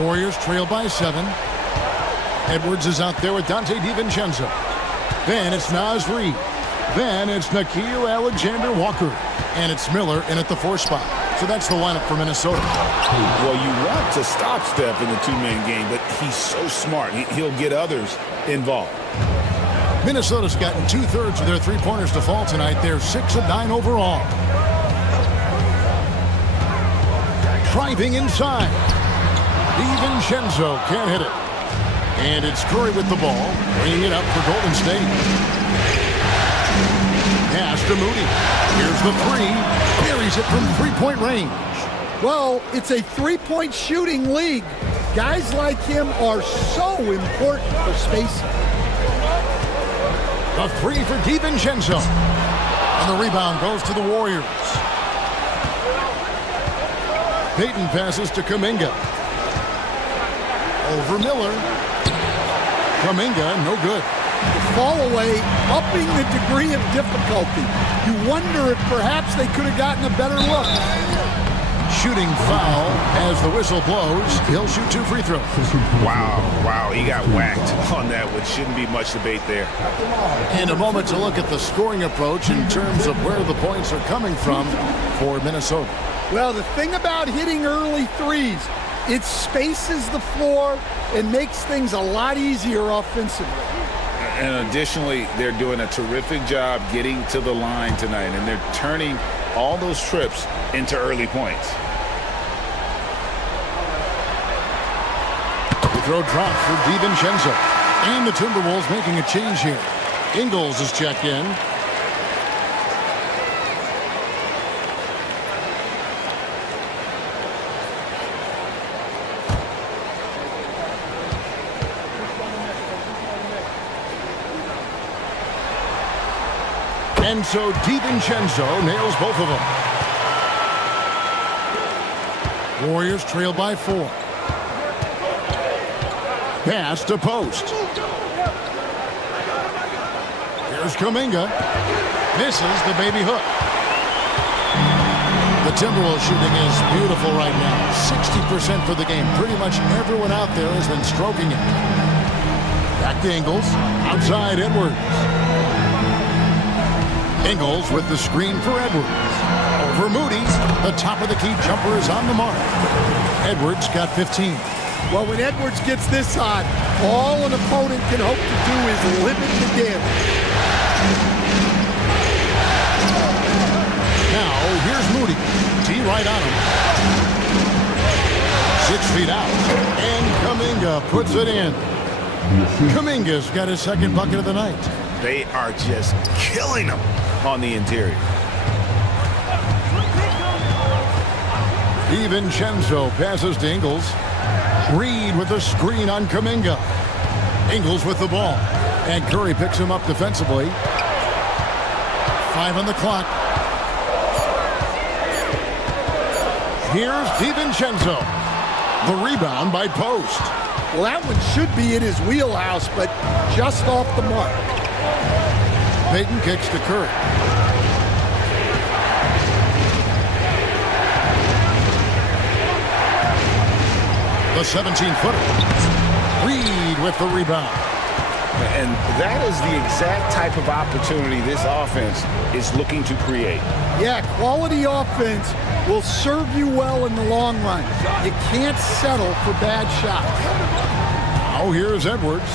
Warriors trail by 7. Edwards is out there with Dante DiVincenzo. Then it's Naz Reid. Then it's Nickeil Alexander-Walker. And it's Miller in at the 4 spot. So that's the lineup for Minnesota. Well, you want to stop Steph in the two-man game, but he's so smart. He'll get others involved. Minnesota's gotten 2/3 of their three-pointers to fall tonight. They're 6 of 9 overall. Driving inside. DiVincenzo can't hit it. And it's Curry with the ball, bringing it up for Golden State. Pass to Moody. Here's the 3. Buries it from three-point range. Well, it's a three-point shooting league. Guys like him are so important for spacing. A 3 for DiVincenzo. And the rebound goes to the Warriors. Payton passes to Kuminga. Over Miller. Kuminga, no good. The fall away, upping the degree of difficulty. You wonder if perhaps they could have gotten a better look. Shooting foul as the whistle blows. He'll shoot 2 free throws. Wow, he got whacked on that, which shouldn't be much debate there. And a moment to look at the scoring approach in terms of where the points are coming from for Minnesota. Well, the thing about hitting early threes, it spaces the floor and makes things a lot easier offensively. And additionally, they're doing a terrific job getting to the line tonight, and they're turning all those trips into early points. The throw dropped for DiVincenzo. And the Timberwolves making a change here. Ingles is checked in. And so DiVincenzo nails both of them. Warriors trail by 4. Pass to post. Here's Kuminga. Misses the baby hook. The Timberwolves shooting is beautiful right now. 60% for the game. Pretty much everyone out there has been stroking it. Back to Ingles. Outside Edwards. Ingles with the screen for Edwards. Over Moody. The top of the key jumper is on the mark. Edwards got 15. Well, when Edwards gets this hot, all an opponent can hope to do is limit the damage. Now, here's Moody. T right on him. 6 feet out. And Kuminga puts it in. Kuminga's got his second bucket of the night. They are just killing them on the interior. DiVincenzo passes to Ingles. Reid with a screen on Kuminga. Ingles with the ball. And Curry picks him up defensively. 5 on the clock. Here's DiVincenzo. The rebound by Post. Well, that one should be in his wheelhouse, but just off the mark. Payton kicks to Curry. The 17-footer. Reid with the rebound. And that is the exact type of opportunity this offense is looking to create. Yeah, quality offense will serve you well in the long run. You can't settle for bad shots. Now here's Edwards.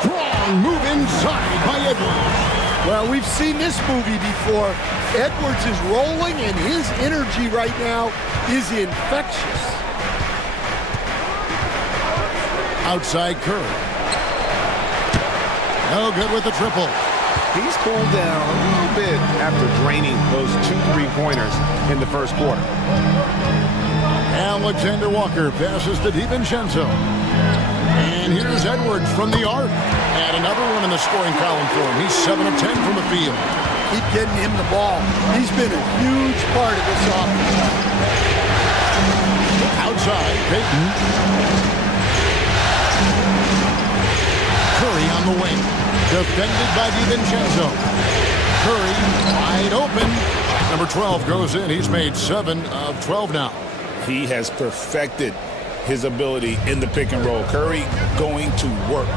Strong move inside by Edwards. Well, we've seen this movie before. Edwards is rolling, and his energy right now is infectious. Outside Curry. No good with the triple. He's cooled down a little bit after draining those 2 3-pointers in the first quarter. Alexander Walker passes to DiVincenzo. And here's Edwards from the arc. And another one in the scoring column for him. He's 7 of 10 from the field. Keep getting him the ball. He's been a huge part of this offense. Outside, Payton. Curry on the wing. Defended by DiVincenzo. Curry wide open. Number 12 goes in. He's made 7 of 12 now. He has perfected his ability in the pick and roll. Curry going to work.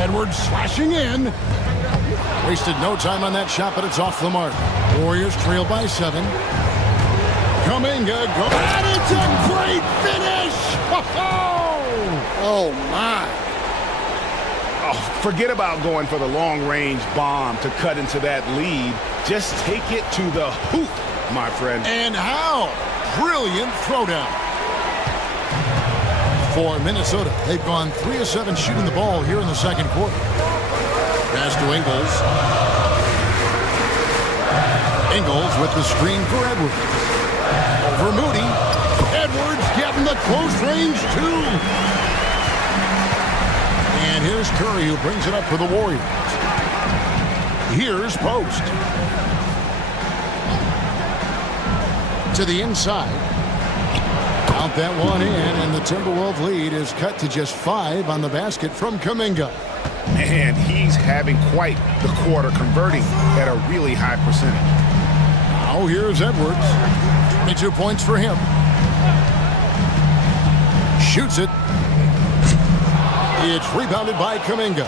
Edwards slashing in. Wasted no time on that shot, but it's off the mark. Warriors trail by 7. Kuminga goes. And it's a great finish! Oh, my. Oh, forget about going for the long-range bomb to cut into that lead. Just take it to the hoop, my friend. And how? Brilliant throwdown. For Minnesota, they've gone 3 of 7 shooting the ball here in the second quarter. Pass to Ingles. Ingles with the screen for Edwards. Over Moody. Edwards getting the close range, too. And here's Curry, who brings it up for the Warriors. Here's Post. To the inside. Count that one in, and the Timberwolves lead is cut to just 5 on the basket from Kuminga. Man, he's having quite the quarter, converting at a really high percentage. Now here's Edwards. 22 points for him. Shoots it. It's rebounded by Kuminga.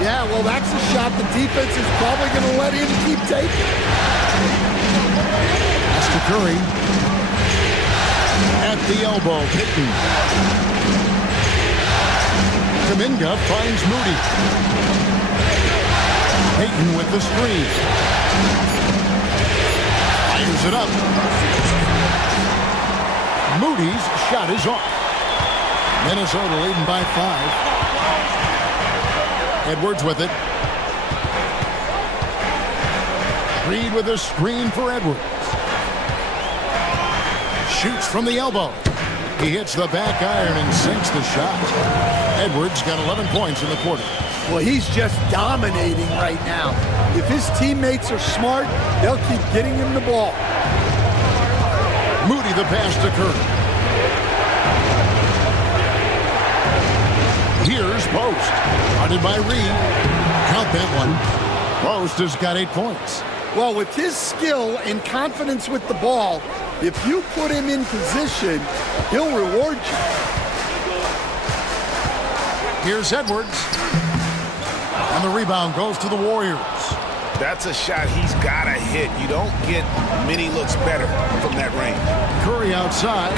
Yeah, well, that's a shot the defense is probably going to let him keep taking. That's to Curry. At the elbow, Payton. Kuminga finds Moody. Payton with the screen. Fires it up. Moody's shot is off. Minnesota leading by 5. Edwards with it. Reed with a screen for Edwards. Shoots from the elbow. He hits the back iron and sinks the shot. Edwards got 11 points in the quarter. Well, he's just dominating right now. If his teammates are smart, they'll keep getting him the ball. Moody the pass to Curry. Here's Post. Guarded by Reed. Count that one. Post has got 8 points. Well, with his skill and confidence with the ball, if you put him in position, he'll reward you. Here's Edwards. And the rebound goes to the Warriors. That's a shot he's got to hit. You don't get many looks better from that range. Curry outside.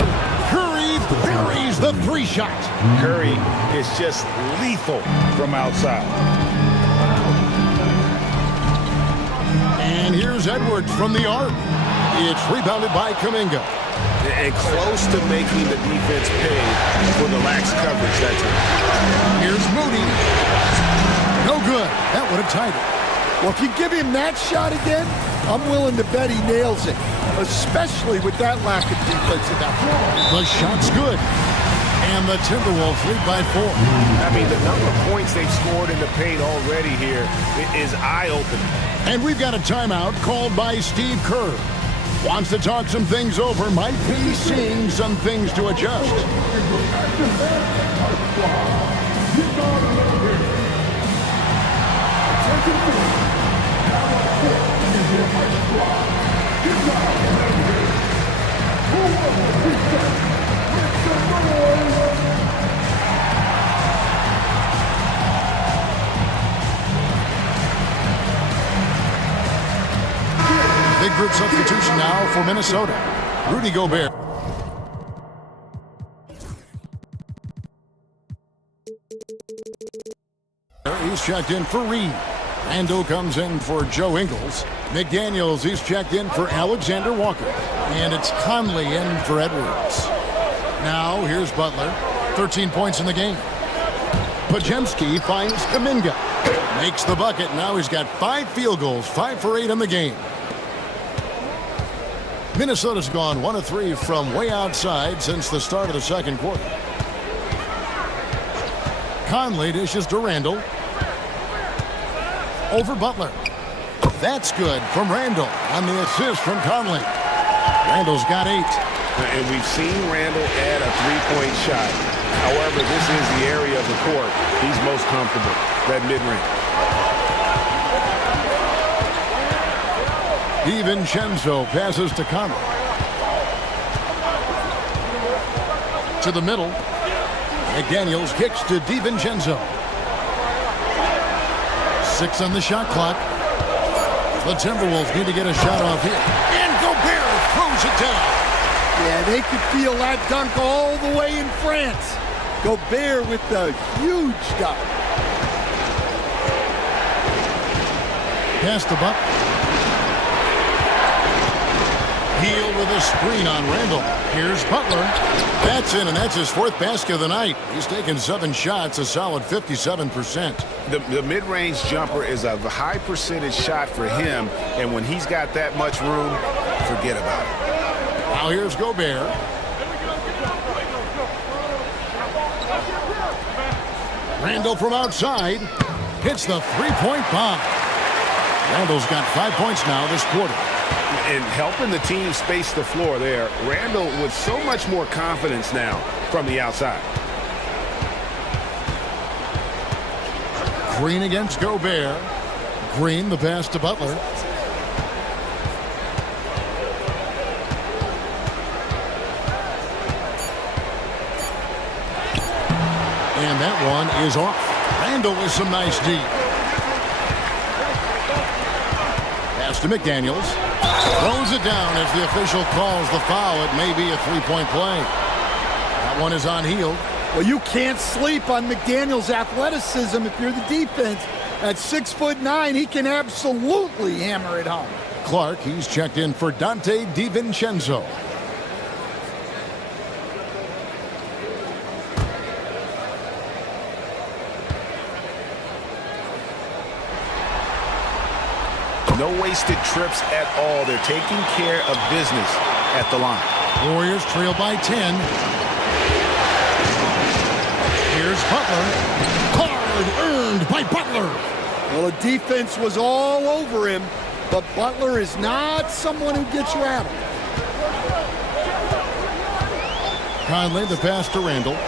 Curry buries the 3 shot. Curry is just lethal from outside. And here's Edwards from the arc. It's rebounded by Kuminga. And close to making the defense pay for the lax coverage that time. Here's Moody. No good. That would have tied it. Well, if you give him that shot again, I'm willing to bet he nails it, especially with that lack of defensive effort. The shot's good. And the Timberwolves lead by 4. I mean, the number of points they've scored in the paint already here is eye-opening. And we've got a timeout called by Steve Kerr. Wants to talk some things over, might be seeing some things to adjust. Big group substitution now for Minnesota. Rudy Gobert. He's checked in for Reed. Randall comes in for Joe Ingles. McDaniels, he's checked in for Alexander Walker. And it's Conley in for Edwards. Now, here's Butler. 13 points in the game. Podziemski finds Kuminga. Makes the bucket. Now he's got 5 field goals, 5 for 8 in the game. Minnesota's gone 1 of 3 from way outside since the start of the second quarter. Conley dishes to Randall. Over Butler. That's good from Randall on the assist from Conley. Randall's got 8. And we've seen Randall add a 3-point shot. However, this is the area of the court he's most comfortable, that mid-range. DiVincenzo passes to Conley. To the middle. McDaniels kicks to DiVincenzo. 6 on the shot clock. The Timberwolves need to get a shot off here. And Gobert throws it down. Yeah, they could feel that dunk all the way in France. Gobert with the huge dunk. Pass the buck. Hield with a screen on Randall. Here's Butler. That's in, and that's his 4th basket of the night. He's taken 7 shots, a solid 57%. The mid-range jumper is a high percentage shot for him, and when he's got that much room, forget about it. Now here's Gobert. Randall from outside hits the three-point bomb. Randall's got 5 points now this quarter. And helping the team space the floor there. Randall with so much more confidence now from the outside. Green against Gobert. Green, the pass to Butler. And that one is off. Randall with some nice D. Pass to McDaniels. Throws it down as the official calls the foul. It may be a three-point play. That one is on Hield. Well, you can't sleep on McDaniels' athleticism if you're the defense. At 6'9", he can absolutely hammer it home. Clark, he's checked in for Dante DiVincenzo. No wasted trips at all. They're taking care of business at the line. Warriors trail by 10. Here's Butler. Hard earned by Butler. Well, the defense was all over him, but Butler is not someone who gets rattled. Conley, the pass to Randall.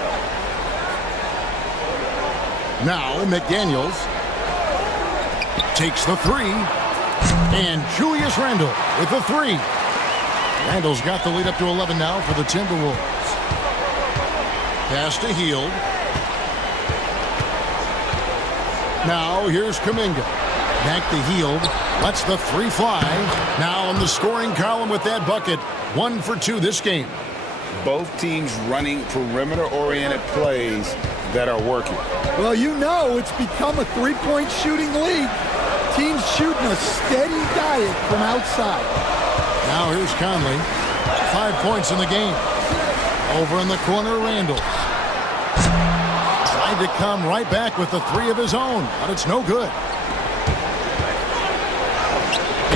Now McDaniels takes the three. And Julius Randle with the three. Randall's got the lead up to 11 now for the Timberwolves. Pass to Hield. Now here's Kuminga. Back to Hield. Lets the three fly. Now in the scoring column with that bucket. 1 for 2 this game. Both teams running perimeter-oriented plays that are working. Well, you know it's become a three-point shooting league. Teams shooting a steady diet from outside. Now here's Conley. 5 points in the game. Over in the corner, Randall. Tried to come right back with the three of his own, but it's no good.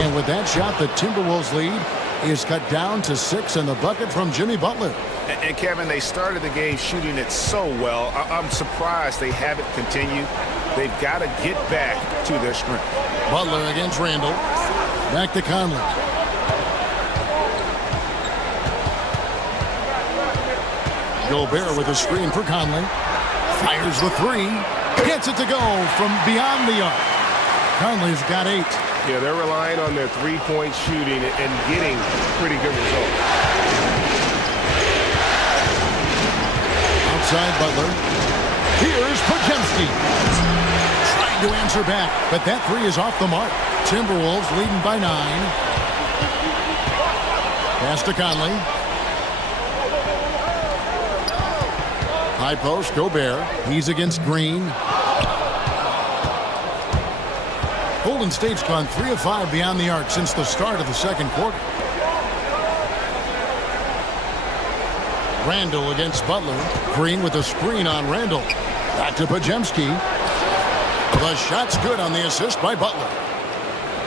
And with that shot, the Timberwolves lead is cut down to 6 in the bucket from Jimmy Butler. And Kevin, they started the game shooting it so well. I'm surprised they haven't continued. They've got to get back to their strength. Butler against Randall. Back to Conley. Gobert with a screen for Conley. Fires the three. Gets it to go from beyond the arc. Conley's got 8. Yeah, they're relying on their three-point shooting and getting pretty good results. Outside Butler. Here's Podziemski. Trying to answer back, but that three is off the mark. Timberwolves leading by 9. Pass to Conley. High post, Gobert. He's against Green. Golden State's gone 3 of 5 beyond the arc since the start of the second quarter. Randall against Butler. Green with a screen on Randall. Back to Podziemski. The shot's good on the assist by Butler.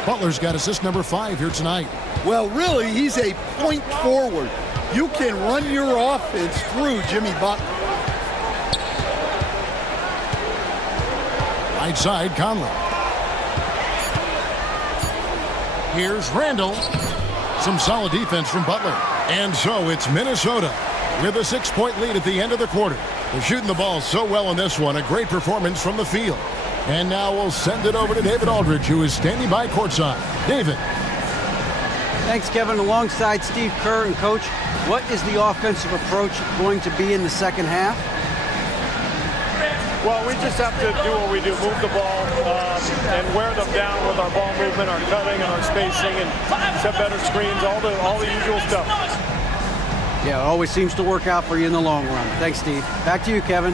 Butler's got assist number 5 here tonight. Well, really, he's a point forward. You can run your offense through Jimmy Butler. Right side, Conley. Here's Randall. Some solid defense from Butler. And so it's Minnesota with a 6-point lead at the end of the quarter. They're shooting the ball so well in this one. A great performance from the field. And now we'll send it over to David Aldridge, who is standing by courtside. David. Thanks, Kevin. Alongside Steve Kerr and Coach, what is the offensive approach going to be in the second half? Well, we just have to do what we do, move the ball and wear them down with our ball movement, our cutting, and our spacing, and set better screens, all the usual stuff. Yeah, it always seems to work out for you in the long run. Thanks, Steve. Back to you, Kevin.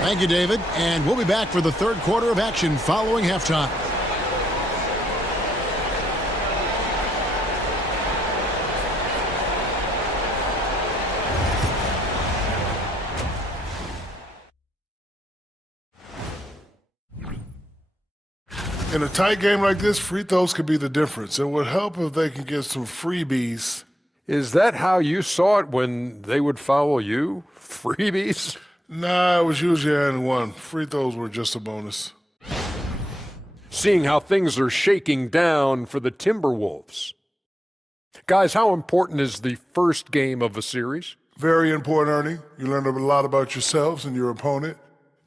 Thank you, David. And we'll be back for the third quarter of action following halftime. In a tight game like this, free throws could be the difference. It would help if they can get some freebies. Is that how you saw it when they would foul you? Freebies? Nah, it was usually and one. Free throws were just a bonus. Seeing how things are shaking down for the Timberwolves. Guys, how important is the first game of a series? Very important, Ernie. You learn a lot about yourselves and your opponent.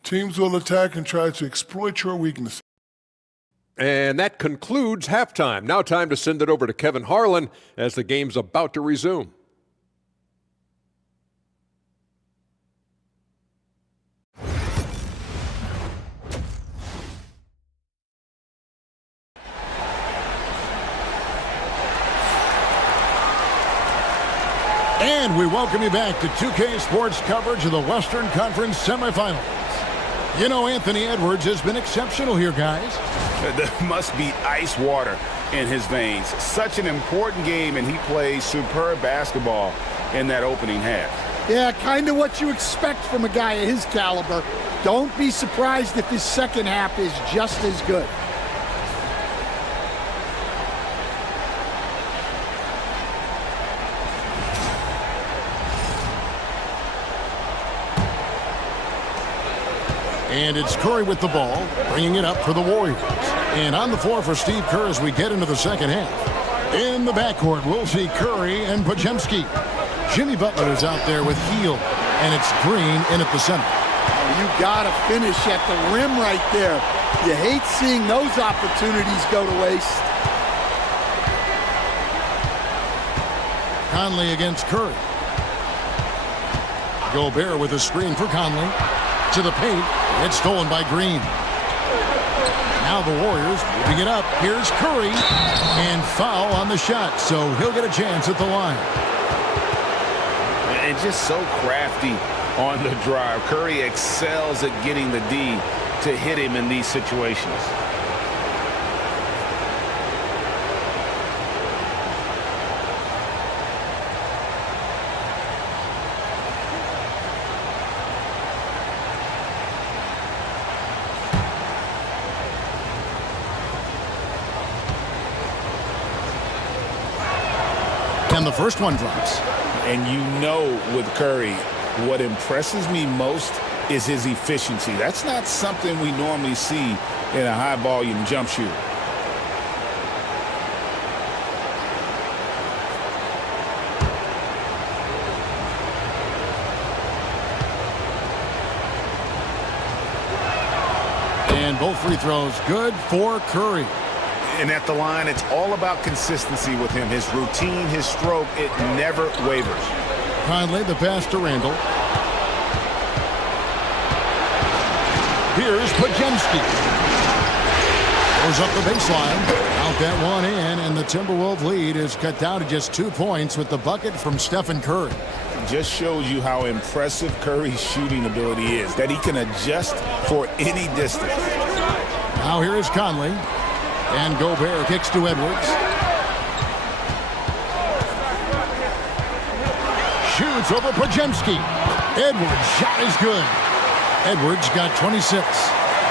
Teams will attack and try to exploit your weaknesses. And that concludes halftime. Now time to send it over to Kevin Harlan as the game's about to resume. And we welcome you back to 2K Sports coverage of the Western Conference semifinals. You know, Anthony Edwards has been exceptional here, guys. There must be ice water in his veins. Such an important game, and he plays superb basketball in that opening half. Yeah, kind of what you expect from a guy of his caliber. Don't be surprised if his second half is just as good. And it's Curry with the ball, bringing it up for the Warriors. And on the floor for Steve Kerr as we get into the second half. In the backcourt, we'll see Curry and Podziemski. Jimmy Butler is out there with Hield, and it's Green in at the center. You got to finish at the rim right there. You hate seeing those opportunities go to waste. Conley against Curry. Gobert with a screen for Conley. To the paint. It's stolen by Green. Now the Warriors moving it up. Here's Curry. And foul on the shot, so he'll get a chance at the line. And just so crafty on the drive. Curry excels at getting the D to hit him in these situations. And the first one drops. And you know with Curry, what impresses me most is his efficiency. That's not something we normally see in a high-volume jump shooter. And both free throws good for Curry. And at the line, it's all about consistency with him. His routine, his stroke, it never wavers. Conley, the pass to Randall. Here's Podziemski. Goes up the baseline. Out that one in, and the Timberwolves lead is cut down to just 2 points with the bucket from Stephen Curry. Just shows you how impressive Curry's shooting ability is, that he can adjust for any distance. Now here is Conley. And Gobert kicks to Edwards. Shoots over Podziemski. Edwards' shot is good. Edwards got 26.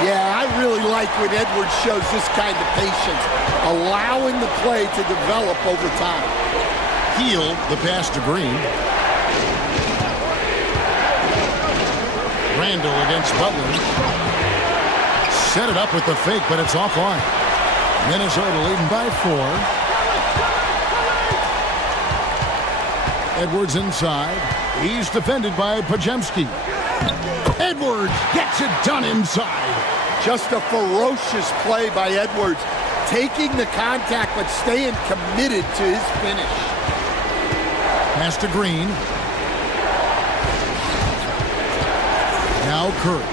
Yeah, I really like when Edwards shows this kind of patience, allowing the play to develop over time. Hield the pass to Green. Randall against Butler. Set it up with the fake, but it's offline. Minnesota leading by 4. Edwards inside. He's defended by Podziemski. Edwards gets it done inside. Just a ferocious play by Edwards. taking the contact but staying committed to his finish. Pass to Green. Now Curry.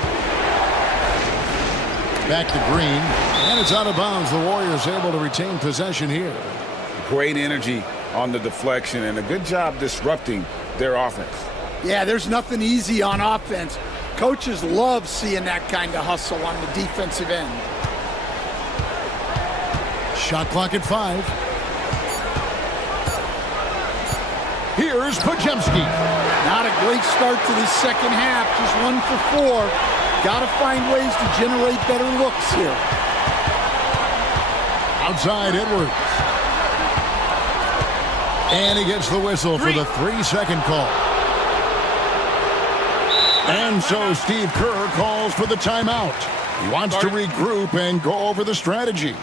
Back to Green. And it's out of bounds. The Warriors able to retain possession here. Great energy on the deflection and a good job disrupting their offense. Yeah, there's nothing easy on offense. Coaches love seeing that kind of hustle on the defensive end. Shot clock at 5. Here's Podziemski. Not a great start to the second half, just 1 for 4. Got to find ways to generate better looks here. Outside Edwards. And he gets the whistle for the 3-second call. And so Steve Kerr calls for the timeout. He wants to regroup and go over the strategy.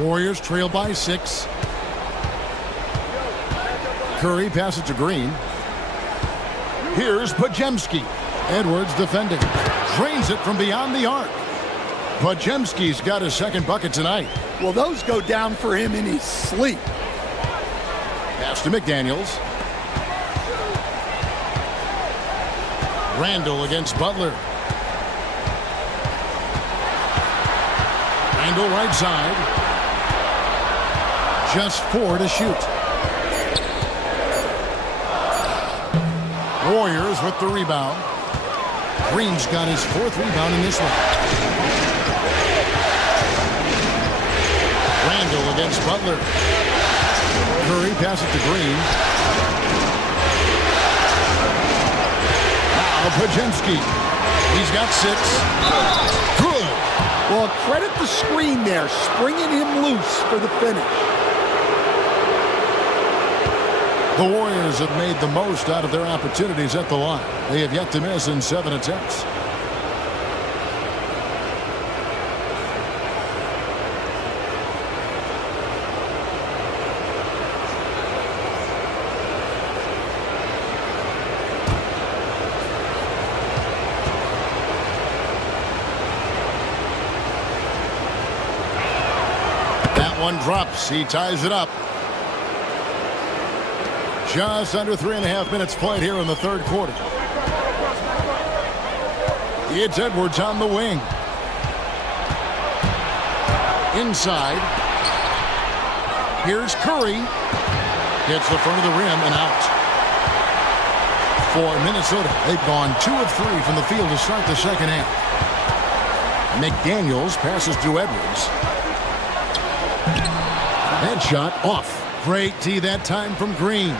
Warriors trail by 6. Curry passes to Green. Here's Podziemski. Edwards defending. Drains it from beyond the arc. Podziemski's got his second bucket tonight. Well, those go down for him in his sleep. Pass to McDaniels. Randall against Butler. Randall right side. Just 4 to shoot. Warriors with the rebound. Green's got his 4th rebound in this one. Randall against Butler. Curry passes to Green. Now Podziemski. He's got 6. Good. Well, credit the screen there, springing him loose for the finish. The Warriors have made the most out of their opportunities at the line. They have yet to miss in 7 attempts. That one drops. He ties it up. Just under 3.5 minutes played here in the third quarter. It's Edwards on the wing. Inside. Here's Curry. Hits the front of the rim and out. For Minnesota, they've gone 2 of 3 from the field to start the second half. McDaniels passes to Edwards. That shot off. Great tee that time from Green.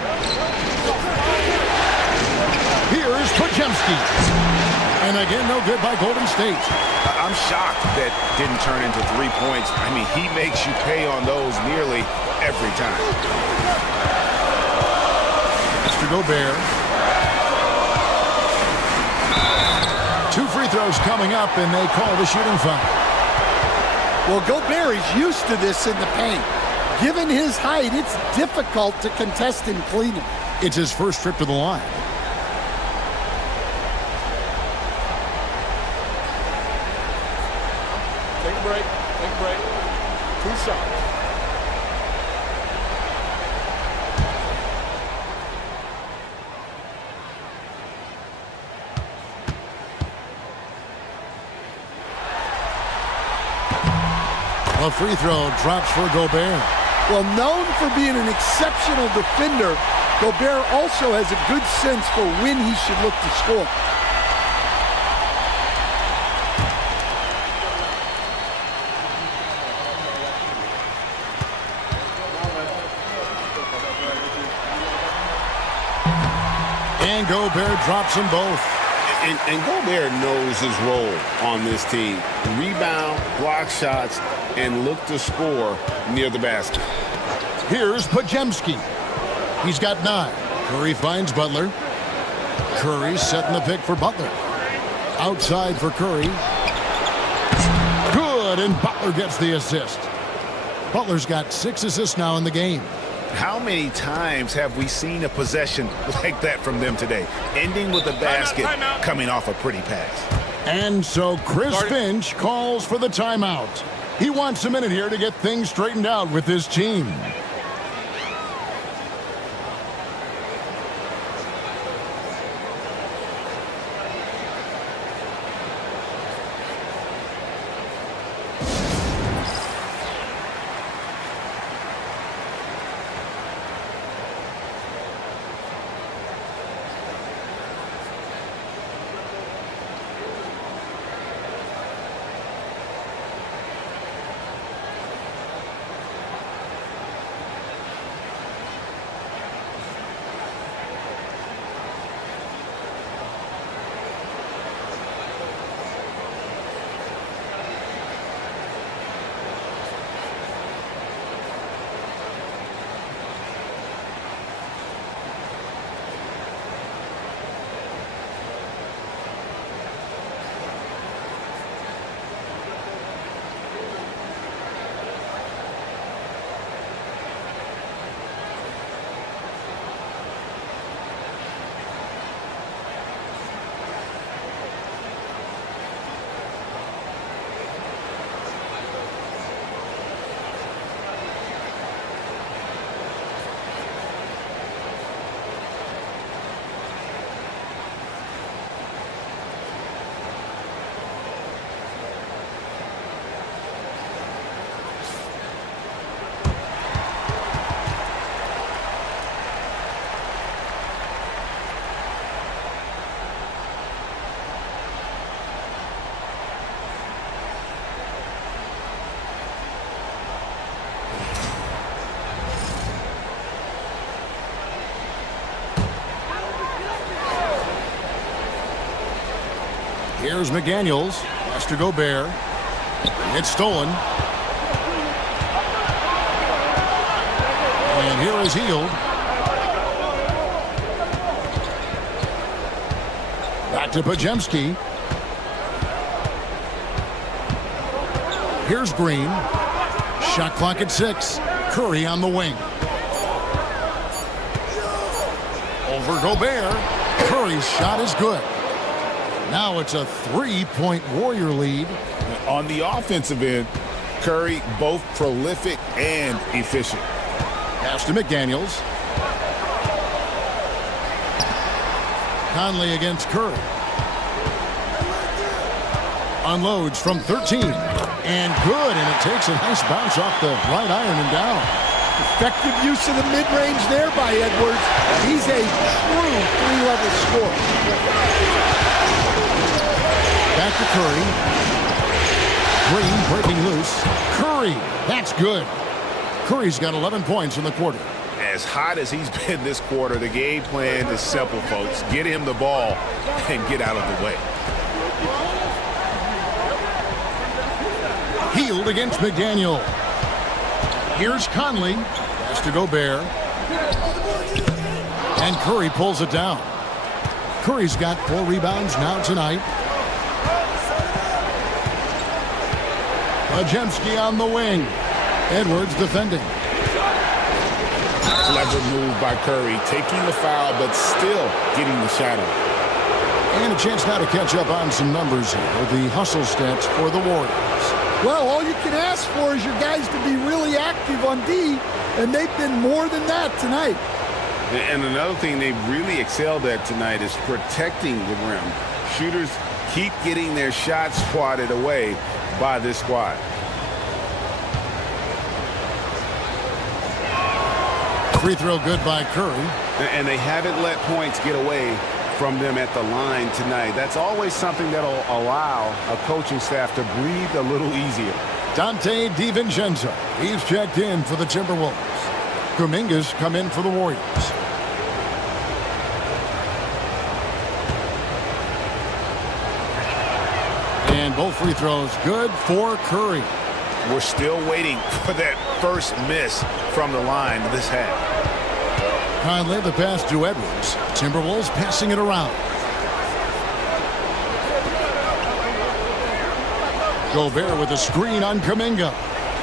Here's Podziemski. And again, no good by Golden State. I'm shocked that didn't turn into 3 points. I mean, he makes you pay on those nearly every time. Mr. Gobert. 2 free throws coming up, and they call the shooting foul. Well, Gobert is used to this in the paint. Given his height, it's difficult to contest him cleanly. It's his first trip to the line. Take a break. Take a break. 2 shots. A free throw drops for Gobert. Well, known for being an exceptional defender, Gobert also has a good sense for when he should look to score. And Gobert drops them both. And Gobert knows his role on this team. Rebound, block shots, and look to score near the basket. Here's Podziemski. He's got 9. Curry finds Butler. Curry setting the pick for Butler. Outside for Curry. Good, and Butler gets the assist. Butler's got 6 assists now in the game. How many times have we seen a possession like that from them today? Ending with a basket, coming off a pretty pass. And so Chris Finch calls for the timeout. He wants a minute here to get things straightened out with his team. Here's McDaniels. Pass to Gobert. It's stolen. And here is Hield. Back to Podziemski. Here's Green. Shot clock at 6. Curry on the wing. Over Gobert. Curry's shot is good. Now it's a 3-point Warrior lead. On the offensive end, Curry both prolific and efficient. Pass to McDaniels. Conley against Curry. Unloads from 13. And good, and it takes a nice bounce off the right iron and down. Effective use of the mid-range there by Edwards. He's a true 3-level scorer. Back to Curry. Green breaking loose. Curry, that's good. Curry's got 11 points in the quarter. As hot as he's been this quarter, the game plan is simple, folks. Get him the ball and get out of the way. Hield against McDaniel. Here's Conley. Pass to Gobert. And Curry pulls it down. Curry's got 4 rebounds now tonight. Podziemski on the wing. Edwards defending. Clever move by Curry, taking the foul, but still getting the shot up. And a chance now to catch up on some numbers here. The hustle stats for the Warriors. Well, all you can ask for is your guys to be really active on D, and they've been more than that tonight. And another thing they've really excelled at tonight is protecting the rim. Shooters keep getting their shots swatted away by this squad. Free throw good by Curry. And they haven't let points get away from them at the line tonight. That's always something that'll allow a coaching staff to breathe a little easier. Dante DiVincenzo. He's checked in for the Timberwolves. Kuminga's come in for the Warriors. And both free throws good for Curry. We're still waiting for that first miss from the line this half. Conley the pass to Edwards. Timberwolves passing it around. Gobert with a screen on Kuminga.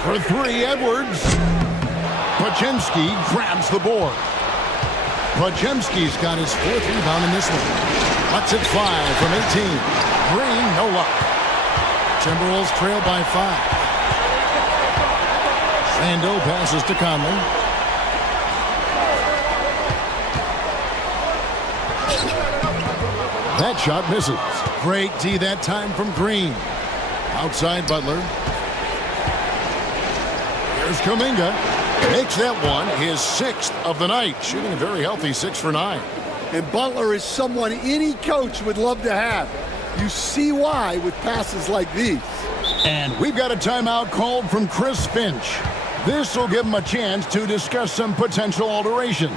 For three, Edwards. Podziemski grabs the board. Podziemski's got his fourth rebound in this one. Lets it fly from 18. Green, no luck. Timberwolves trail by 5. Randall passes to Conley. That shot misses. Great D that time from Green. Outside Butler. Here's Kuminga. Makes that one his 6th of the night. Shooting a very healthy 6 for 9. And Butler is someone any coach would love to have. You see why with passes like these. And we've got a timeout called from Chris Finch. This will give him a chance to discuss some potential alterations.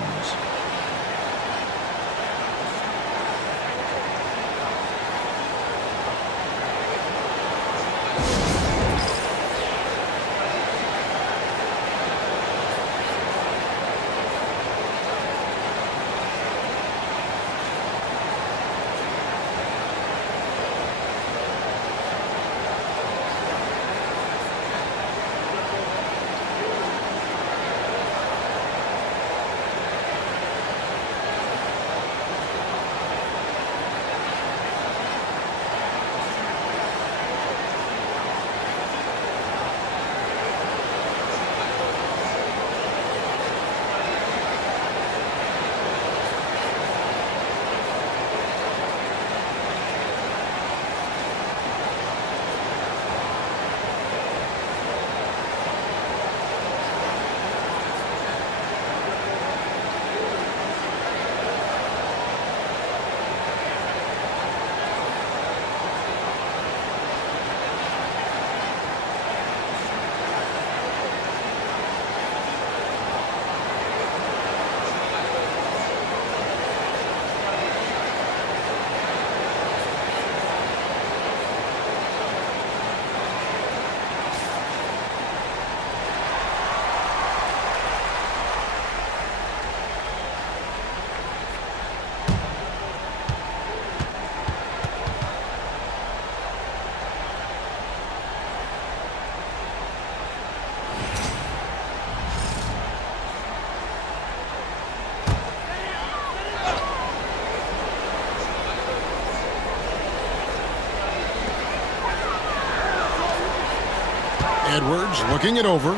Edwards looking it over.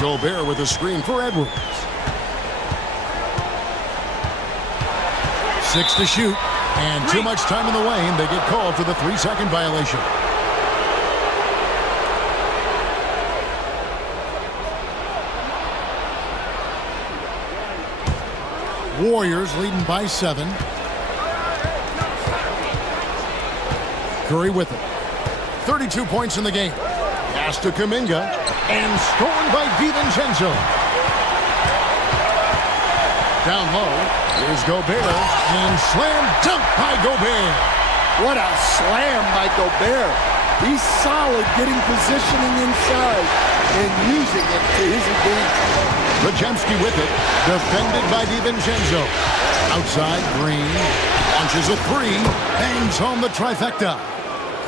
Gobert with a screen for Edwards. 6 to shoot. And too much time in the lane. They get called for the 3-second violation. Warriors leading by 7. Curry with it. 32 points in the game. Pass to Kuminga. And stolen by DiVincenzo. Down low. Here's Gobert. And slam dunk by Gobert. What a slam by Gobert. He's solid getting positioning inside and using it to his advantage. Podziemski with it. Defended by DiVincenzo. Outside, Green. Launches a 3. Bangs home the trifecta.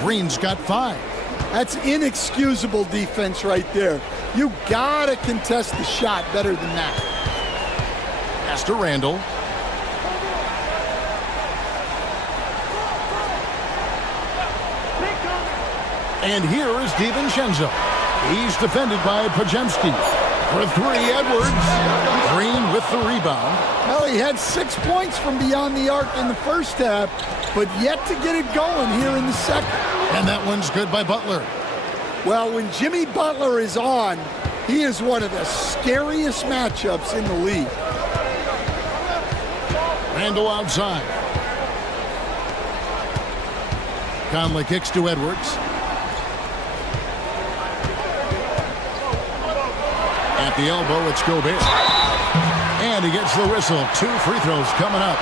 Green's got 5. That's inexcusable defense right there. You gotta contest the shot better than that. Pass to Randall. And here is DiVincenzo. He's defended by Podziemski. For 3, Edwards. Green with the rebound. Well, he had 6 points from beyond the arc in the first half, but yet to get it going here in the second. And that one's good by Butler. Well, when Jimmy Butler is on, He is one of the scariest matchups in the league. Randall outside. Conley kicks to Edwards. At the elbow, it's Gobert. And he gets the whistle. 2 free throws coming up.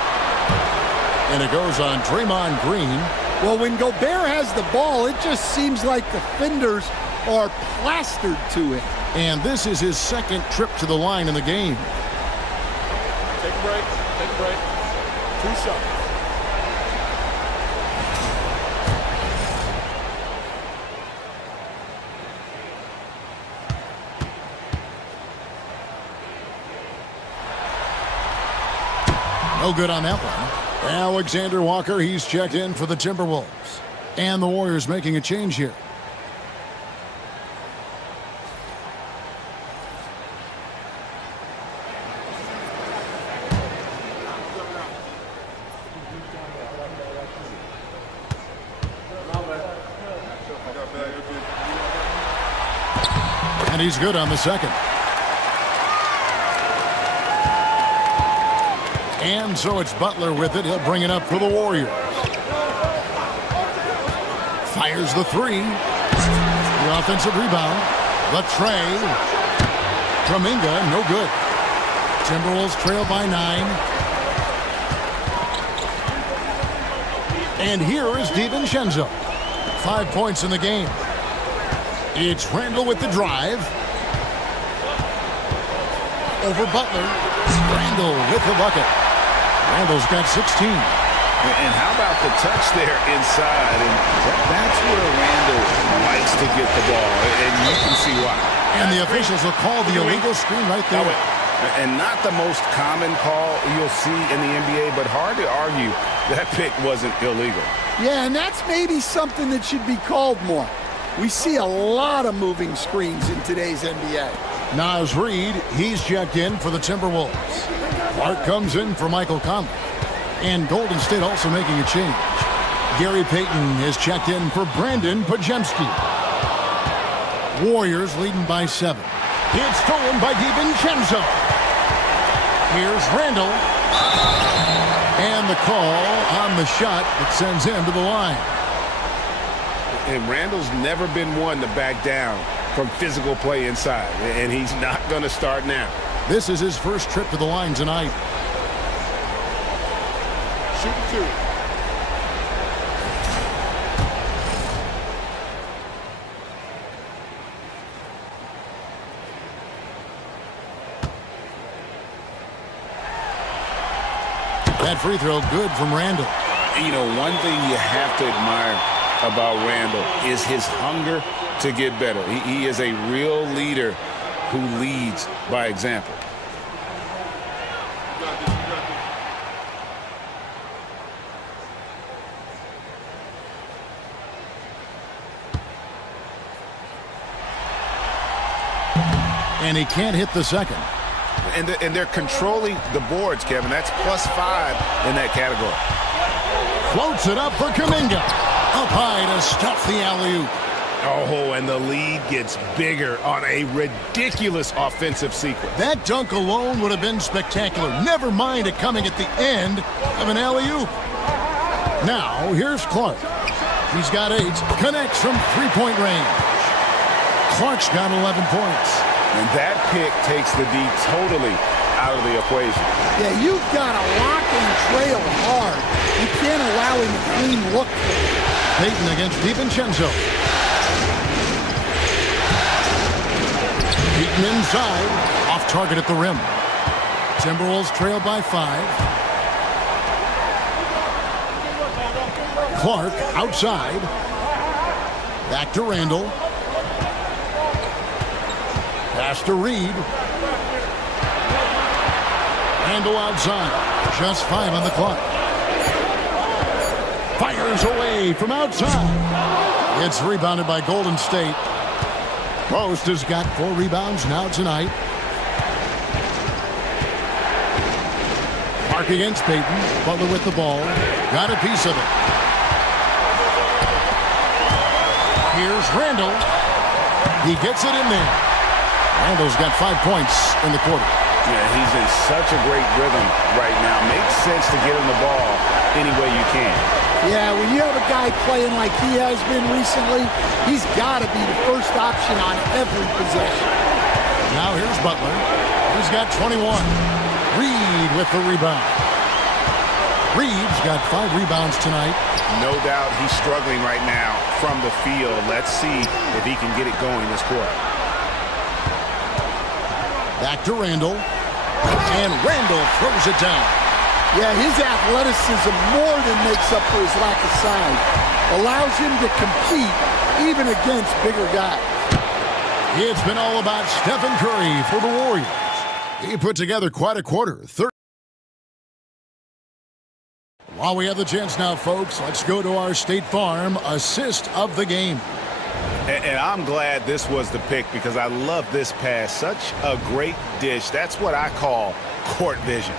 And it goes on Draymond Green. Well, when Gobert has the ball, it just seems like defenders are plastered to it. And this is his second trip to the line in the game. Take a break. Take a break. 2 shots. No good on that one. Alexander Walker, he's checked in for the Timberwolves. And the Warriors making a change here. And he's good on the second. And so it's Butler with it. He'll bring it up for the Warriors. Fires the 3. The offensive rebound. The tray. Kuminga, no good. Timberwolves trail by 9. And here is DiVincenzo. 5 points in the game. It's Randall with the drive. Over Butler. Randall with the bucket. Randall's got 16. And how about the touch there inside? And that's where Randall likes to get the ball, and you can see why. And the officials will call the illegal screen right there. And not the most common call you'll see in the NBA, but hard to argue that pick wasn't illegal. Yeah, and that's maybe something that should be called more. We see a lot of moving screens in today's NBA. Naz Reid, he's checked in for the Timberwolves. Clark comes in for Michael Conley. And Golden State also making a change. Gary Payton is checked in for Brandon Podziemski. Warriors leading by 7. It's stolen by DiVincenzo. Here's Randall. And the call on the shot that sends him to the line. And Randall's never been one to back down from physical play inside. And he's not going to start now. This is his first trip to the line tonight. Shoot 2. That free throw good from Randall. You know, one thing you have to admire about Randall is his hunger to get better. He is a real leader who leads by example. And he can't hit the second. And they're controlling the boards, Kevin. That's +5 in that category. Floats it up for Kuminga. Up high to stuff the alley-oop. Oh, and the lead gets bigger on a ridiculous offensive sequence. That dunk alone would have been spectacular. Never mind it coming at the end of an alley-oop. Now, here's Clark. He's got 8. Connects from three-point range. Clark's got 11 points. And that pick takes the D totally out of the equation. Yeah, you've got to lock and trail hard. You can't allow him a clean look. Payton against DiVincenzo. Payton inside. Off target at the rim. Timberwolves trail by 5. Clark outside. Back to Randall. Pass to Reid. Randall outside. Just 5 on the clock. Fires away from outside. It's rebounded by Golden State. Post has got 4 rebounds now tonight. Clark against Payton. Butler with the ball. Got a piece of it. Here's Randall. He gets it in there. Randall's got 5 points in the quarter. Yeah, he's in such a great rhythm right now. Makes sense to get him the ball any way you can. Yeah, when you have a guy playing like he has been recently, he's got to be the first option on every possession. Now here's Butler. He's got 21. Reed with the rebound. Reed's got 5 rebounds tonight. No doubt he's struggling right now from the field. Let's see if he can get it going this quarter. Back to Randall. And Randall throws it down. Yeah, his athleticism more than makes up for his lack of size. Allows him to compete even against bigger guys. It's been all about Stephen Curry for the Warriors. He put together quite a quarter. While we have the chance now, folks, let's go to our State Farm assist of the game. And I'm glad this was the pick because I love this pass. Such a great dish. That's what I call court vision.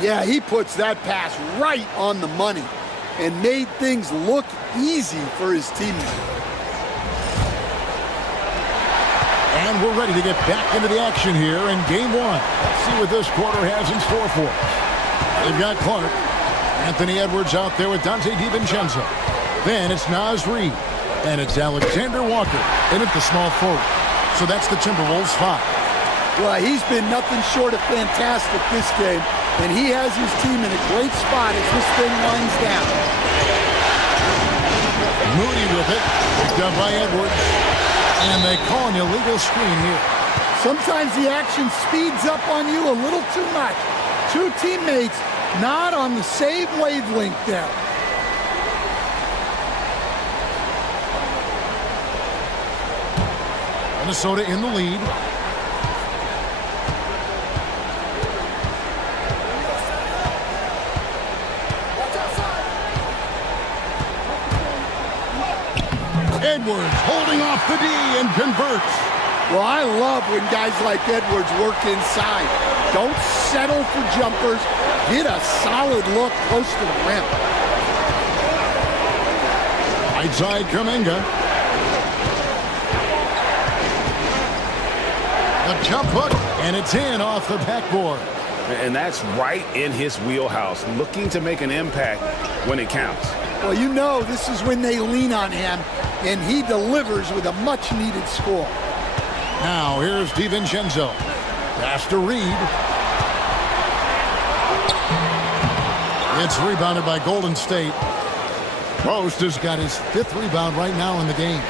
Yeah, he puts that pass right on the money and made things look easy for his teammates. And we're ready to get back into the action here in game 1. Let's see what this quarter has in store for us. They've got Clark. Anthony Edwards out there with Dante DiVincenzo. Then it's Naz Reid. And it's Alexander Walker in at the small forward. So that's the Timberwolves 5. Well, he's been nothing short of fantastic this game. And he has his team in a great spot as this thing winds down. Moody with it. Picked up by Edwards. And they call an illegal screen here. Sometimes the action speeds up on you a little too much. 2 teammates not on the same wavelength there. Minnesota in the lead. Edwards holding off the D and converts. Well, I love when guys like Edwards work inside. Don't settle for jumpers. Get a solid look close to the rim. Right side, Kuminga. A jump hook, and it's in off the backboard. And that's right in his wheelhouse, looking to make an impact when it counts. Well, you know this is when they lean on him, and he delivers with a much-needed score. Now, here's DiVincenzo. Pass to Reed. It's rebounded by Golden State. Most has got his 5th rebound right now in the game.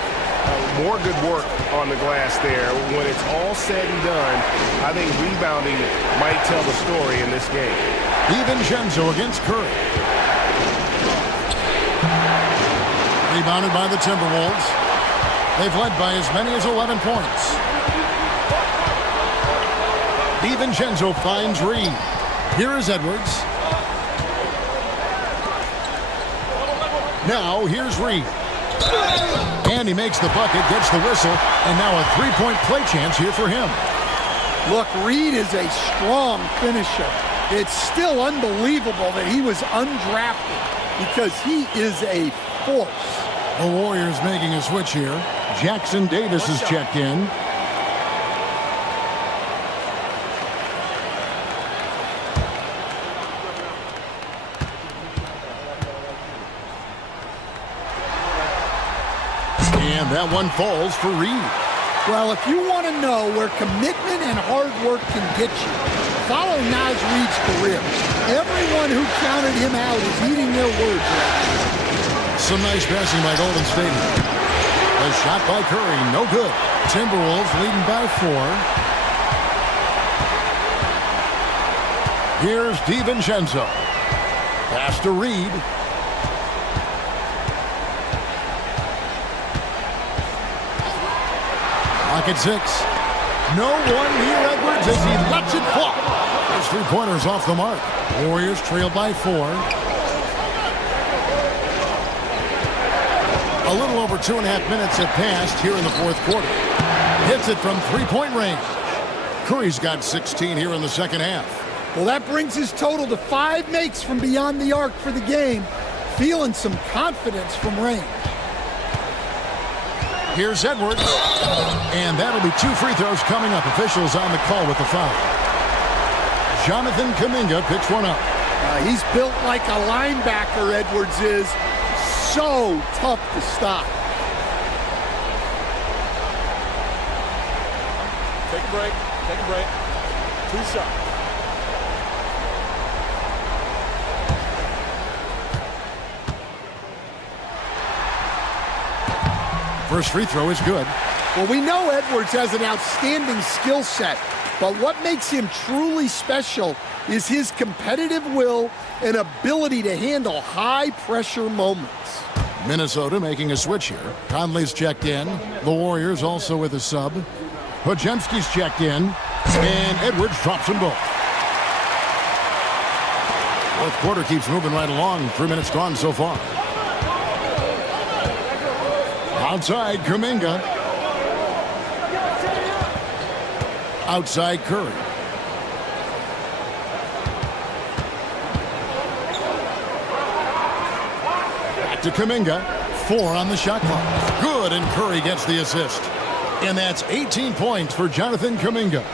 More good work on the glass there. When it's all said and done, I think rebounding might tell the story in this game. DiVincenzo against Curry. Rebounded by the Timberwolves. They've led by as many as 11 points. DiVincenzo finds Reed. Here is Edwards. Now, here's Reed. And he makes the bucket, gets the whistle, and now a 3-point play chance here for him. Look, Reed is a strong finisher. It's still unbelievable that he was undrafted because he is a force. The Warriors making a switch here. Jackson Davis is checked in. And that one falls for Reed. Well, if you want to know where commitment and hard work can get you, follow Naz Reid's career. Everyone who counted him out is eating their words right. Some nice passing by Golden State. A shot by Curry, no good. Timberwolves leading by 4. Here's DiVincenzo. Pass to Reed. Clock at 6. No one near Edwards as he lets it fall. His 3-pointers off the mark. Warriors trail by 4. A little over 2.5 minutes have passed here in the 4th quarter. Hits it from 3-point range. Curry's got 16 here in the second half. Well, that brings his total to 5 makes from beyond the arc for the game. Feeling some confidence from range. Here's Edwards. And that'll be 2 free throws coming up. Officials on the call with the foul. Jonathan Kuminga picks one up. He's built like a linebacker, Edwards is. So tough to stop. Take a break. Take a break. 2 shots. First free throw is good. Well, we know Edwards has an outstanding skill set, but what makes him truly special is his competitive will and ability to handle high-pressure moments. Minnesota making a switch here. Conley's checked in. The Warriors also with a sub. Podziemski's checked in. And Edwards drops them both. Fourth quarter keeps moving right along. 3 minutes gone so far. Outside, Kuminga. Outside, Curry. Back to Kuminga. 4 on the shot clock. Good, and Curry gets the assist. And that's 18 points for Jonathan Kuminga.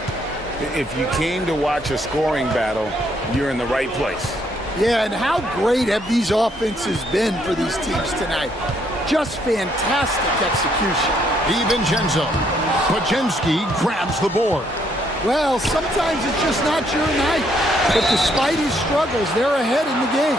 If you came to watch a scoring battle, you're in the right place. Yeah, and how great have these offenses been for these teams tonight? Just fantastic execution. DiVincenzo. Podziemski grabs the board. Well, sometimes it's just not your night. But despite his struggles, they're ahead in the game.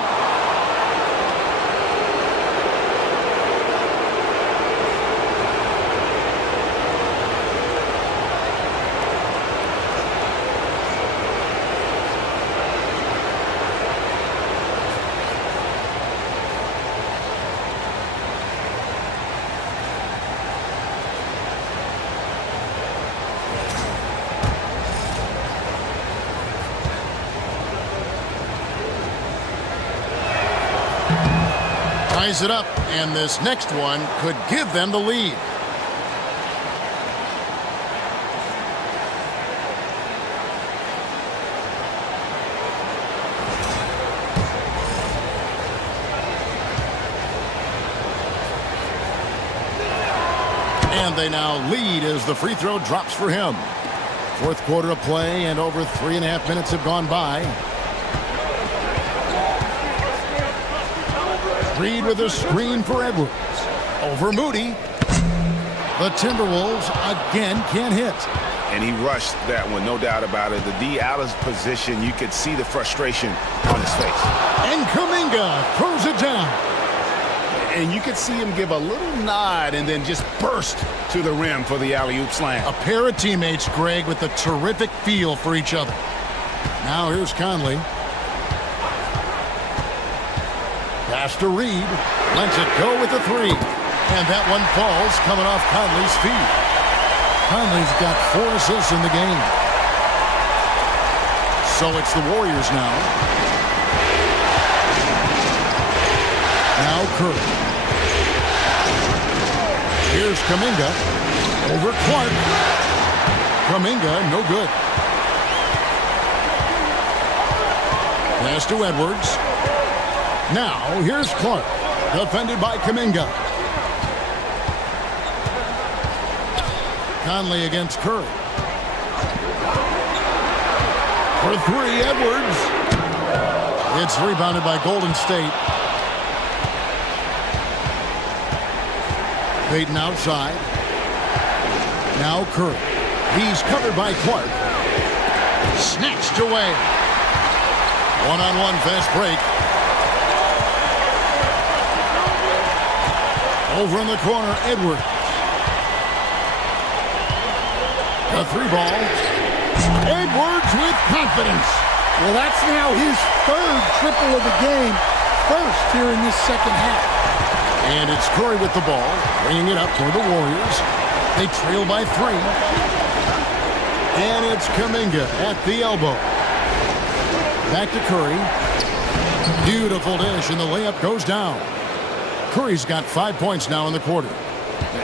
Ties it up, and this next one could give them the lead. And they now lead as the free throw drops for him. Fourth quarter of play, and over 3.5 minutes have gone by. Reed with a screen for Edwards. Over Moody. The Timberwolves again can't hit. And he rushed that one, no doubt about it. The D out of position, you could see the frustration on his face. And Kuminga throws it down. And you could see him give a little nod and then just burst to the rim for the alley-oop slam. A pair of teammates, Greg, with a terrific feel for each other. Now here's Conley. Pass to Reed. Lets it go with the 3. And that one falls coming off Conley's feet. Conley's got 4 assists in the game. So it's the Warriors now. Now Curry. Here's Kuminga. Over Clark. Kuminga, no good. Pass to Edwards. Now, here's Clark, defended by Kuminga. Conley against Curry. For 3, Edwards. It's rebounded by Golden State. Payton outside. Now Curry. He's covered by Clark. Snatched away. One-on-one fast break. Over in the corner, Edwards. The 3 ball. Edwards with confidence. Well, that's now his 3rd triple of the game. First here in this second half. And it's Curry with the ball, bringing it up toward the Warriors. They trail by 3. And it's Kuminga at the elbow. Back to Curry. Beautiful dish, and the layup goes down. Curry's got 5 points now in the quarter.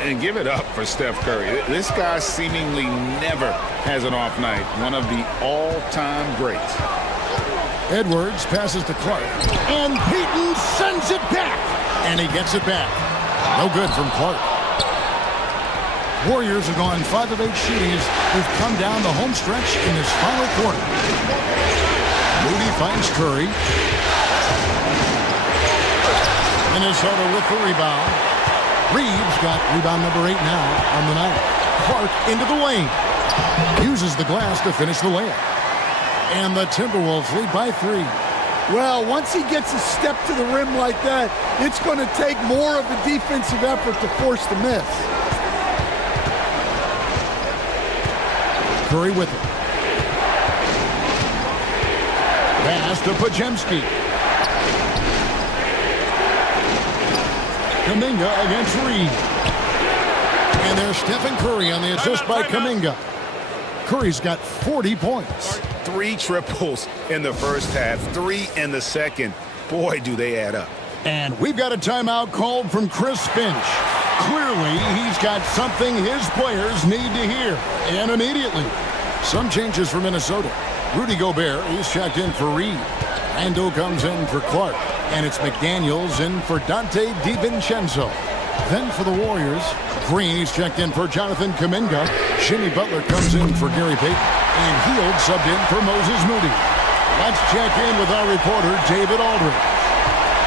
And give it up for Steph Curry. This guy seemingly never has an off night. One of the all-time greats. Edwards passes to Clark. And Payton sends it back. And he gets it back. No good from Clark. Warriors have gone 5 of 8 shooting as they've come down the home stretch in this final quarter. Moody finds Curry. Minnesota with the rebound. Reeves got rebound number 8 now on the night. Clark into the lane. Uses the glass to finish the layup. And the Timberwolves lead by 3. Well, once he gets a step to the rim like that, it's going to take more of a defensive effort to force the miss. Curry with it. Pass to Podziemski. Kuminga against Reed. And there's Stephen Curry on the assist by Kuminga. Curry's got 40 points. 3 triples in the first half, 3 in the second. Boy, do they add up. And we've got a timeout called from Chris Finch. Clearly, he's got something his players need to hear, and immediately. Some changes for Minnesota. Rudy Gobert, he's checked in for Reed. Randle comes in for Clark, and it's McDaniels in for Dante DiVincenzo. Then for the Warriors, Green, he's checked in for Jonathan Kuminga. Jimmy Butler comes in for Gary Payton, and Hield subbed in for Moses Moody. Let's check in with our reporter, David Aldridge.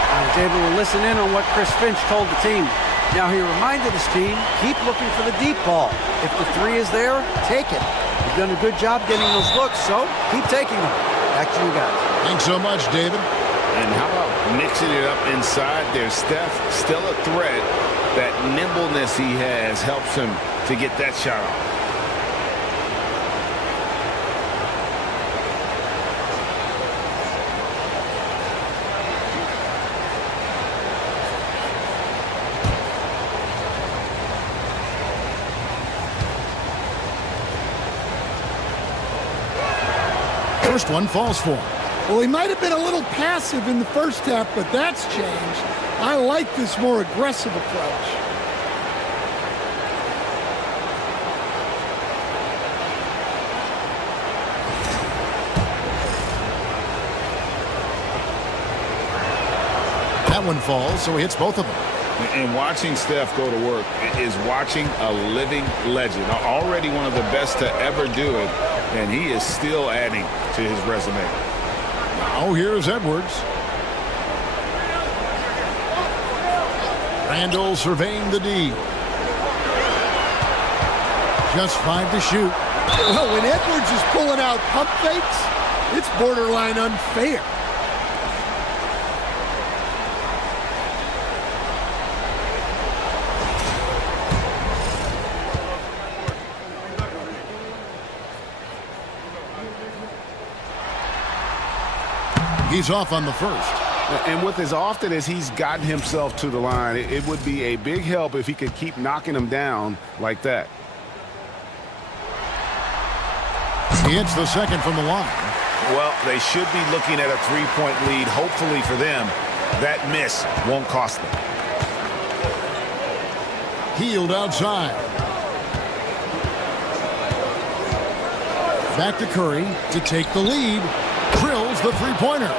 I was able to listen in on what Chris Finch told the team. Now he reminded his team, keep looking for the deep ball. If the 3 is there, take it. You've done a good job getting those looks, so keep taking them. Back to you guys. Thanks so much, David. And how about mixing it up inside there? Steph, still a threat. That nimbleness he has helps him to get that shot off. First one falls for him. Well, he might have been a little passive in the first half, but that's changed. I like this more aggressive approach. That one falls, so he hits both of them. And watching Steph go to work is watching a living legend. Already one of the best to ever do it, and he is still adding to his resume. Now here's Edwards. Randle surveying the D. Just 5 to shoot. Well, when Edwards is pulling out pump fakes, it's borderline unfair. He's off on the first. And with as often as he's gotten himself to the line, it would be a big help if he could keep knocking them down like that. He hits the second from the line. Well, they should be looking at a 3-point lead. Hopefully for them, that miss won't cost them. Hield outside. Back to Curry to take the lead. Drills the three-pointer.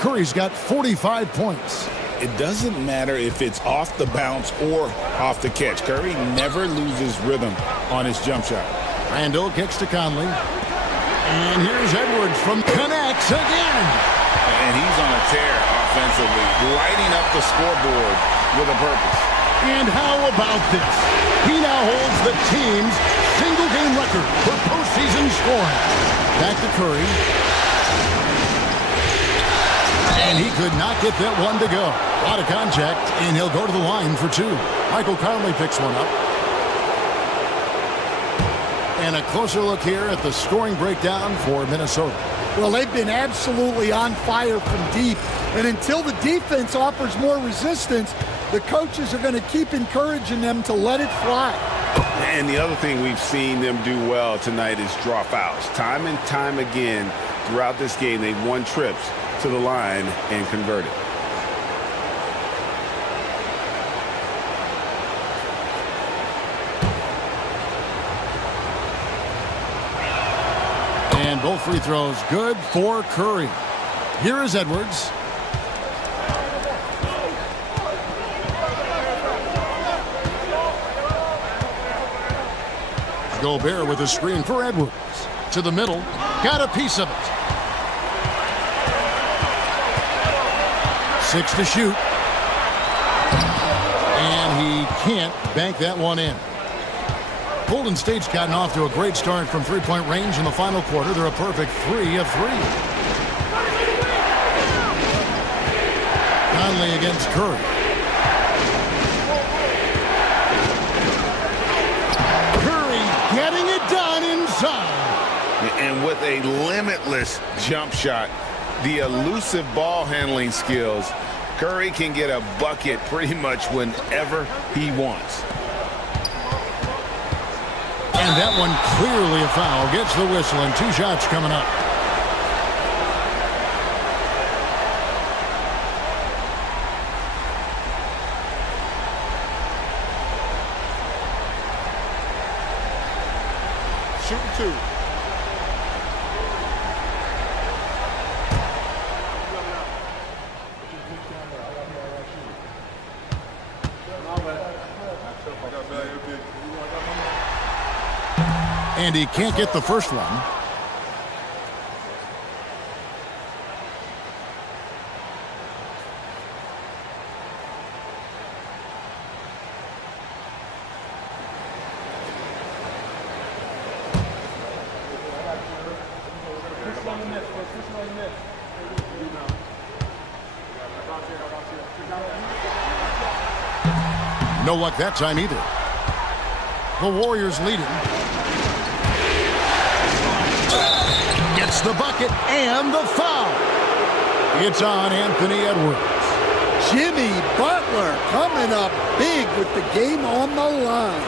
Curry's got 45 points. It doesn't matter if it's off the bounce or off the catch. Curry never loses rhythm on his jump shot. Randle kicks to Conley. And here's Edwards from connects again. And he's on a tear offensively, lighting up the scoreboard with a purpose. And how about this? He now holds the team's single-game record for postseason scoring. Back to Curry. And he could not get that one to go. A lot of contact, and he'll go to the line for 2. Michael Conley picks one up. And a closer look here at the scoring breakdown for Minnesota. Well, they've been absolutely on fire from deep. And until the defense offers more resistance, the coaches are going to keep encouraging them to let it fly. And the other thing we've seen them do well tonight is draw fouls. Time and time again throughout this game, they've won trips to the line and converted. And both free throws good for Curry. Here is Edwards. Gobert with a screen for Edwards. To the middle. Got a piece of it. 6 to shoot. And he can't bank that one in. Golden State's gotten off to a great start from three-point range in the final quarter. They're a perfect 3 of 3. Conley against Curry. Curry getting it done inside. And with a limitless jump shot, the elusive ball handling skills, Curry can get a bucket pretty much whenever he wants. And that one clearly a foul. Gets the whistle and 2 shots coming up. Shooting 2. And he can't get the first one. No luck that time either. The Warriors leading. Gets the bucket and the foul. It's on Anthony Edwards. Jimmy Butler coming up big with the game on the line.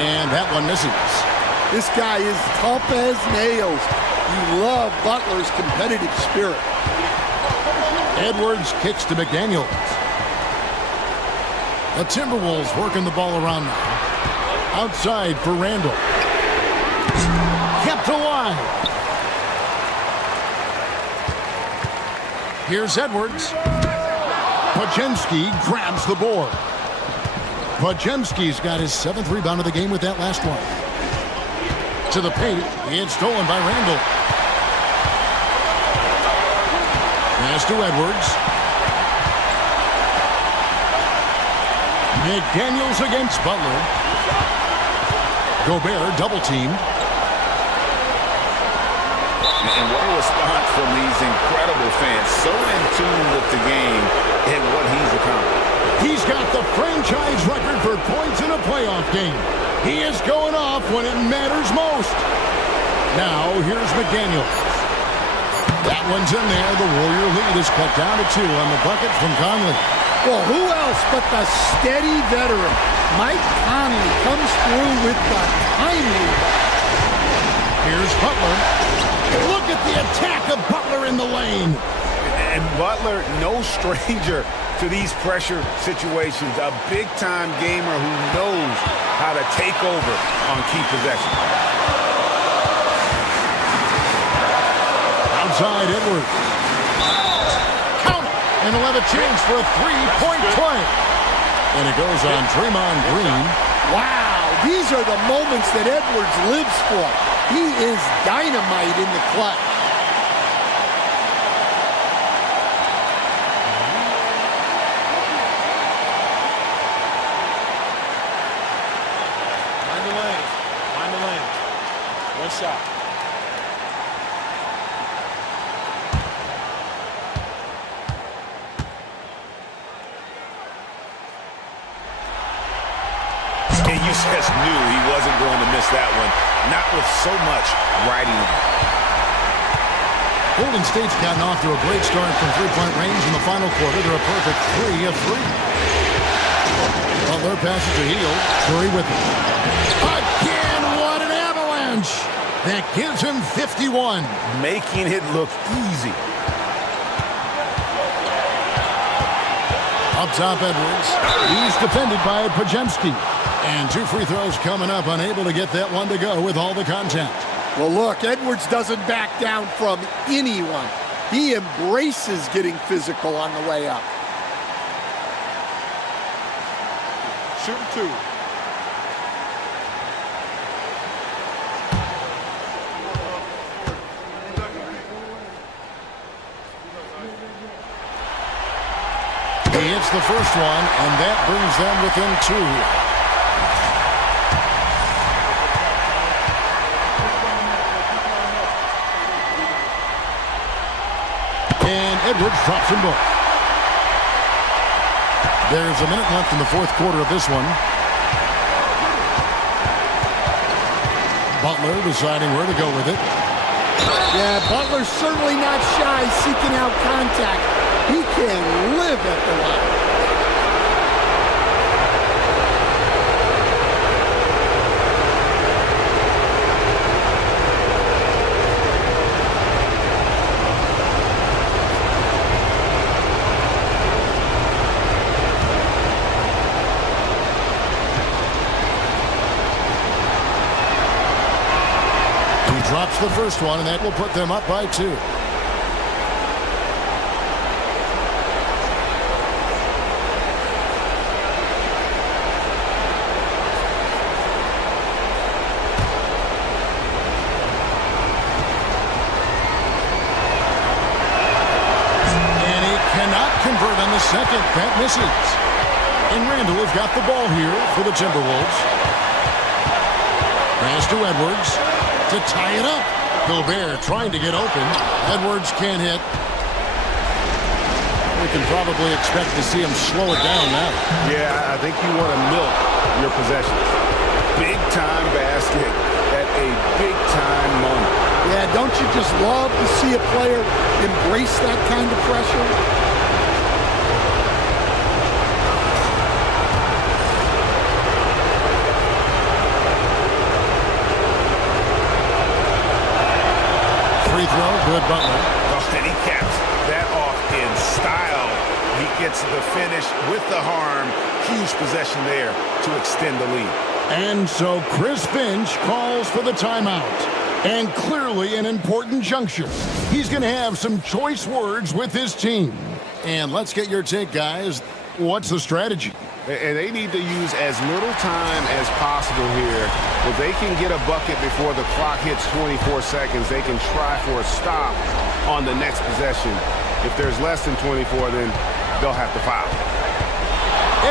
And that one misses. This guy is tough as nails. You love Butler's competitive spirit. Edwards kicks to McDaniels. The Timberwolves working the ball around now. Outside for Randall. Kept alive. Here's Edwards. Podziemski grabs the board. Podziemski's got his 7th rebound of the game with that last one. To the paint. It's stolen by Randall. Pass to Edwards. McDaniels against Butler. Gobert double-teamed. And what a response from these incredible fans. So in tune with the game and what he's accomplished. He's got the franchise record for points in a playoff game. He is going off when it matters most. Now, here's McDaniels. That one's in there. The Warrior lead is cut down to 2 on the bucket from Conley. Well, who else but the steady veteran? Mike Conley comes through with the timely. Here's Butler. Look at the attack of Butler in the lane. And Butler, no stranger to these pressure situations. A big-time gamer who knows how to take over on key possessions. Outside Edwards. Count it. And he'll have a chance for a 3-point play. And it goes on Draymond Green. Wow, these are the moments that Edwards lives for. He is dynamite in the clutch. Find the lane. One shot. And you just knew he wasn't going to miss that one. Not with so much riding on. Golden State's gotten off to a great start from three-point range in the final quarter. They're a perfect 3 of 3. Butler passes to Hield. Curry with it. Again, what an avalanche! That gives him 51. Making it look easy. Up top, Edwards. He's defended by Podziemski. And 2 free throws coming up, unable to get that one to go with all the contact. Well, look, Edwards doesn't back down from anyone. He embraces getting physical on the way up. Shoot 2. He hits the first one, and that brings them within 2 here. And Edwards drops them both. There's a minute left in the fourth quarter of this one. Butler deciding where to go with it. Yeah, Butler's certainly not shy seeking out contact. He can live at the line. Drops the first one, and that will put them up by 2. And he cannot convert on the second. That misses. And Randall has got the ball here for the Timberwolves. Pass to Edwards to tie it up. Gobert trying to get open. Edwards can't hit. We can probably expect to see him slow it down now. Yeah, I think you want to milk your possessions. Big-time basket at a big-time moment. Yeah, don't you just love to see a player embrace that kind of pressure? Good Butler. Oh, and he caps that off in style. He gets the finish with the harm. Huge possession there to extend the lead. And so Chris Finch calls for the timeout. And clearly an important juncture. He's going to have some choice words with his team. And let's get your take, guys. What's the strategy? And they need to use as little time as possible here. If they can get a bucket before the clock hits 24 seconds, they can try for a stop on the next possession. If there's less than 24, then they'll have to foul.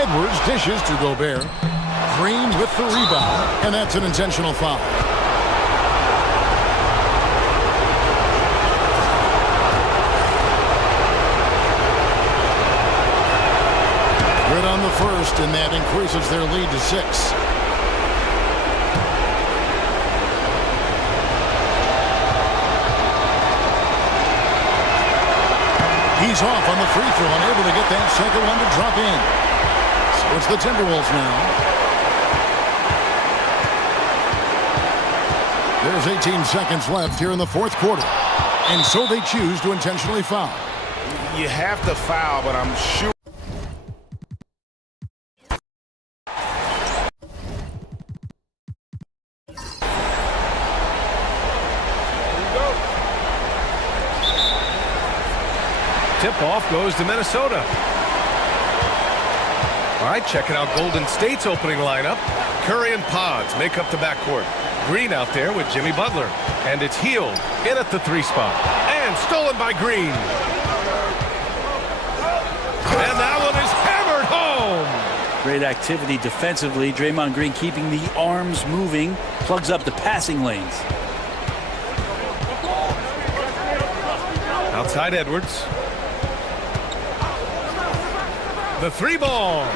Edwards dishes to Gobert. Green with the rebound, and that's an intentional foul. Good on the first, and that increases their lead to 6. He's off on the free throw, unable to get that second one to drop in. So it's the Timberwolves now. There's 18 seconds left here in the fourth quarter. And so they choose to intentionally foul. You have to foul, but I'm sure. Tip-off goes to Minnesota. All right, checking out Golden State's opening lineup. Curry and Pods make up the backcourt. Green out there with Jimmy Butler. And it's Hield in at the 3 spot. And stolen by Green. And that one is hammered home. Great activity defensively. Draymond Green keeping the arms moving. Plugs up the passing lanes. Outside Edwards. The 3 ball.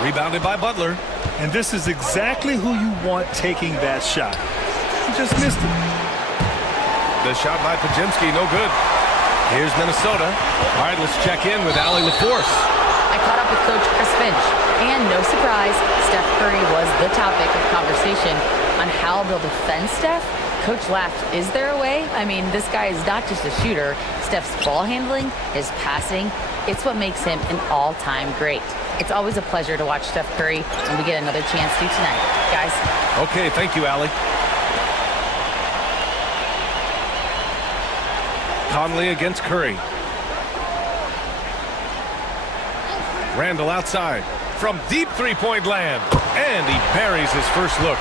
Rebounded by Butler. And this is exactly who you want taking that shot. He just missed it. The shot by Pajemski, no good. Here's Minnesota. All right, let's check in with Allie LaForce. I caught up with Coach Chris Finch. And no surprise, Steph Curry was the topic of conversation on how they'll defend Steph. Coach laughed, is there a way? I mean, this guy is not just a shooter. Steph's ball handling, his passing, it's what makes him an all-time great. It's always a pleasure to watch Steph Curry, and we get another chance to tonight. Guys. Okay, thank you, Allie. Conley against Curry. Randall outside from deep three-point land. And he buries his first look.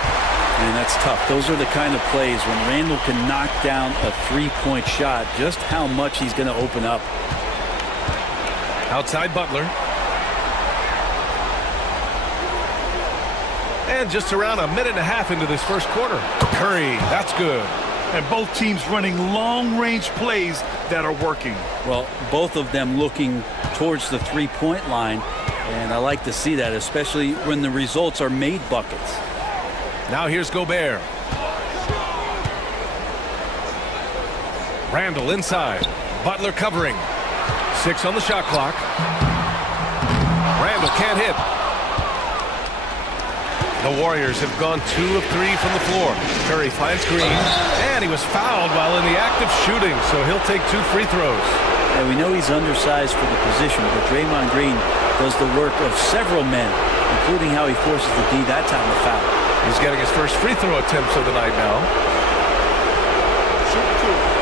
And that's tough. Those are the kind of plays when Randall can knock down a three-point shot, just how much he's going to open up. Outside Butler. And just around a minute and a half into this first quarter. Curry, that's good. And both teams running long-range plays that are working. Well, both of them looking towards the three-point line, and I like to see that, especially when the results are made buckets. Now here's Gobert. Randall inside. Butler covering. 6 on the shot clock. Randall can't hit. The Warriors have gone 2 of 3 from the floor. Curry finds Green, and he was fouled while in the act of shooting, so he'll take 2 free throws. And we know he's undersized for the position, but Draymond Green does the work of several men, including how he forces the D that time to foul. He's getting his first free throw attempts of the night now. Shoot 2.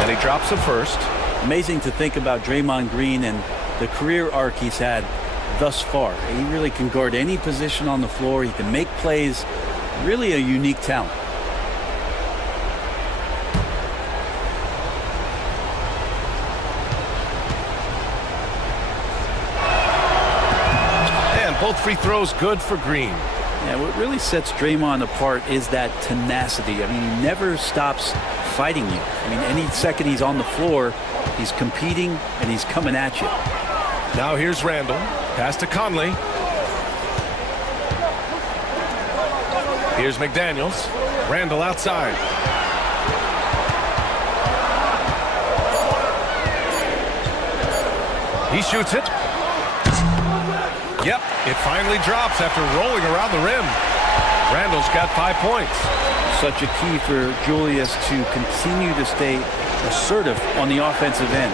And he drops the first. Amazing to think about Draymond Green and the career arc he's had thus far. He really can guard any position on the floor. He can make plays. Really a unique talent. And both free throws good for Green. Yeah, what really sets Draymond apart is that tenacity. I mean, he never stops fighting you. I mean, any second he's on the floor, he's competing and he's coming at you. Now here's Randall. Pass to Conley. Here's McDaniels. Randall outside. He shoots it. Yep, it finally drops after rolling around the rim. Randall's got 5 points. Such a key for Julius to continue to stay assertive on the offensive end.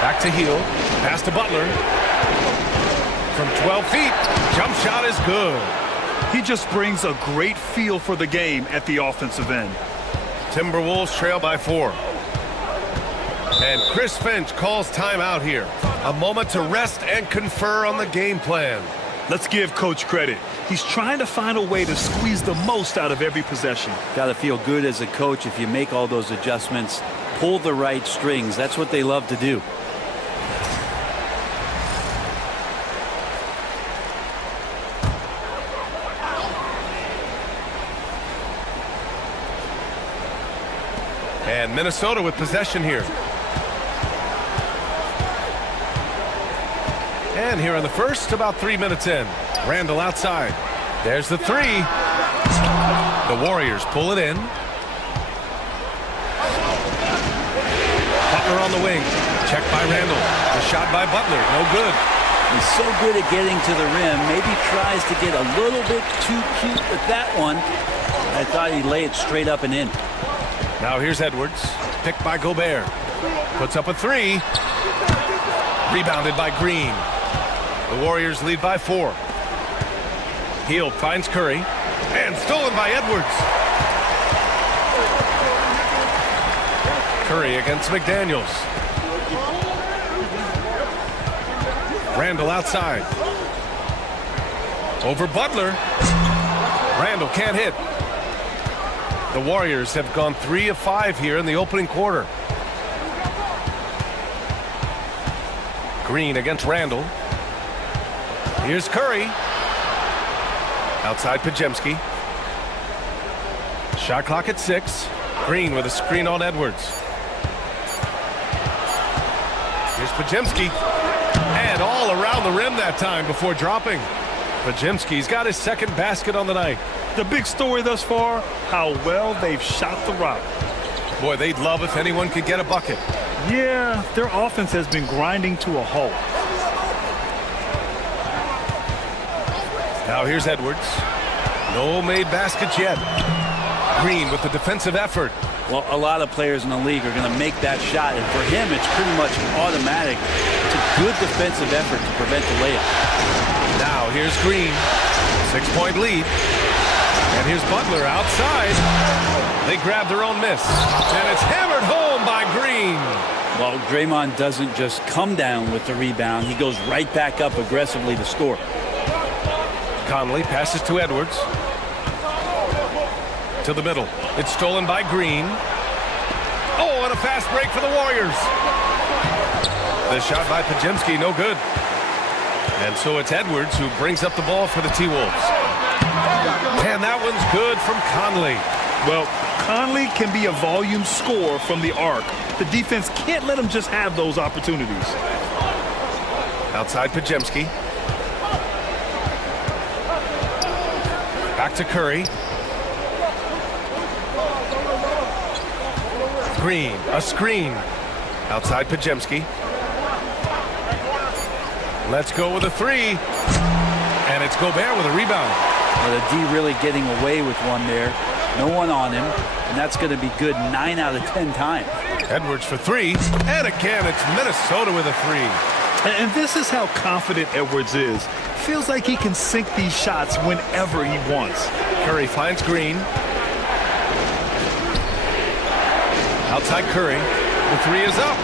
Back to Hield. Pass to Butler. From 12 feet. Jump shot is good. He just brings a great feel for the game at the offensive end. Timberwolves trail by 4. And Chris Finch calls timeout here. A moment to rest and confer on the game plan. Let's give Coach credit. He's trying to find a way to squeeze the most out of every possession. Got to feel good as a coach if you make all those adjustments, pull the right strings. That's what they love to do. And Minnesota with possession here. And here on the first, about 3 minutes in. Randall outside. There's the 3. The Warriors pull it in. Butler on the wing. Checked by Randall. The shot by Butler. No good. He's so good at getting to the rim. Maybe tries to get a little bit too cute with that one. I thought he'd lay it straight up and in. Now here's Edwards. Picked by Gobert. Puts up a 3. Rebounded by Green. The Warriors lead by 4. Hield finds Curry. And stolen by Edwards. Curry against McDaniels. Randall outside. Over Butler. Randall can't hit. The Warriors have gone 3 of 5 here in the opening quarter. Green against Randall. Here's Curry. Outside Pajemski. Shot clock at 6. Green with a screen on Edwards. Here's Pajemski. And all around the rim that time before dropping. Pajemski's got his second basket on the night. The big story thus far, how well they've shot the rock. Boy, they'd love if anyone could get a bucket. Yeah, their offense has been grinding to a halt. Now here's Edwards. No made baskets yet. Green with the defensive effort. Well, a lot of players in the league are going to make that shot, and for him, it's pretty much automatic. It's a good defensive effort to prevent the layup. Now, here's Green. 6-point lead. And here's Butler outside. They grab their own miss. And it's hammered home by Green. Well, Draymond doesn't just come down with the rebound. He goes right back up aggressively to score. Conley passes to Edwards. To the middle. It's stolen by Green. Oh, and a fast break for the Warriors. The shot by Podziemski, no good. And so it's Edwards who brings up the ball for the T-Wolves. And that one's good from Conley. Well, Conley can be a volume scorer from the arc. The defense can't let him just have those opportunities. Outside Podziemski. Back to Curry. Green, a screen. Outside Podziemski. Let's go with a three. And it's Gobert with a rebound. Well, the D really getting away with one there. No one on him, and that's going to be good 9 out of 10 times. Edwards for three. And again, it's Minnesota with a three. And this is how confident Edwards is. Feels like he can sink these shots whenever he wants. Curry finds Green. Outside Curry. The three is up.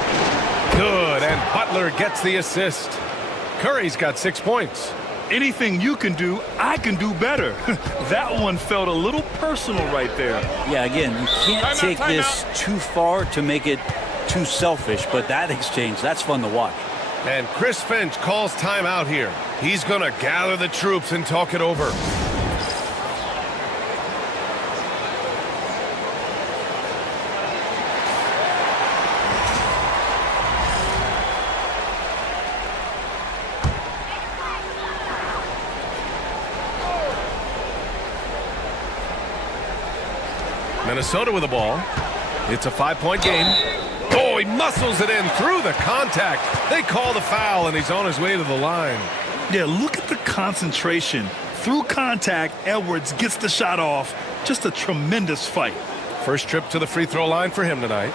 Good, and Butler gets the assist. Curry's got 6 points. Anything you can do, I can do better. That one felt a little personal right there. Yeah, again, you can't take this too far to make it too selfish, but that exchange, that's fun to watch. And Chris Finch calls timeout here. He's going to gather the troops and talk it over. Minnesota with the ball. It's a 5-point game. Oh, he muscles it in through the contact. They call the foul, and he's on his way to the line. Yeah, look at the concentration. Through contact, Edwards gets the shot off. Just a tremendous fight. First trip to the free throw line for him tonight.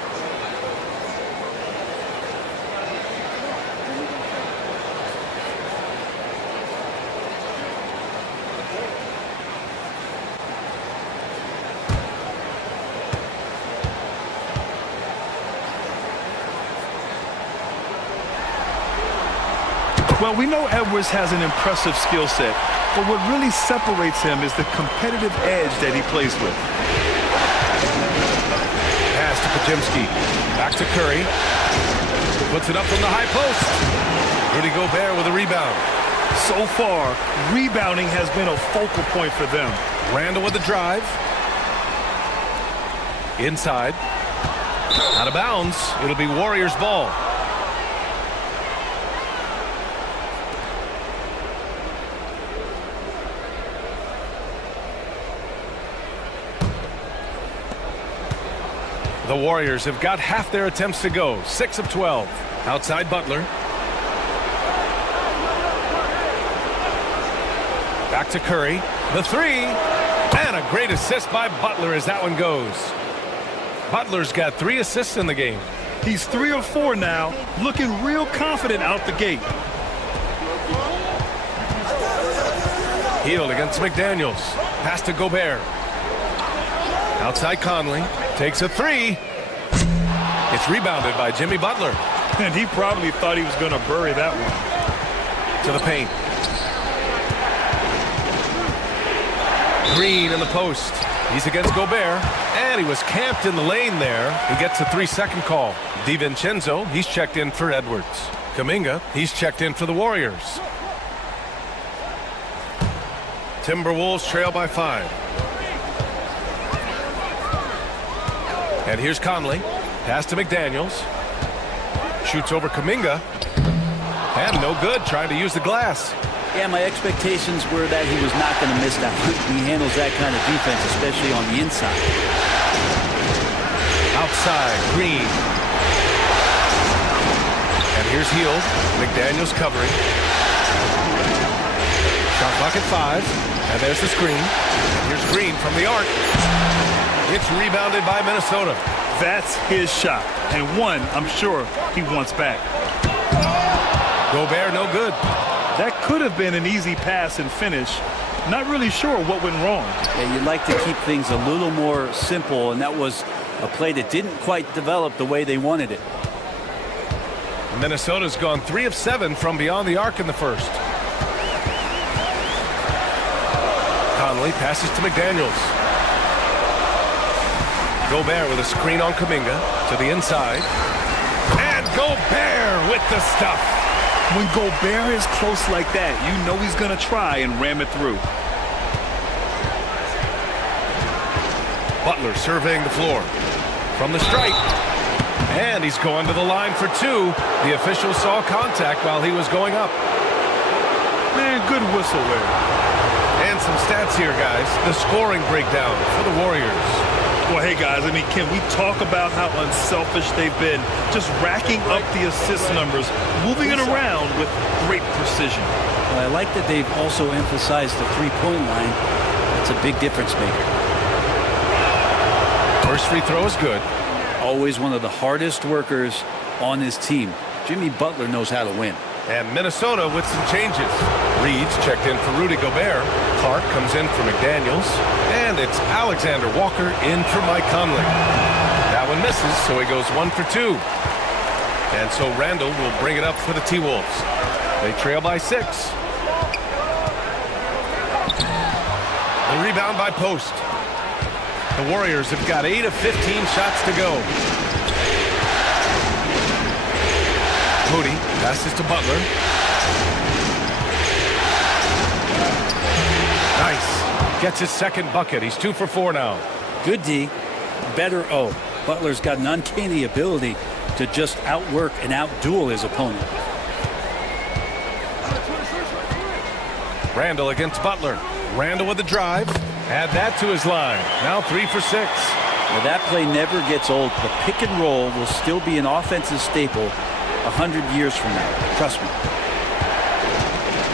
Well, we know Edwards has an impressive skill set, but what really separates him is the competitive edge that he plays with. Pass to Podziemski. Back to Curry. Puts it up from the high post. Rudy Gobert with a rebound. So far, rebounding has been a focal point for them. Randall with the drive. Inside. Out of bounds. It'll be Warriors ball. The Warriors have got half their attempts to go. 6 of 12. Outside Butler. Back to Curry. The three. And a great assist by Butler as that one goes. Butler's got 3 assists in the game. He's 3 of 4 now, looking real confident out the gate. Hield against McDaniels. Pass to Gobert. Outside Conley. Takes a three. It's rebounded by Jimmy Butler. And he probably thought he was going to bury that one. To the paint. Green in the post. He's against Gobert. And he was camped in the lane there. He gets a 3-second call. DiVincenzo, he's checked in for Edwards. Kuminga, he's checked in for the Warriors. Timberwolves trail by 5. And here's Conley. Pass to McDaniels. Shoots over Kuminga. And no good, trying to use the glass. Yeah, my expectations were that he was not going to miss that. He handles that kind of defense, especially on the inside. Outside, Green. And here's Hield. McDaniels covering. Shot clock at 5. And there's the screen. And here's Green from the arc. It's rebounded by Minnesota. That's his shot, and one I'm sure he wants back. Gobert, no good. That could have been an easy pass and finish. Not really sure what went wrong. Yeah, you'd like to keep things a little more simple, and that was a play that didn't quite develop the way they wanted it. Minnesota's gone 3 of 7 from beyond the arc in the first. Conley passes to McDaniels. Gobert with a screen on Kuminga to the inside. And Gobert with the stuff. When Gobert is close like that, you know he's going to try and ram it through. Butler surveying the floor from the stripe. And he's going to the line for 2. The official saw contact while he was going up. Man, good whistle there. And some stats here, guys. The scoring breakdown for the Warriors. Well, hey, guys, I mean, can we talk about how unselfish they've been? Just racking up the assist numbers, moving it around with great precision. Well, I like that they've also emphasized the three-point line. That's a big difference maker. First free throw is good. Always one of the hardest workers on his team. Jimmy Butler knows how to win. And Minnesota with some changes. Reed's checked in for Rudy Gobert. Clark comes in for McDaniels. And it's Alexander Walker in for Mike Conley. That one misses, so he goes 1 for 2. And so Randall will bring it up for the T-Wolves. They trail by 6. The rebound by Post. The Warriors have got 8 of 15 shots to go. Moody passes to Butler. Nice. Gets his second bucket. He's 2 for 4 now. Good D. Better O. Butler's got an uncanny ability to just outwork and outduel his opponent. Randall against Butler. Randall with the drive. Add that to his line. Now 3 for 6. Now that play never gets old. The pick and roll will still be an offensive staple 100 years from now. Trust me.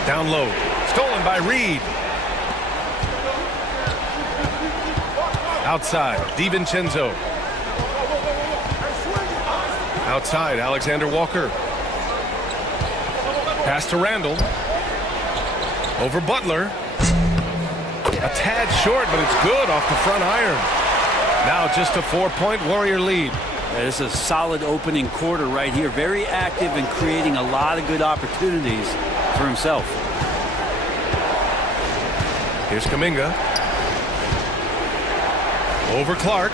Down low. Stolen by Reed. Outside. DiVincenzo. Outside. Alexander Walker. Pass to Randall. Over Butler. A tad short, but it's good off the front iron. Now just a 4-point Warrior lead. This is a solid opening quarter right here. Very active and creating a lot of good opportunities for himself. Here's Kuminga. Over Clark.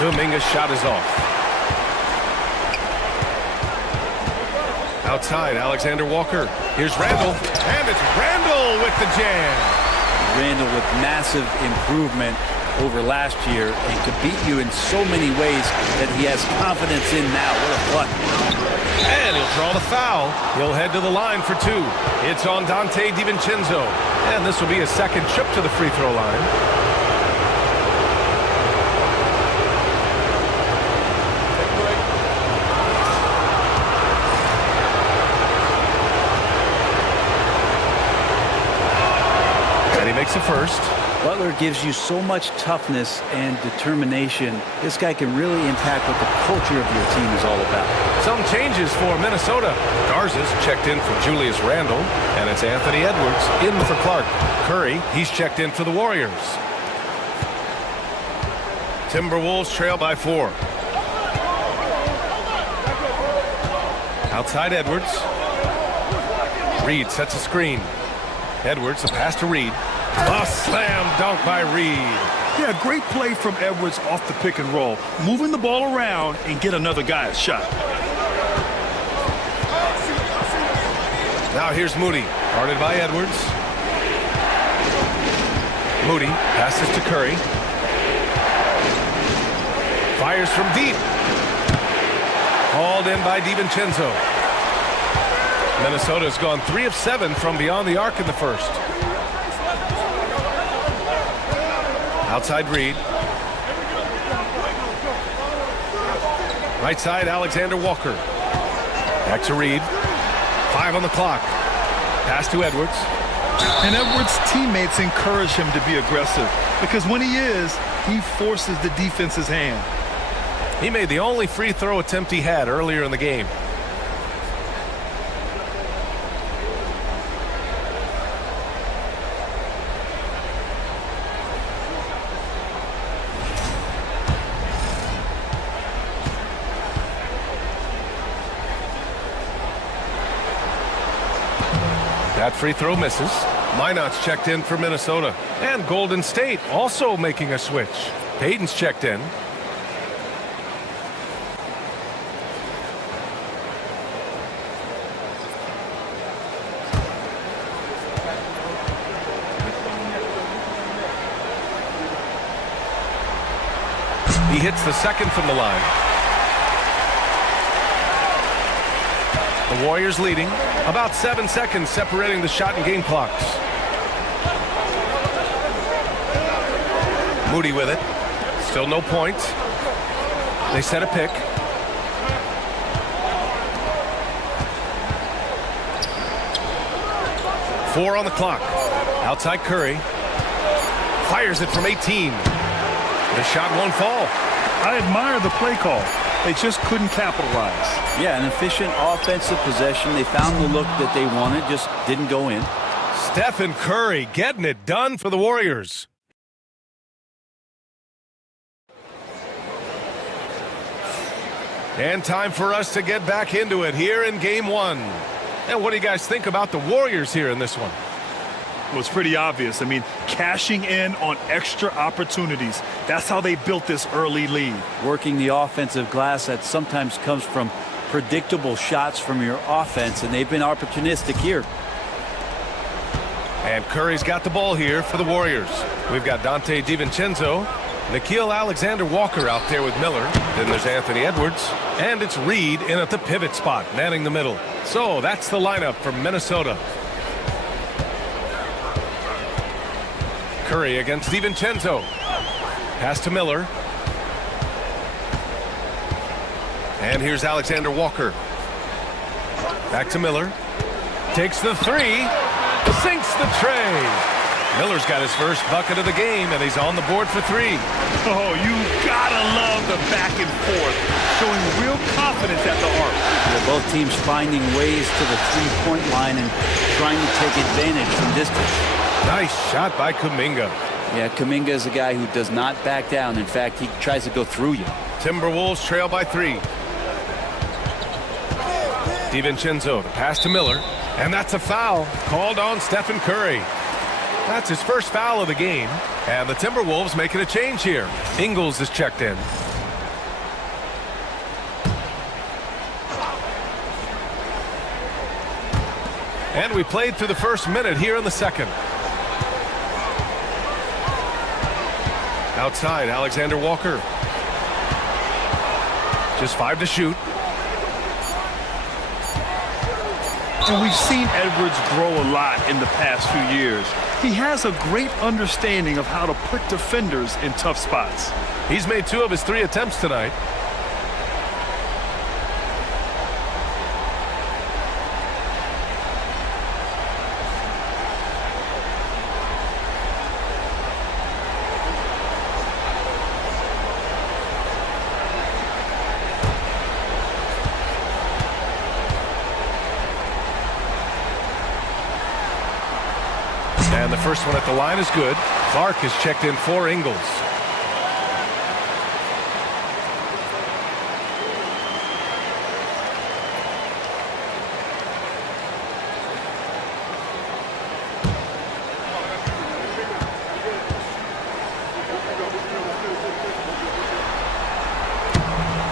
Kuminga's shot is off. Outside, Alexander Walker. Here's Randall. And it's Randall with the jam. Randall with massive improvement over last year and could beat you in so many ways that he has confidence in now. What a flush. And he'll draw the foul. He'll head to the line for 2. It's on Dante DiVincenzo. And this will be a second trip to the free throw line. And he makes the first. Butler gives you so much toughness and determination. This guy can really impact what the culture of your team is all about. Some changes for Minnesota. Garza's checked in for Julius Randle, and it's Anthony Edwards in for Clark. Curry, he's checked in for the Warriors. Timberwolves trail by 4. Outside Edwards. Reed sets a screen. Edwards, a pass to Reed. A slam dunk by Reed. Yeah, great play from Edwards off the pick and roll. Moving the ball around and get another guy a shot. Now here's Moody. Guarded by Edwards. Moody passes to Curry. Fires from deep. Hauled in by DiVincenzo. Minnesota's gone 3 of 7 from beyond the arc in the first. Outside Reed. Right side, Alexander Walker. Back to Reed. 5 on the clock. Pass to Edwards. And Edwards' teammates encourage him to be aggressive because when he is, he forces the defense's hand. He made the only free throw attempt he had earlier in the game. That free throw misses. Minot's checked in for Minnesota. And Golden State also making a switch. Payton's checked in. He hits the second from the line. The Warriors leading. About 7 seconds separating the shot and game clocks. Moody with it. Still no points. They set a pick. Four on the clock. Outside Curry. Fires it from 18. The shot won't fall. I admire the play call. They just couldn't capitalize. Yeah, an efficient offensive possession. They found the look that they wanted, just didn't go in. Stephen Curry getting it done for the Warriors. And time for us to get back into it here in game one. And what do you guys think about the Warriors here in this one? Well, it's pretty obvious. I mean, cashing in on extra opportunities. That's how they built this early lead. Working the offensive glass that sometimes comes from predictable shots from your offense, and they've been opportunistic here. And Curry's got the ball here for the Warriors. We've got Dante DiVincenzo, Nickeil Alexander-Walker out there with Miller. Then there's Anthony Edwards. And it's Reed in at the pivot spot, manning the middle. So that's the lineup from Minnesota. Curry against DiVincenzo. Pass to Miller. And here's Alexander Walker. Back to Miller. Takes the three. Sinks the tray. Miller's got his first bucket of the game, and he's on the board for three. Oh, you gotta love the back and forth. Showing real confidence at the arc. Yeah, both teams finding ways to the three-point line and trying to take advantage from distance. Nice shot by Kuminga. Yeah, Kuminga is a guy who does not back down. In fact, he tries to go through you. Timberwolves trail by three. DiVincenzo, the pass to Miller. And that's a foul called on Stephen Curry. That's his first foul of the game. And the Timberwolves making a change here. Ingles is checked in. And we played through the first minute here in the second. Outside, Alexander Walker. Just 5 to shoot. And we've seen Edwards grow a lot in the past few years. He has a great understanding of how to put defenders in tough spots. He's made 2 of his 3 attempts tonight. And the first one at the line is good. Clark has checked in for Ingles.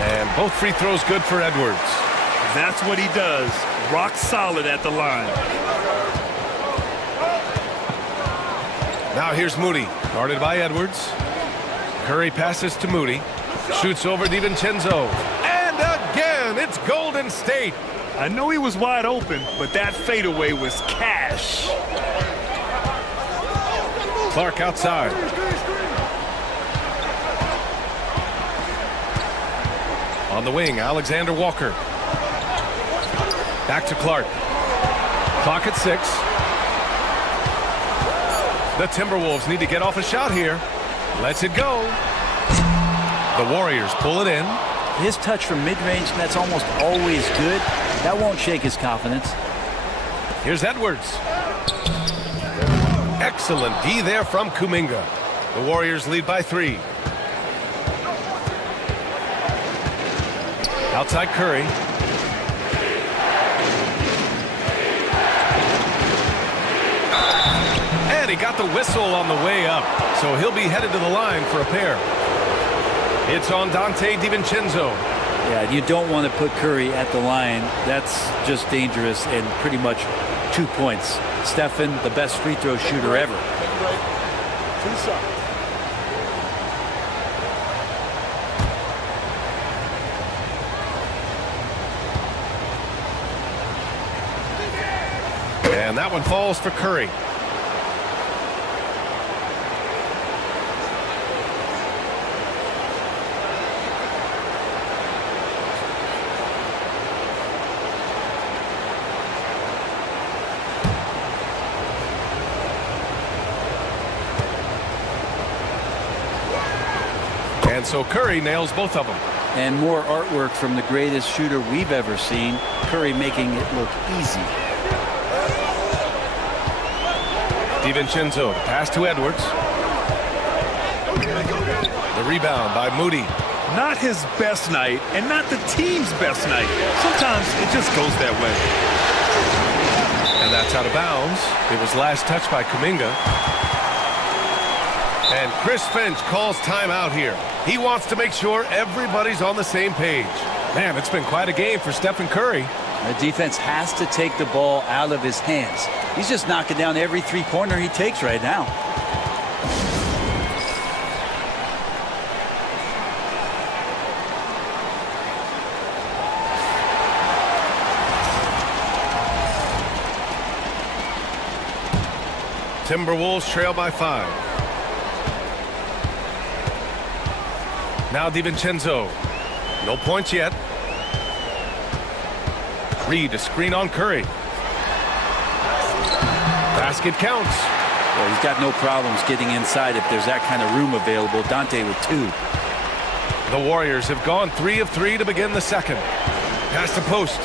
And both free throws good for Edwards. That's what he does. Rock solid at the line. Now here's Moody, guarded by Edwards. Curry passes to Moody. Shoots over DiVincenzo. And again, it's Golden State. I know he was wide open, but that fadeaway was cash. Clark outside. On the wing, Alexander Walker. Back to Clark. Clock at 6. The Timberwolves need to get off a shot here. Lets it go. The Warriors pull it in. His touch from mid-range, that's almost always good. That won't shake his confidence. Here's Edwards. Excellent D there from Kuminga. The Warriors lead by 3. Outside Curry. And he got the whistle on the way up, so he'll be headed to the line for a pair. It's on Dante DiVincenzo. Yeah, you don't want to put Curry at the line. That's just dangerous and pretty much 2 points. Stephen, the best free throw shooter ever. And that one falls for Curry. And so Curry nails both of them. And more artwork from the greatest shooter we've ever seen. Curry making it look easy. DiVincenzo, the pass to Edwards. The rebound by Moody. Not his best night and not the team's best night. Sometimes it just goes that way. And that's out of bounds. It was last touched by Kuminga. And Chris Finch calls timeout here. He wants to make sure everybody's on the same page. Man, it's been quite a game for Stephen Curry. The defense has to take the ball out of his hands. He's just knocking down every three-pointer he takes right now. Timberwolves trail by 5. Now DiVincenzo. No points yet. Reed a screen on Curry. Basket counts. Well, he's got no problems getting inside if there's that kind of room available. Dante with 2. The Warriors have gone 3 of 3 to begin the second. Pass to post.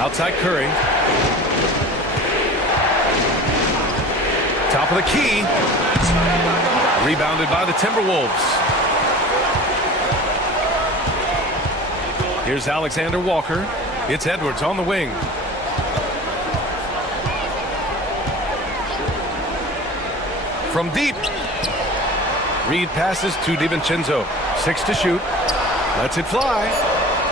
Outside Curry. Top of the key. Rebounded by the Timberwolves. Here's Alexander Walker. It's Edwards on the wing. From deep. Reed passes to DiVincenzo. 6 to shoot. Lets it fly.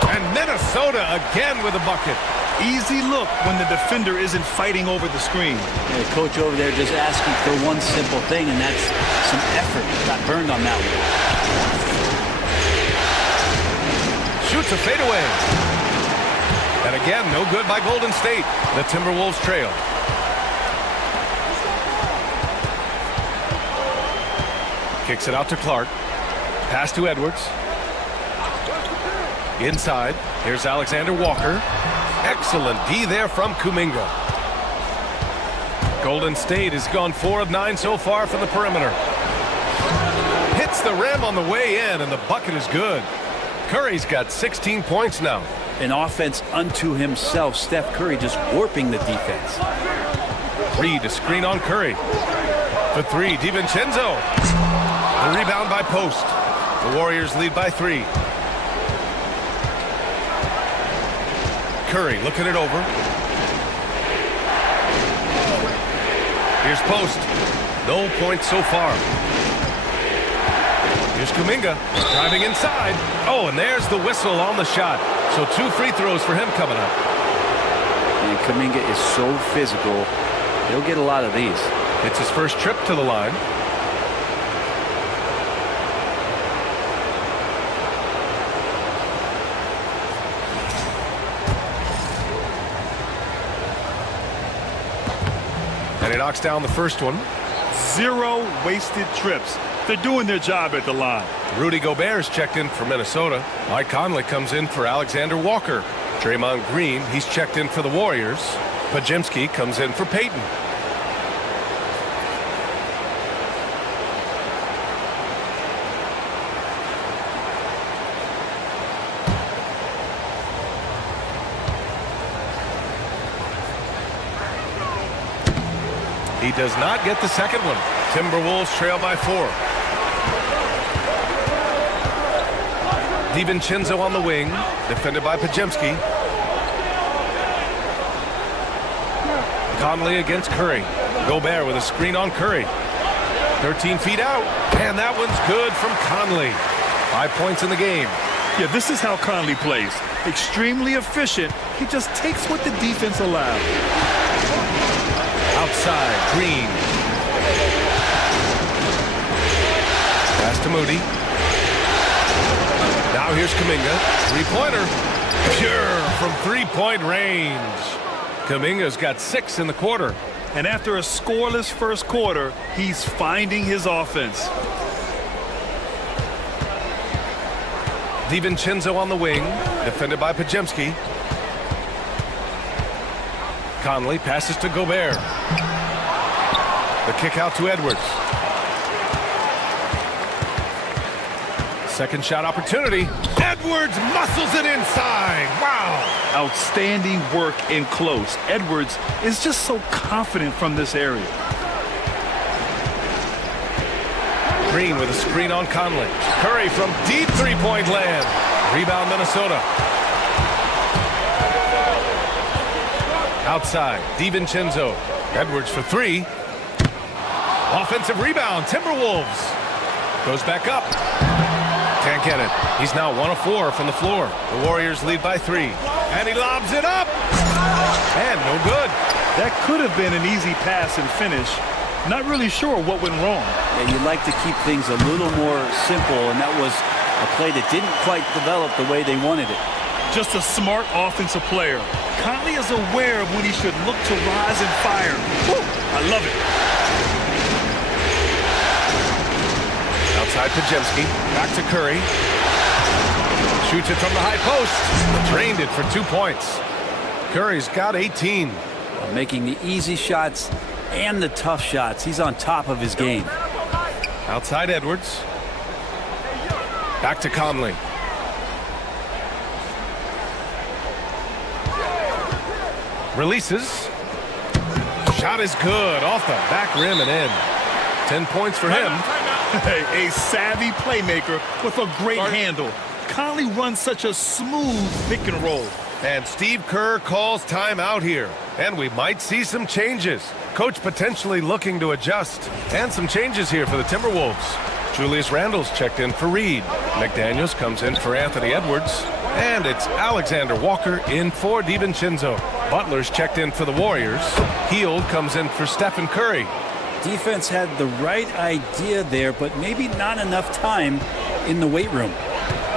And Minnesota again with a bucket. Easy look when the defender isn't fighting over the screen. The coach over there just asking for one simple thing, and that's some effort. Got burned on that one. Shoots a fadeaway. And again, no good by Golden State. The Timberwolves trail. Kicks it out to Clark. Pass to Edwards. Inside. Here's Alexander Walker. Excellent D there from Kuminga. Golden State has gone 4 of 9 so far from the perimeter. Hits the rim on the way in, and the bucket is good. Curry's got 16 points now. An offense unto himself. Steph Curry just warping the defense. Reed a screen on Curry. For 3, DiVincenzo. The rebound by Post. The Warriors lead by 3. Curry looking it over. Here's Post. No points so far. Here's Kuminga driving inside. Oh, and there's the whistle on the shot. So 2 free throws for him coming up. And Kuminga is so physical. He'll get a lot of these. It's his first trip to the line. And he knocks down the first one. 0 wasted trips. They're doing their job at the line. Rudy Gobert's checked in for Minnesota. Mike Conley comes in for Alexander Walker. Draymond Green, he's checked in for the Warriors. Podziemski comes in for Peyton. He does not get the second one. Timberwolves trail by 4. DiVincenzo on the wing, defended by Pajemski. Conley against Curry. Gobert with a screen on Curry. 13 feet out, and that one's good from Conley. 5 points in the game. Yeah, this is how Conley plays. Extremely efficient. He just takes what the defense allows. Outside, Green. Pass to Moody. Now here's Kuminga. Three-pointer. Pure from three-point range. Kuminga's got 6 in the quarter. And after a scoreless first quarter, he's finding his offense. DiVincenzo on the wing, defended by Pajemski. Conley passes to Gobert. The kick out to Edwards. Second shot opportunity. Edwards muscles it inside. Wow. Outstanding work in close. Edwards is just so confident from this area. Green with a screen on Conley. Curry from deep three-point land. Rebound Minnesota. Outside, DiVincenzo. Edwards for 3. Offensive rebound, Timberwolves. Goes back up. Can't get it. He's now 1 of 4 from the floor. The Warriors lead by 3. And he lobs it up. And no good. That could have been an easy pass and finish. Not really sure what went wrong. Yeah, you'd like to keep things a little more simple, and that was a play that didn't quite develop the way they wanted it. Just a smart offensive player. Conley is aware of when he should look to rise and fire. Woo, I love it. Outside Pajemski. Back to Curry. Shoots it from the high post. Drained it for 2 points. Curry's got 18. Making the easy shots and the tough shots. He's on top of his game. Outside Edwards. Back to Conley. Releases. Shot is good. Off the back rim and in. 10 points for him. A savvy playmaker with a great handle. Conley runs such a smooth pick and roll. And Steve Kerr calls timeout here. And we might see some changes. Coach potentially looking to adjust. And some changes here for the Timberwolves. Julius Randle's checked in for Reed. McDaniels comes in for Anthony Edwards. And it's Alexander Walker in for DiVincenzo. Butler's checked in for the Warriors. Hield comes in for Stephen Curry. Defense had the right idea there, but maybe not enough time in the weight room.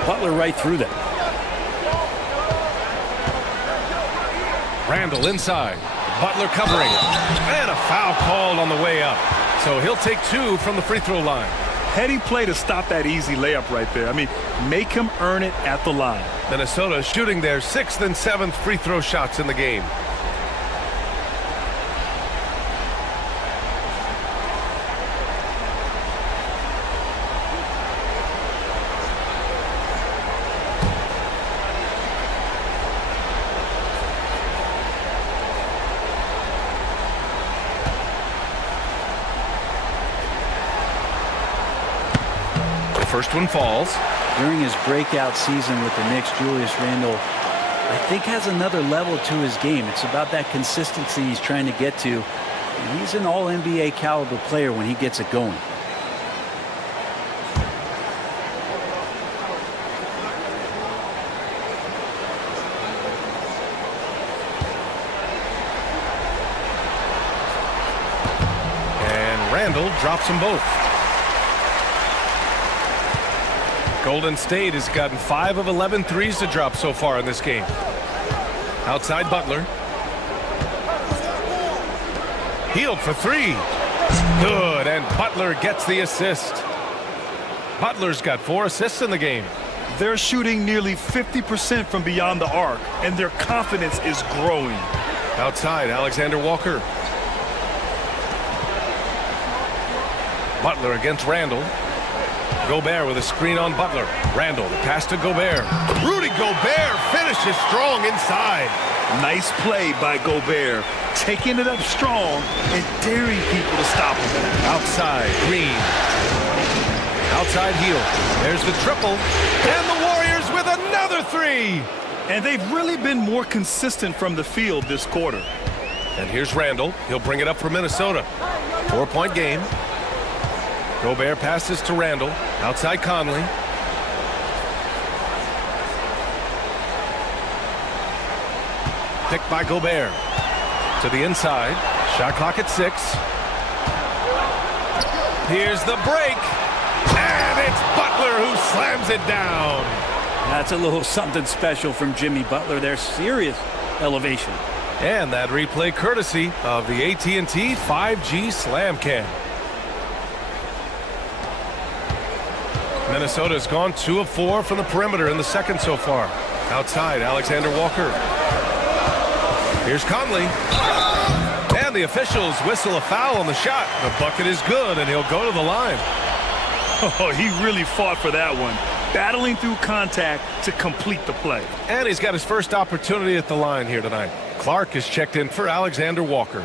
Butler right through them. Randle inside. Butler covering. And a foul called on the way up. So he'll take 2 from the free throw line. Heady play to stop that easy layup right there. I mean, make him earn it at the line. Minnesota shooting their 6th and 7th free throw shots in the game. First one falls. During his breakout season with the Knicks, Julius Randle, I think, has another level to his game. It's about that consistency he's trying to get to. And he's an all-NBA caliber player when he gets it going. And Randle drops them both. Golden State has gotten 5 of 11 threes to drop so far in this game. Outside Butler. Hield for 3. Good, and Butler gets the assist. Butler's got 4 assists in the game. They're shooting nearly 50% from beyond the arc, and their confidence is growing. Outside, Alexander Walker. Butler against Randle. Gobert with a screen on Butler. Randall, the pass to Gobert. Rudy Gobert finishes strong inside. Nice play by Gobert, taking it up strong and daring people to stop him. Outside, Green. Outside heel. There's the triple. And the Warriors with another three. And they've really been more consistent from the field this quarter. And here's Randall. He'll bring it up for Minnesota. 4-point game. Gobert passes to Randall. Outside Conley. Picked by Gobert. To the inside. Shot clock at 6. Here's the break. And it's Butler who slams it down. That's a little something special from Jimmy Butler. There's serious elevation. And that replay courtesy of the AT&T 5G Slam Cam. Minnesota's gone 2 of 4 from the perimeter in the second so far. Outside, Alexander Walker. Here's Conley. And the officials whistle a foul on the shot. The bucket is good, and he'll go to the line. Oh, he really fought for that one, battling through contact to complete the play. And he's got his first opportunity at the line here tonight. Clark is checked in for Alexander Walker.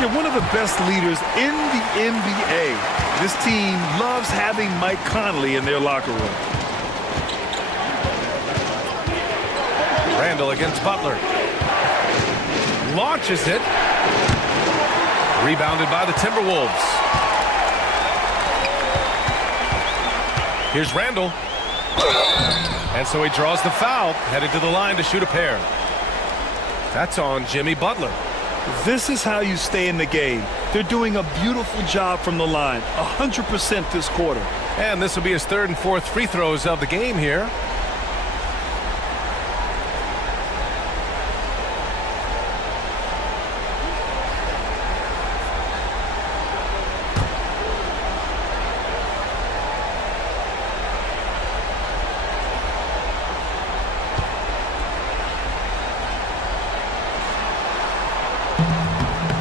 They're one of the best leaders in the NBA. This team loves having Mike Conley in their locker room. Randall against Butler. Launches it. Rebounded by the Timberwolves. Here's Randall. And so he draws the foul, headed to the line to shoot a pair. That's on Jimmy Butler. This is how you stay in the game. They're doing a beautiful job from the line, 100% this quarter. And this will be his third and fourth free throws of the game here.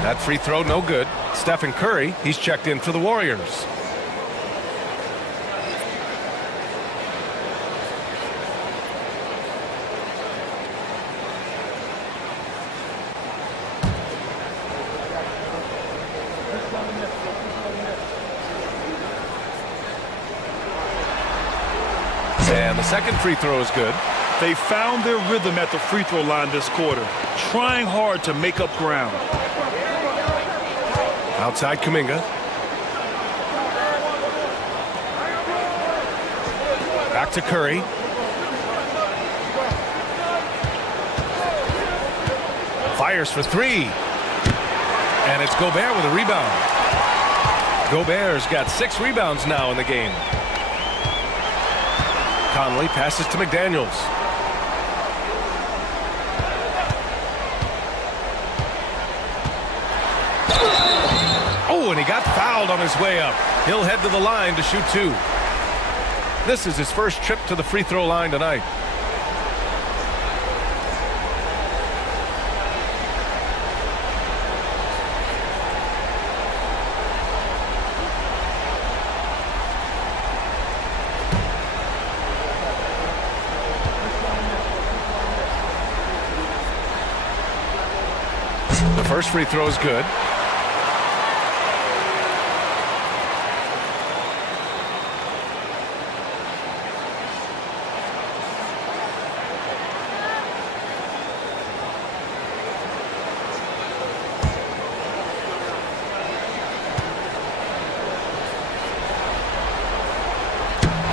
That free throw, no good. Stephen Curry, he's checked in for the Warriors. And the second free throw is good. They found their rhythm at the free throw line this quarter, trying hard to make up ground. Outside Kuminga. Back to Curry. Fires for 3. And it's Gobert with a rebound. Gobert's got 6 rebounds now in the game. Conley passes to McDaniels. Oh, and he got fouled on his way up. He'll head to the line to shoot 2. This is his first trip to the free throw line tonight. The first free throw is good.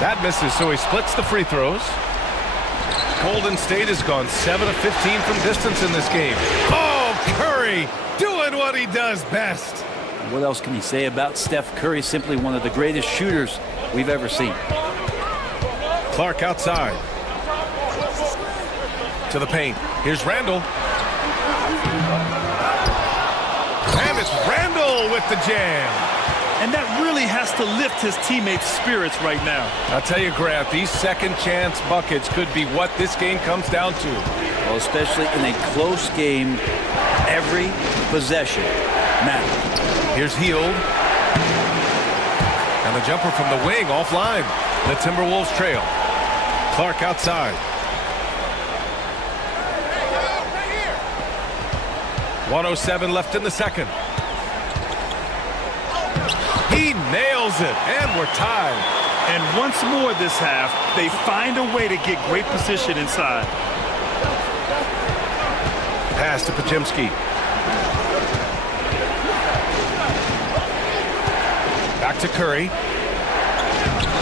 That misses, so he splits the free throws. Golden State has gone 7 of 15 from distance in this game. Oh, Curry doing what he does best. What else can you say about Steph Curry? Simply one of the greatest shooters we've ever seen. Clark outside. To the paint. Here's Randall. And it's Randall with the jam. and that really has to lift his teammates' spirits right now. I'll tell you, Grant, these second chance buckets could be what this game comes down to. Well, especially in a close game, every possession matters. Here's Hield. And the jumper from the wing offline. The Timberwolves trail. Clark outside. 1:07 left in the second. He nails it, and we're tied. And once more this half, they find a way to get great position inside. Pass to Podziemski. Back to Curry.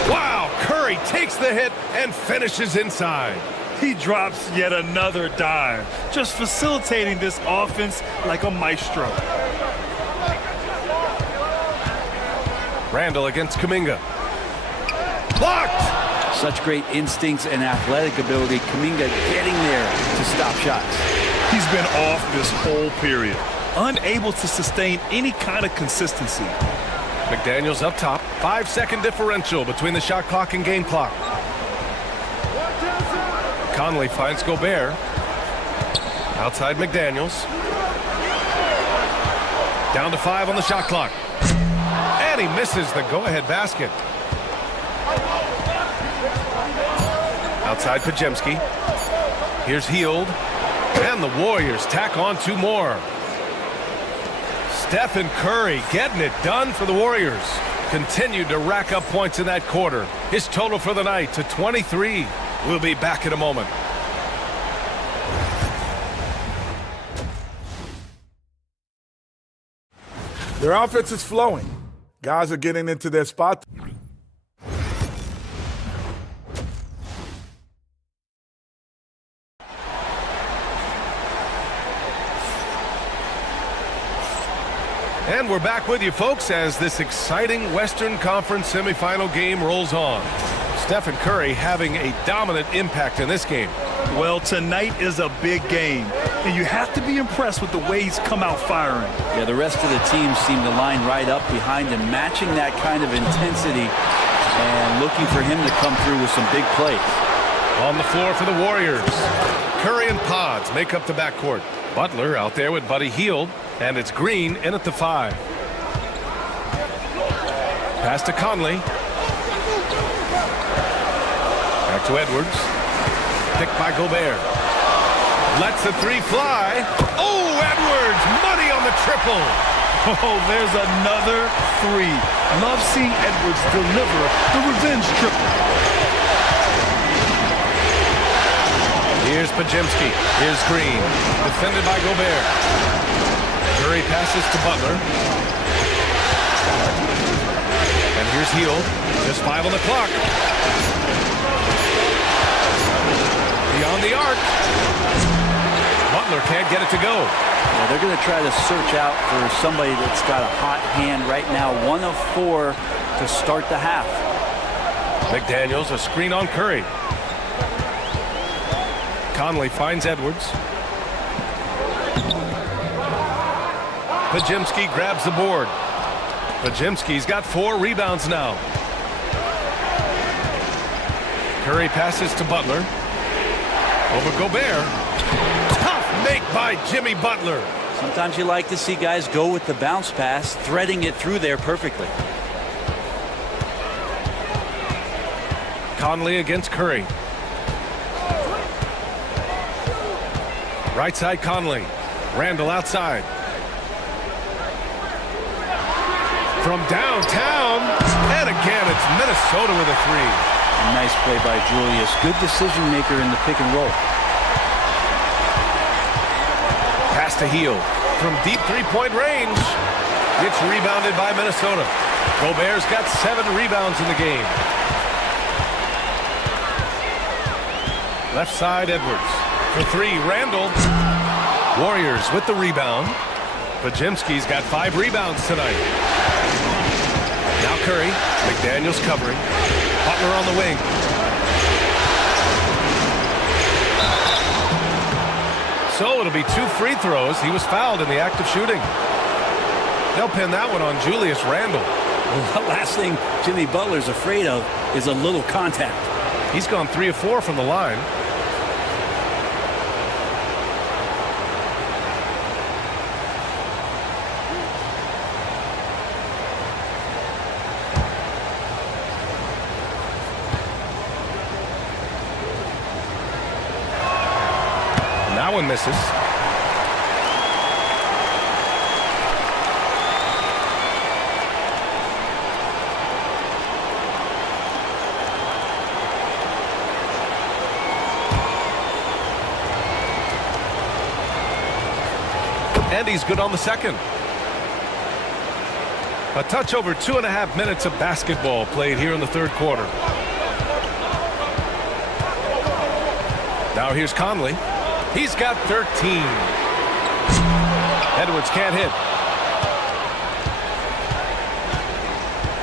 Wow, Curry takes the hit and finishes inside. He drops yet another dime, just facilitating this offense like a maestro. Randall against Kuminga. Blocked! Such great instincts and athletic ability. Kuminga getting there to stop shots. He's been off this whole period, unable to sustain any kind of consistency. McDaniels up top. 5-second differential between the shot clock and game clock. Conley finds Gobert. Outside McDaniels. Down to 5 on the shot clock. And he misses the go-ahead basket. Outside Podziemski. Here's Hield. And the Warriors tack on 2 more. Stephen Curry getting it done for the Warriors. Continued to rack up points in that quarter. His total for the night to 23. We'll be back in a moment. Their offense is flowing. Guys are getting into their spot. And we're back with you, folks, as this exciting Western Conference semifinal game rolls on. Stephen Curry having a dominant impact in this game. Well, tonight is a big game, and you have to be impressed with the way he's come out firing. Yeah, the rest of the team seem to line right up behind him, matching that kind of intensity and looking for him to come through with some big plays. On the floor for the Warriors. Curry and Pods make up the backcourt. Butler out there with Buddy Hield, and it's Green in at the 5. Pass to Conley. Back to Edwards. Picked by Gobert. Lets the 3 fly. Oh, Edwards! Money on the triple. Oh, there's another 3. Love seeing Edwards deliver the revenge triple. Here's Podziemski. Here's Green. Defended by Gobert. Curry passes to Butler. And here's Hield. Just 5 on the clock. Beyond the arc. Butler can't get it to go. Yeah, they're going to try to search out for somebody that's got a hot hand right now. 1 of 4 to start the half. McDaniels, a screen on Curry. Conley finds Edwards. Podziemski grabs the board. Podziemski's got 4 rebounds now. Curry passes to Butler. Over Gobert. Tough make by Jimmy Butler. Sometimes you like to see guys go with the bounce pass, threading it through there perfectly. Conley against Curry. Right side Conley. Randall outside. From downtown. And again, it's Minnesota with a 3. A nice play by Julius. Good decision maker in the pick and roll. Pass to Hield. From deep 3-point range. It's rebounded by Minnesota. Gobert's got 7 rebounds in the game. Left side Edwards. For 3, Randall. Warriors with the rebound. Podziemski's got 5 rebounds tonight. Now Curry. McDaniels covering. Butler on the wing. So it'll be 2 free throws. He was fouled in the act of shooting. They'll pin that one on Julius Randle. Well, the last thing Jimmy Butler's afraid of is a little contact. He's gone 3 of 4 from the line. That one misses. And he's good on the second. A touch over 2.5 minutes of basketball played here in the third quarter. Now here's Conley. He's got 13. Edwards can't hit.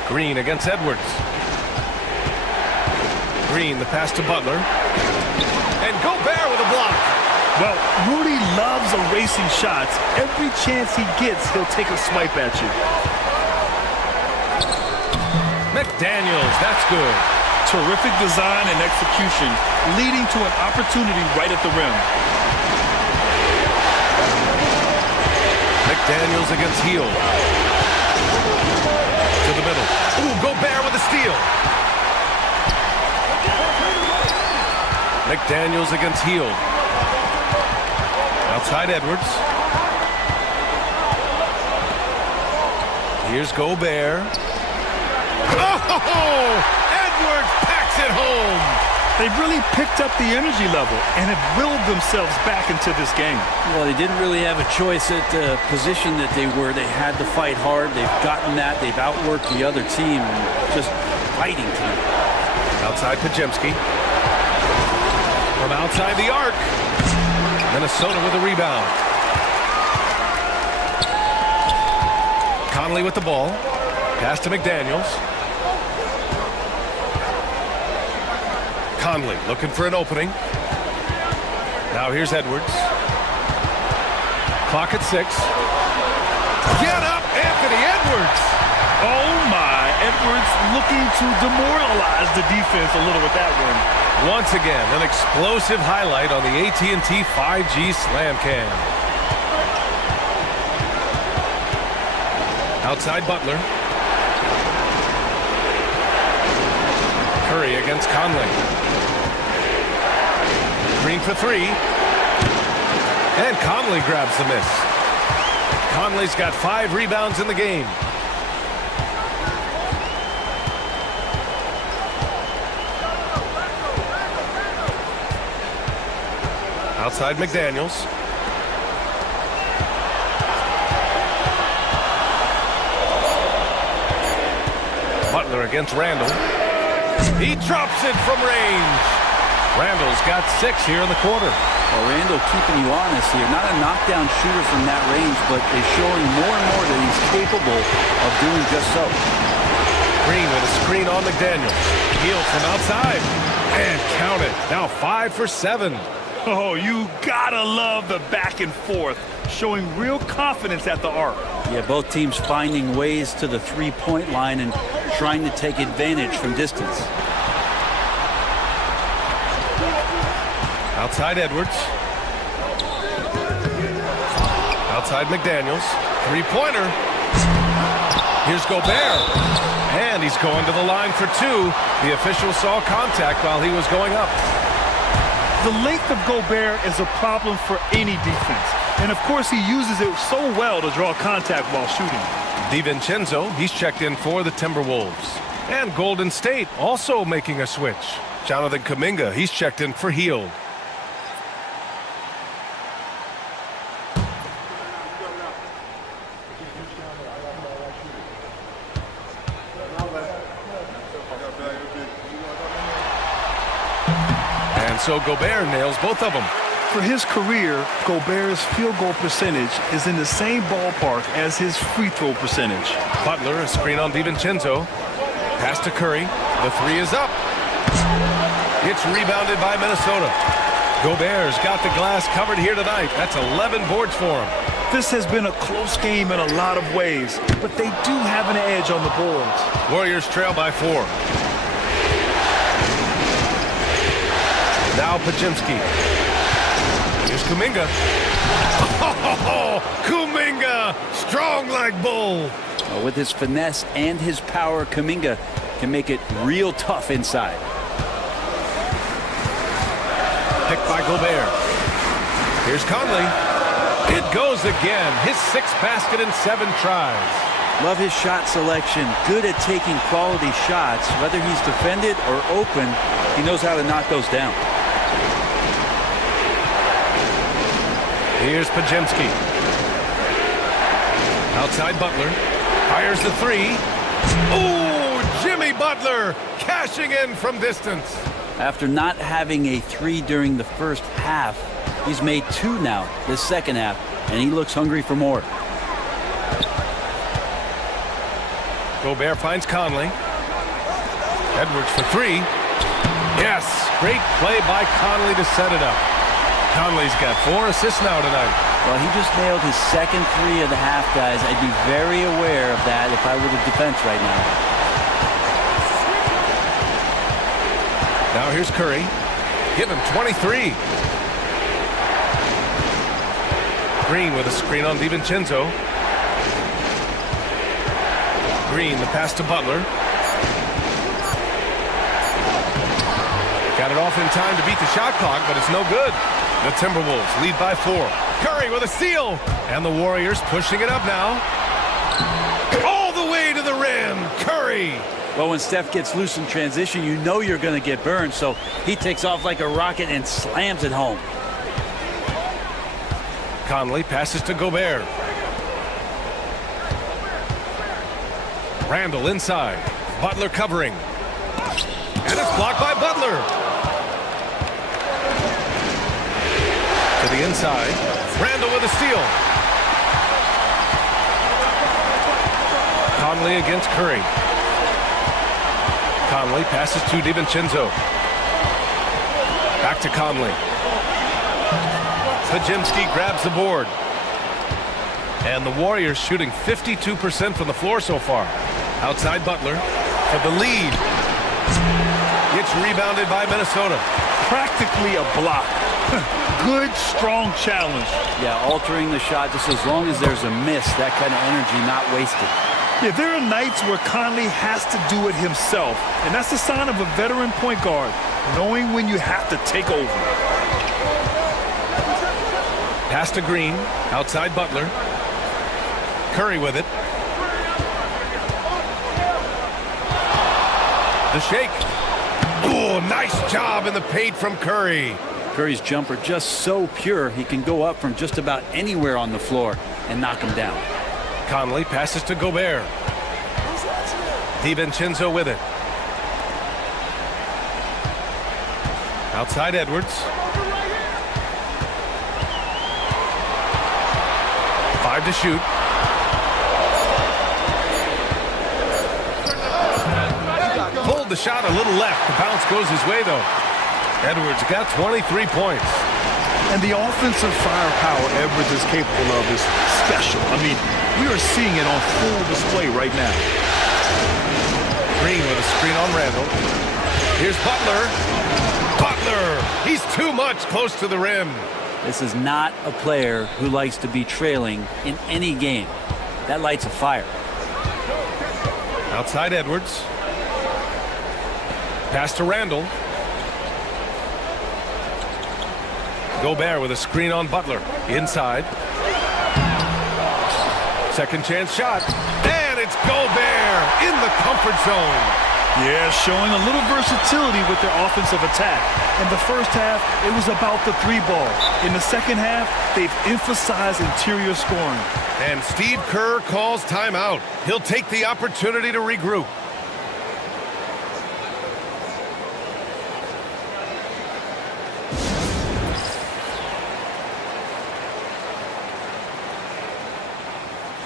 Green against Edwards. Green, the pass to Butler. And Gobert with a block. Well, Rudy loves erasing shots. Every chance he gets, he'll take a swipe at you. McDaniels, that's good. Terrific design and execution, leading to an opportunity right at the rim. McDaniels against Hield. To the middle. Ooh, Gobert with a steal. McDaniels against Hield. Outside Edwards. Here's Gobert. Oh! Edwards packs it home. They've really picked up the energy level and have willed themselves back into this game. Well, they didn't really have a choice at the position that they were. They had to fight hard. They've gotten that. They've outworked the other team and just fighting tonight. Outside Pajemski. From outside the arc. Minnesota with a rebound. Conley with the ball. Pass to McDaniels. Conley looking for an opening. Now here's Edwards. Clock at 6. Get up, Anthony Edwards! Oh my, Edwards looking to demoralize the defense a little with that one. Once again, an explosive highlight on the AT&T 5G Slam Cam. Outside Butler. Curry against Conley. Green for 3. And Conley grabs the miss. Conley's got 5 rebounds in the game. Outside McDaniels. Butler against Randall. He drops it from range. Randall's got 6 here in the quarter. Well, Randall keeping you honest here. Not a knockdown shooter from that range, but they're showing more and more that he's capable of doing just so. Green with a screen on McDaniels. Hield from outside. And count it. Now 5 for 7. Oh, you gotta love the back and forth, showing real confidence at the arc. Yeah, both teams finding ways to the three-point line and trying to take advantage from distance. Outside Edwards. Outside McDaniels. Three-pointer. Here's Gobert. And he's going to the line for 2. The official saw contact while he was going up. The length of Gobert is a problem for any defense. And of course he uses it so well to draw contact while shooting. DiVincenzo, he's checked in for the Timberwolves. And Golden State also making a switch. Jonathan Kuminga, he's checked in for Hield. And so Gobert nails both of them. For his career, Gobert's field goal percentage is in the same ballpark as his free throw percentage. Butler, a screen on DiVincenzo. Pass to Curry. The 3 is up. It's rebounded by Minnesota. Gobert's got the glass covered here tonight. That's 11 boards for him. This has been a close game in a lot of ways, but they do have an edge on the boards. Warriors trail by 4. Now Pajemski. Here's Kuminga. Oh, Kuminga, strong like bull. With his finesse and his power, Kuminga can make it real tough inside. Picked by Gobert. Here's Conley. It goes again. His 6th basket in 7 tries. Love his shot selection. Good at taking quality shots. Whether he's defended or open, he knows how to knock those down. Here's Pajemski. Outside Butler. Fires the 3. Oh, Jimmy Butler cashing in from distance. After not having a 3 during the first half, he's made 2 now this second half, and he looks hungry for more. Gobert finds Conley. Edwards for 3. Yes, great play by Conley to set it up. Conley's got 4 assists now tonight. Well, he just nailed his second 3 of the half, guys. I'd be very aware of that if I were the defense right now. Now here's Curry. Give him 23. Green with a screen on DiVincenzo. Green, the pass to Butler. Got it off in time to beat the shot clock, but it's no good. The Timberwolves lead by 4. Curry with a steal. And the Warriors pushing it up now. All the way to the rim. Curry. Well, when Steph gets loose in transition, you know you're going to get burned, so he takes off like a rocket and slams it home. Conley passes to Gobert. Randall inside. Butler covering. And it's blocked by Butler. To the inside. Randall with a steal. Conley against Curry. Conley passes to DiVincenzo. Back to Conley. Pajemski grabs the board. And the Warriors shooting 52% from the floor so far. Outside Butler for the lead. It's rebounded by Minnesota. Practically a block. Good, strong challenge. Yeah, altering the shot just as long as there's a miss. That kind of energy not wasted. Yeah, there are nights where Conley has to do it himself, and that's a sign of a veteran point guard, knowing when you have to take over. Pass to Green, outside Butler. Curry with it. The shake. Oh, nice job in the paint from Curry. Curry's jumper just so pure, he can go up from just about anywhere on the floor and knock him down. Conley passes to Gobert. DiVincenzo with it. Outside Edwards. 5 to shoot. Pulled the shot a little left. The bounce goes his way, though. Edwards got 23 points. And the offensive firepower Edwards is capable of is special. I mean, we are seeing it on full display right now. Green with a screen on Randall. Here's Butler. Butler! He's too much close to the rim. This is not a player who likes to be trailing in any game. That lights a fire. Outside Edwards. Pass to Randall. Gobert with a screen on Butler. Inside. Second chance shot. And it's Gobert in the comfort zone. Yeah, showing a little versatility with their offensive attack. In the first half, it was about the 3-ball. In the second half, they've emphasized interior scoring. And Steve Kerr calls timeout. He'll take the opportunity to regroup.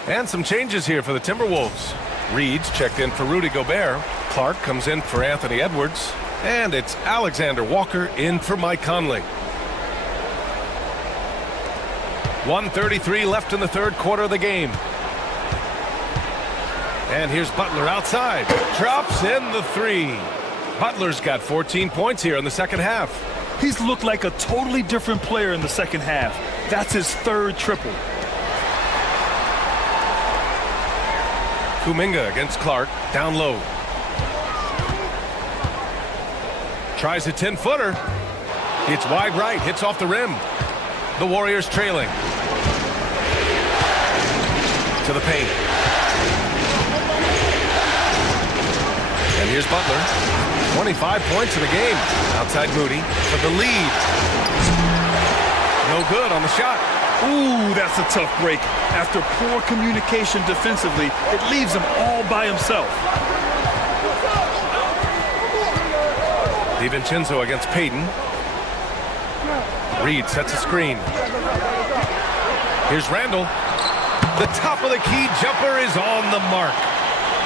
And some changes here for the Timberwolves. Reed's checked in for Rudy Gobert. Clark comes in for Anthony Edwards. And it's Alexander Walker in for Mike Conley. 1:33 left in the third quarter of the game. And here's Butler outside. Drops in the three. Butler's got 14 points here in the second half. He's looked like a totally different player in the second half. That's his third triple. Kuminga against Clark, down low. Tries a 10-footer. It's wide right, hits off the rim. The Warriors trailing. To the paint. And here's Butler. 25 points in the game. Outside Moody for the lead. No good on the shot. Ooh, that's a tough break. After poor communication defensively, it leaves him all by himself. DiVincenzo against Payton. Reed sets a screen. Here's Randall. The top of the key jumper is on the mark.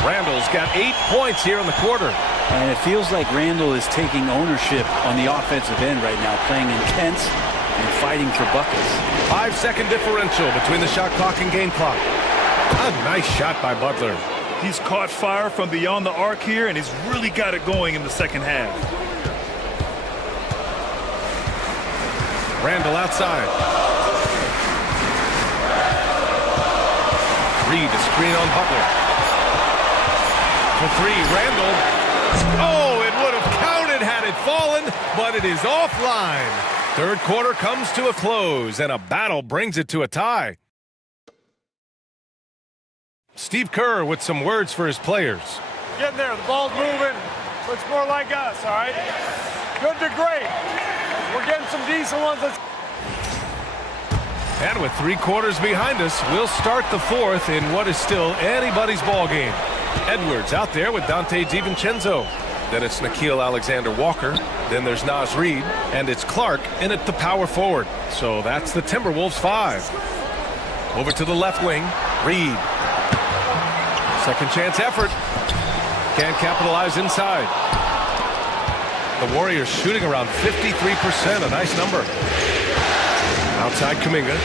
Randall's got 8 points here in the quarter. And it feels like Randall is taking ownership on the offensive end right now, playing intense and fighting for buckets. 5-second differential between the shot clock and game clock. A nice shot by Butler. He's caught fire from beyond the arc here, and he's really got it going in the second half. Randall outside. Reed, a screen on Butler. For three, Randall. Oh, it would have counted had it fallen, but it is offline. Third quarter comes to a close, and a battle brings it to a tie. Steve Kerr with some words for his players. Getting there. The ball's moving. Looks more like us, all right? Good to great. We're getting some decent ones. And with 3 quarters behind us, we'll start the fourth in what is still anybody's ball game. Edwards out there with Dante DiVincenzo. Then it's Nickeil Alexander-Walker. Then there's Naz Reid. And it's Clark in at the power forward. So that's the Timberwolves 5. Over to the left wing. Reid. Second chance effort. Can't capitalize inside. The Warriors shooting around 53%. A nice number. Outside Kuminga.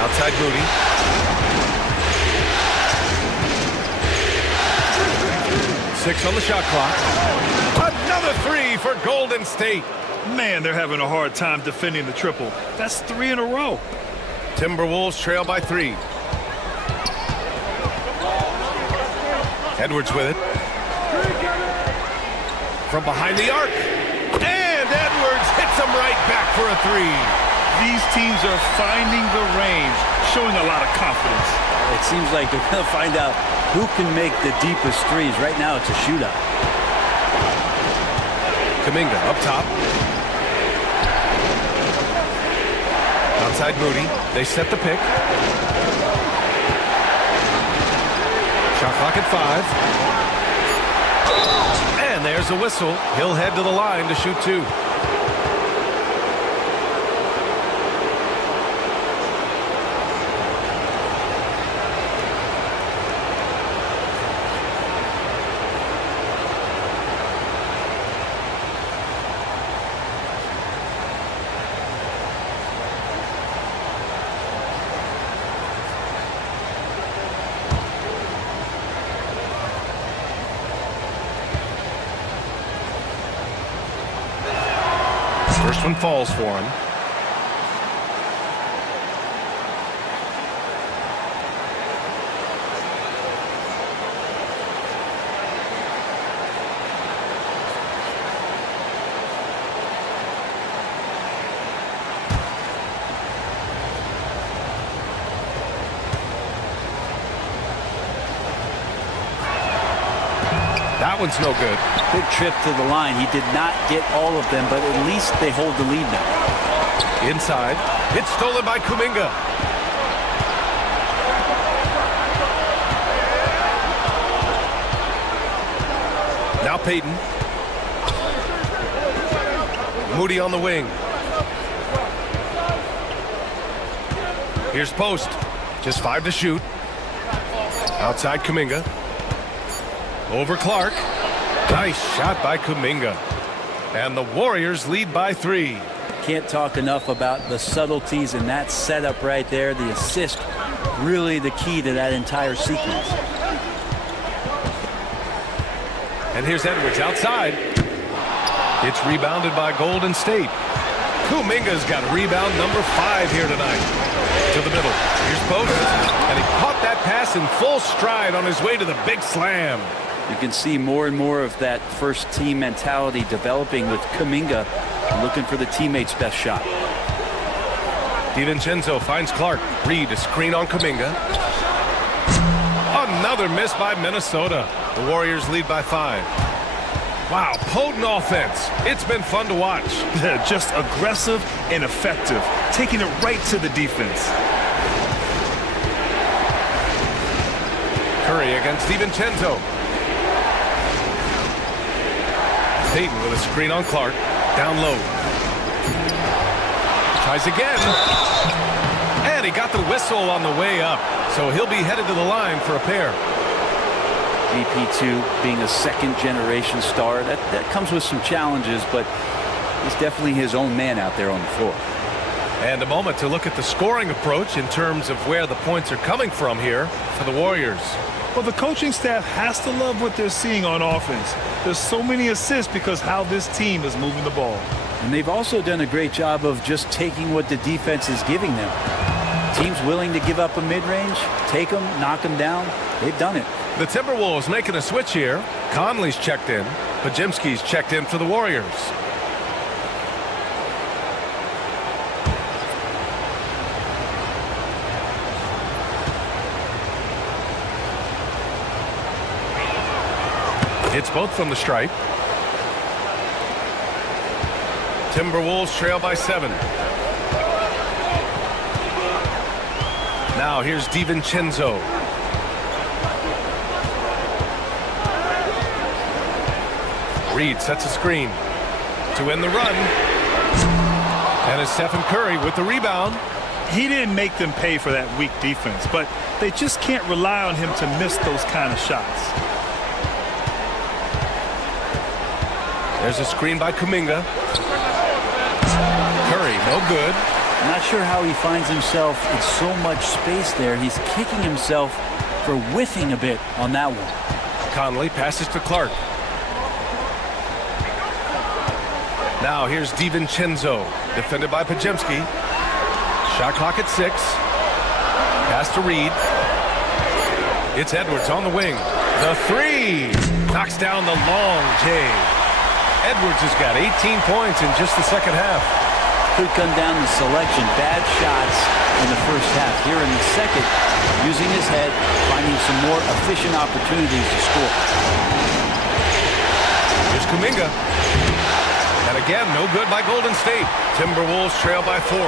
Outside Moody. Six on the shot clock. Another three for Golden State. Man, they're having a hard time defending the triple. That's 3 in a row. Timberwolves trail by 3. Edwards with it. From behind the arc. And Edwards hits him right back for a 3. These teams are finding the range, showing a lot of confidence. It seems like they're going to find out who can make the deepest threes. Right now, it's a shootout. Kuminga up top. Outside Moody. They set the pick. Shot clock at 5. And there's a whistle. He'll head to the line to shoot 2. First one falls for him. That one's no good. Big trip to the line. He did not get all of them, but at least they hold the lead now. Inside. It's stolen by Kuminga. Now Payton. Moody on the wing. Here's Post. Just 5 to shoot. Outside Kuminga. Over Clark. Nice shot by Kuminga. And the Warriors lead by 3. can't talk enough about the subtleties in that setup right there. The assist, really the key to that entire sequence. And here's Edwards outside. It's rebounded by Golden State. Kuminga's got rebound number 5 here tonight. To the middle. Here's Post. And he caught that pass in full stride on his way to the big slam. You can see more and more of that first team mentality developing with Kuminga looking for the teammate's best shot. DiVincenzo finds Clark. Reed, a screen on Kuminga. Another miss by Minnesota. The Warriors lead by 5. Wow, potent offense. It's been fun to watch. Just aggressive and effective, taking it right to the defense. Curry against DiVincenzo. Payton with a screen on Clark. Down low. Tries again. And he got the whistle on the way up. So he'll be headed to the line for a pair. DP2 being a second-generation star, that comes with some challenges, but he's definitely his own man out there on the floor. And a moment to look at the scoring approach in terms of where the points are coming from here for the Warriors. Well, the coaching staff has to love what they're seeing on offense. There's so many assists because how this team is moving the ball. And they've also done a great job of just taking what the defense is giving them. Teams willing to give up a mid-range, take them, knock them down. They've done it. The Timberwolves making a switch here. Conley's checked in. Podziemski's checked in for the Warriors. It's both from the stripe. Timberwolves trail by 7. Now here's DiVincenzo. Reed sets a screen to end the run. And it's Stephen Curry with the rebound. He didn't make them pay for that weak defense, but they just can't rely on him to miss those kind of shots. There's a screen by Kuminga. Curry, no good. I'm not sure how he finds himself in so much space there. He's kicking himself for whiffing a bit on that one. Conley passes to Clark. Now here's DiVincenzo, defended by Podziemski. Shot clock at 6. Pass to Reed. It's Edwards on the wing. The 3 knocks down the long J. Edwards has got 18 points in just the second half. Could come down to selection. Bad shots in the first half. Here in the second, using his head, finding some more efficient opportunities to score. Here's Kuminga. And again, no good by Golden State. Timberwolves trail by 4.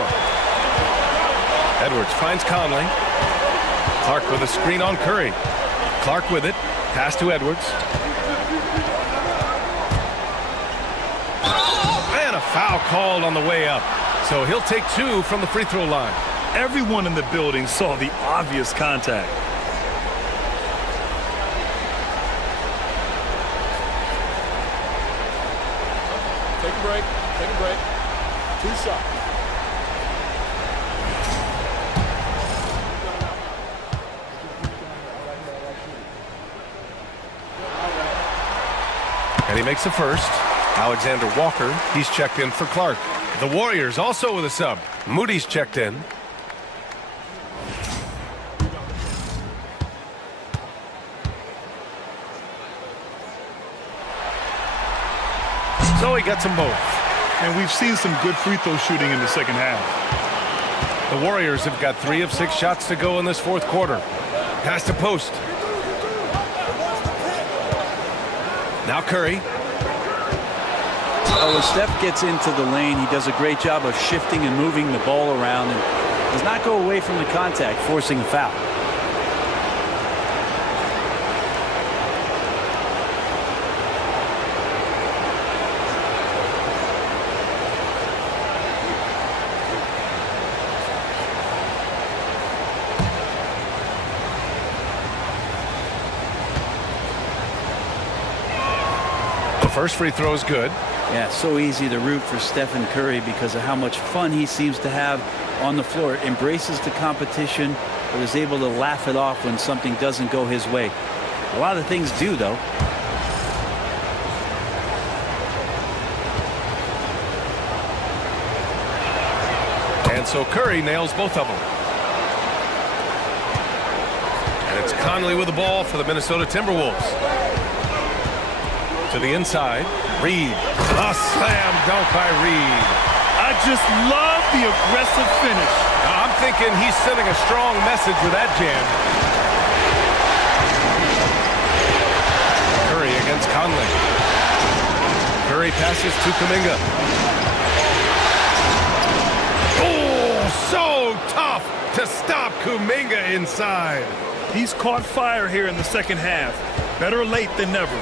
Edwards finds Conley. Clark with a screen on Curry. Clark with it. Pass to Edwards. And a foul called on the way up. So he'll take 2 from the free throw line. Everyone in the building saw the obvious contact. Take a break. Take a break. 2 shots. And he makes the first. Alexander Walker, he's checked in for Clark. The Warriors also with a sub. Moody's checked in. So he gets them both. And we've seen some good free throw shooting in the second half. The Warriors have got 3 of 6 shots to go in this fourth quarter. Pass to Post. Now Curry. Oh, when Steph gets into the lane, he does a great job of shifting and moving the ball around and does not go away from the contact, forcing a foul. The first free throw is good. Yeah, so easy to root for Stephen Curry because of how much fun he seems to have on the floor. Embraces the competition, but is able to laugh it off when something doesn't go his way. A lot of things do, though. And so Curry nails both of them. And it's Conley with the ball for the Minnesota Timberwolves. To the inside, Reed. A slam dunk by Reed. I just love the aggressive finish. Now, I'm thinking he's sending a strong message with that jam. Curry against Conley. Curry passes to Kuminga. Oh, so tough to stop Kuminga inside. He's caught fire here in the second half. Better late than never.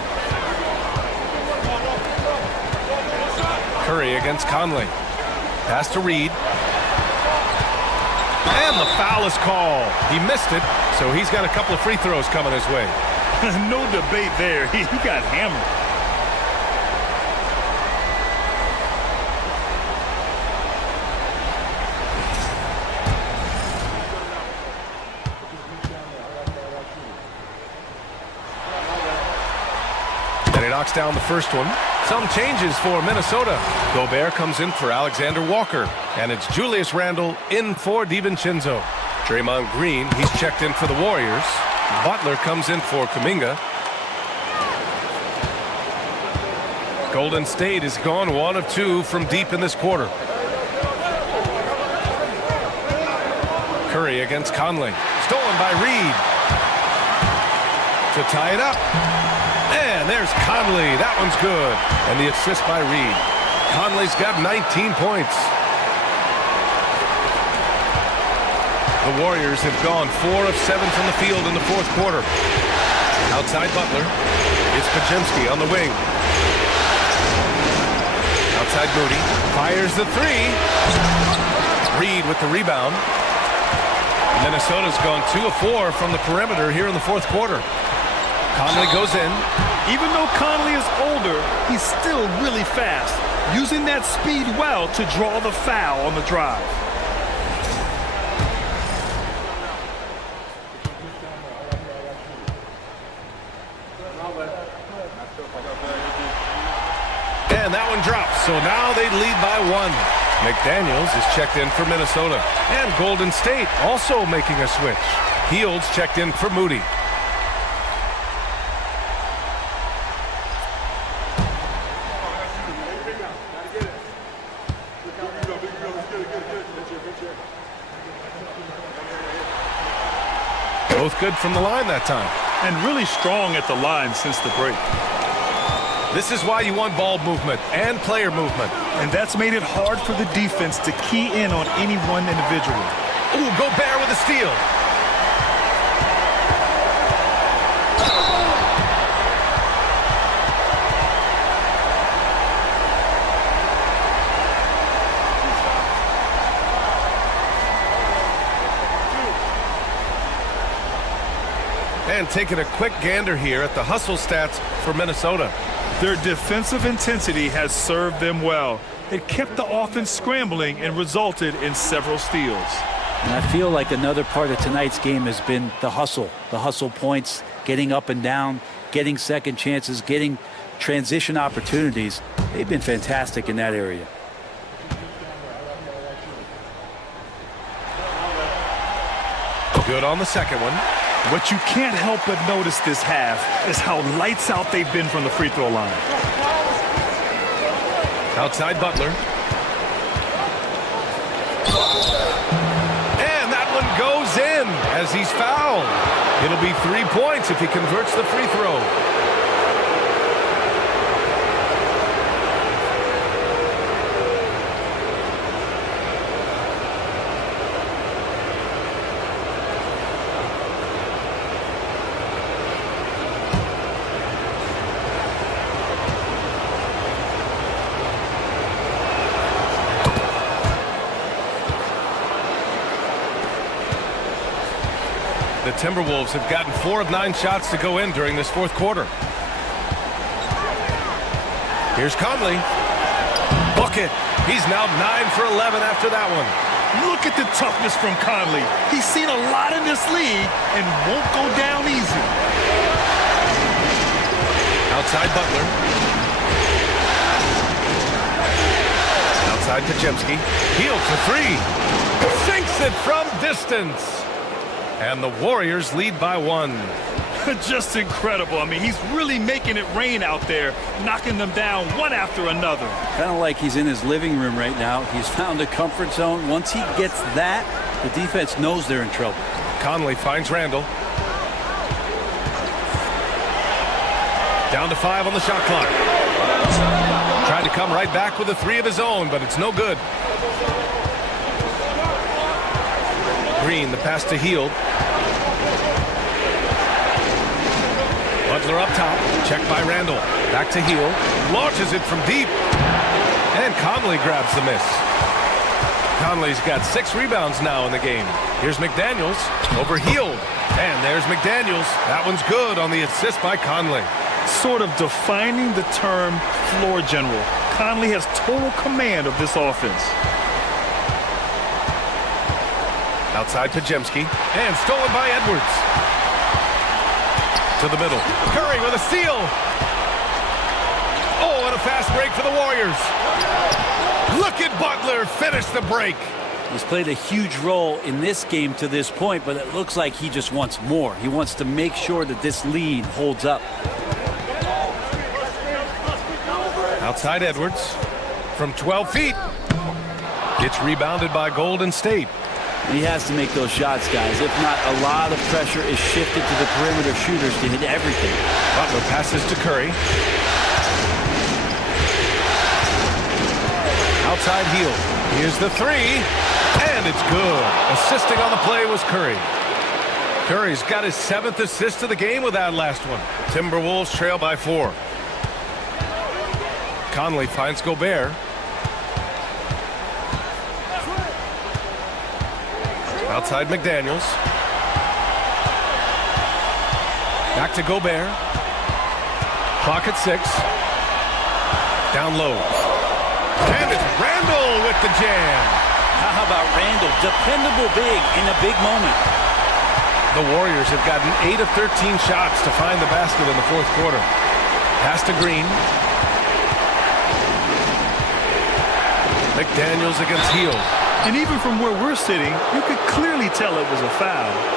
Curry against Conley. Pass to Reed. And the foul is called. He missed it, so he's got a couple of free throws coming his way. No debate there. He got hammered. And he knocks down the first one. Some changes for Minnesota. Gobert comes in for Alexander Walker. And it's Julius Randle in for DiVincenzo. Draymond Green, he's checked in for the Warriors. Butler comes in for Kuminga. Golden State has gone 1 of 2 from deep in this quarter. Curry against Conley. Stolen by Reed. To tie it up. And there's Conley. That one's good. And the assist by Reed. Conley's got 19 points. The Warriors have gone 4 of 7 from the field in the fourth quarter. Outside Butler. It's Podziemski on the wing. Outside Moody. Fires the three. Reed with the rebound. Minnesota's gone 2 of 4 from the perimeter here in the fourth quarter. Conley goes in. Even though Conley is older, he's still really fast, using that speed well to draw the foul on the drive. And that one drops, so now they lead by 1. McDaniels is checked in for Minnesota. And Golden State also making a switch. Heald's checked in for Moody. Both good from the line that time. And really strong at the line since the break. This is why you want ball movement and player movement. And that's made it hard for the defense to key in on any one individual. Ooh, Gobert with a steal. And taking a quick gander here at the hustle stats for Minnesota. Their defensive intensity has served them well. It kept the offense scrambling and resulted in several steals. And I feel like another part of tonight's game has been the hustle points, getting up and down, getting second chances, getting transition opportunities. They've been fantastic in that area. Good on the second one. What you can't help but notice this half is how lights out they've been from the free throw line. Outside Butler. And that one goes in as he's fouled. It'll be 3 points if he converts the free throw. The Timberwolves have gotten 4 of 9 shots to go in during this fourth quarter. Here's Conley. bucket. He's now 9 for 11 after that one. Look at the toughness from Conley. He's seen a lot in this league and won't go down easy. Outside Butler. Outside Pajemski. Hield for three. Sinks it from distance. And the Warriors lead by 1. Just incredible. I mean, he's really making it rain out there, knocking them down one after another. Kind of like he's in his living room right now. He's found a comfort zone. Once he gets that, the defense knows they're in trouble. Conley finds Randall. Down to 5 on the shot clock. Tried to come right back with a 3 of his own, but it's no good. Green, the pass to Hield. Butler up top, checked by Randall. Back to Hield, launches it from deep. And Conley grabs the miss. Conley's got 6 rebounds now in the game. Here's McDaniels over Hield. And there's McDaniels. That one's good on the assist by Conley. Sort of defining the term floor general. Conley has total command of this offense. Outside Pajemski. And stolen by Edwards. To the middle. Curry with a steal. Oh, and a fast break for the Warriors. Look at Butler finish the break. He's played a huge role in this game to this point, but it looks like he just wants more. He wants to make sure that this lead holds up. Outside Edwards from 12 feet. It's rebounded by Golden State. He has to make those shots, guys. If not, a lot of pressure is shifted to the perimeter shooters to hit everything. Butler passes to Curry. Outside Hield. Here's the 3. And it's good. Assisting on the play was Curry. Curry's got his 7th assist of the game with that last one. Timberwolves trail by 4. Conley finds Gobert. Outside McDaniels. Back to Gobert. Clock at 6. Down low. And it's Randall with the jam. How about Randall? Dependable big in a big moment. The Warriors have gotten 8 of 13 shots to find the basket in the 4th quarter. Pass to Green. McDaniels against Hield. And even from where we're sitting, you could clearly tell it was a foul.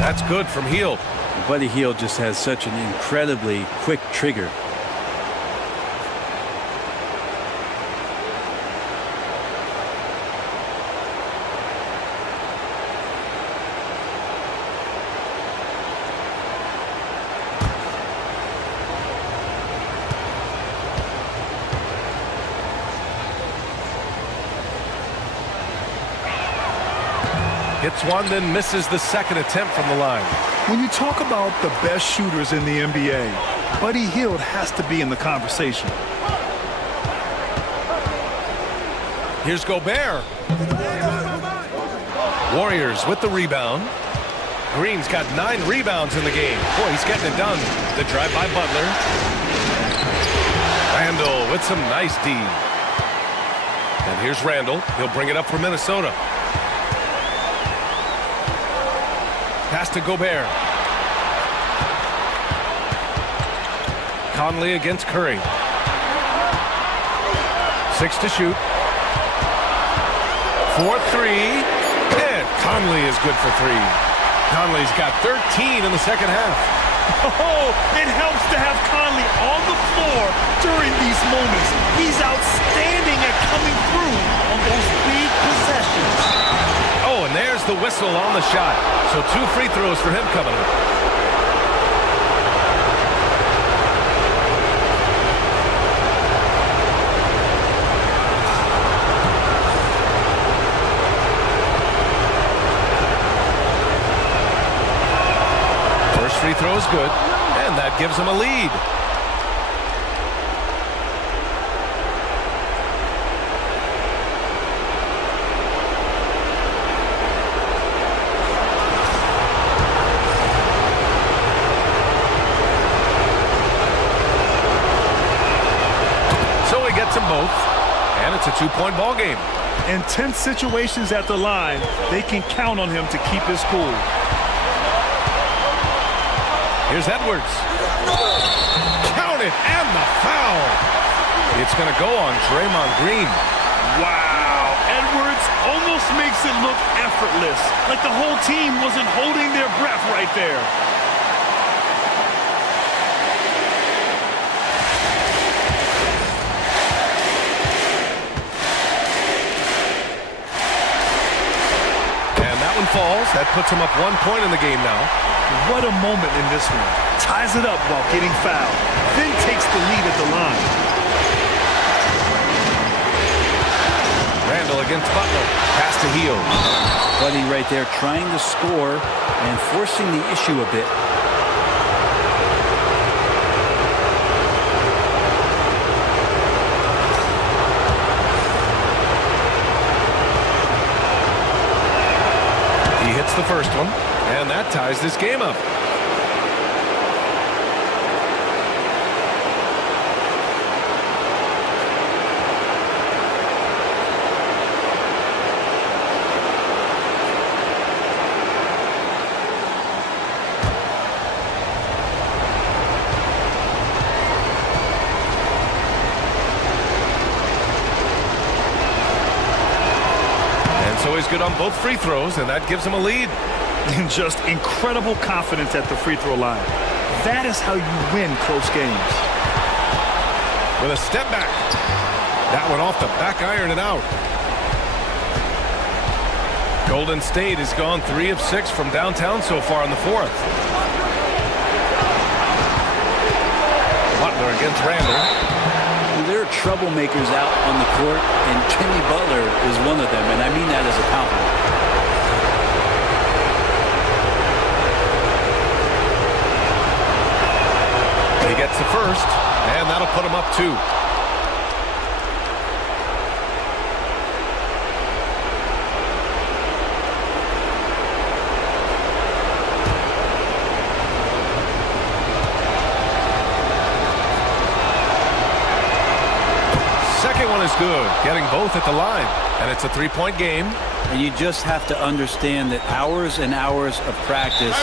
That's good from Hield. Buddy Hield just has such an incredibly quick trigger. Hits one, then misses the 2nd attempt from the line. When you talk about the best shooters in the NBA, Buddy Hield has to be in the conversation. Here's Gobert. Warriors with the rebound. Green's got 9 rebounds in the game. Boy, he's getting it done. The drive by Butler. Randall with some nice D. And here's Randall. He'll bring it up for Minnesota. Pass to Gobert. Conley against Curry. 6 to shoot. 4-3. And Conley is good for 3. Conley's got 13 in the 2nd half. Oh, it helps to have Conley on the floor during these moments. He's outstanding at coming through on those big possessions. Oh, and there's the whistle on the shot. So 2 free throws for him coming up. throw is good, and that gives him a lead. So he gets them both, and it's a 2-point ball game. In tense situations at the line, they can count on him to keep his cool. Here's Edwards. Count it, and the foul. It's going to go on Draymond Green. Wow, Edwards almost makes it look effortless, like the whole team wasn't holding their breath right there. And that one falls. That puts him up 1 point in the game now. What a moment in this one. Ties it up while getting fouled, then takes the lead at the line. Randall against Butler. Pass to Heel. Buddy right there trying to score and forcing the issue a bit. He hits the first one, and that ties this game up. So he's good on both free throws, and that gives him a lead. And just incredible confidence at the free throw line. That is how you win close games. With a step back. That one off the back iron and out. Golden State has gone 3 of 6 from downtown so far in the fourth. Butler against Randall. There are troublemakers out on the court, and Jimmy Butler is one of them, and I mean that as a compliment. He gets the first, and that'll put him up 2. Second one is good, getting both at the line, and it's a 3-point game. And you just have to understand that hours and hours of practice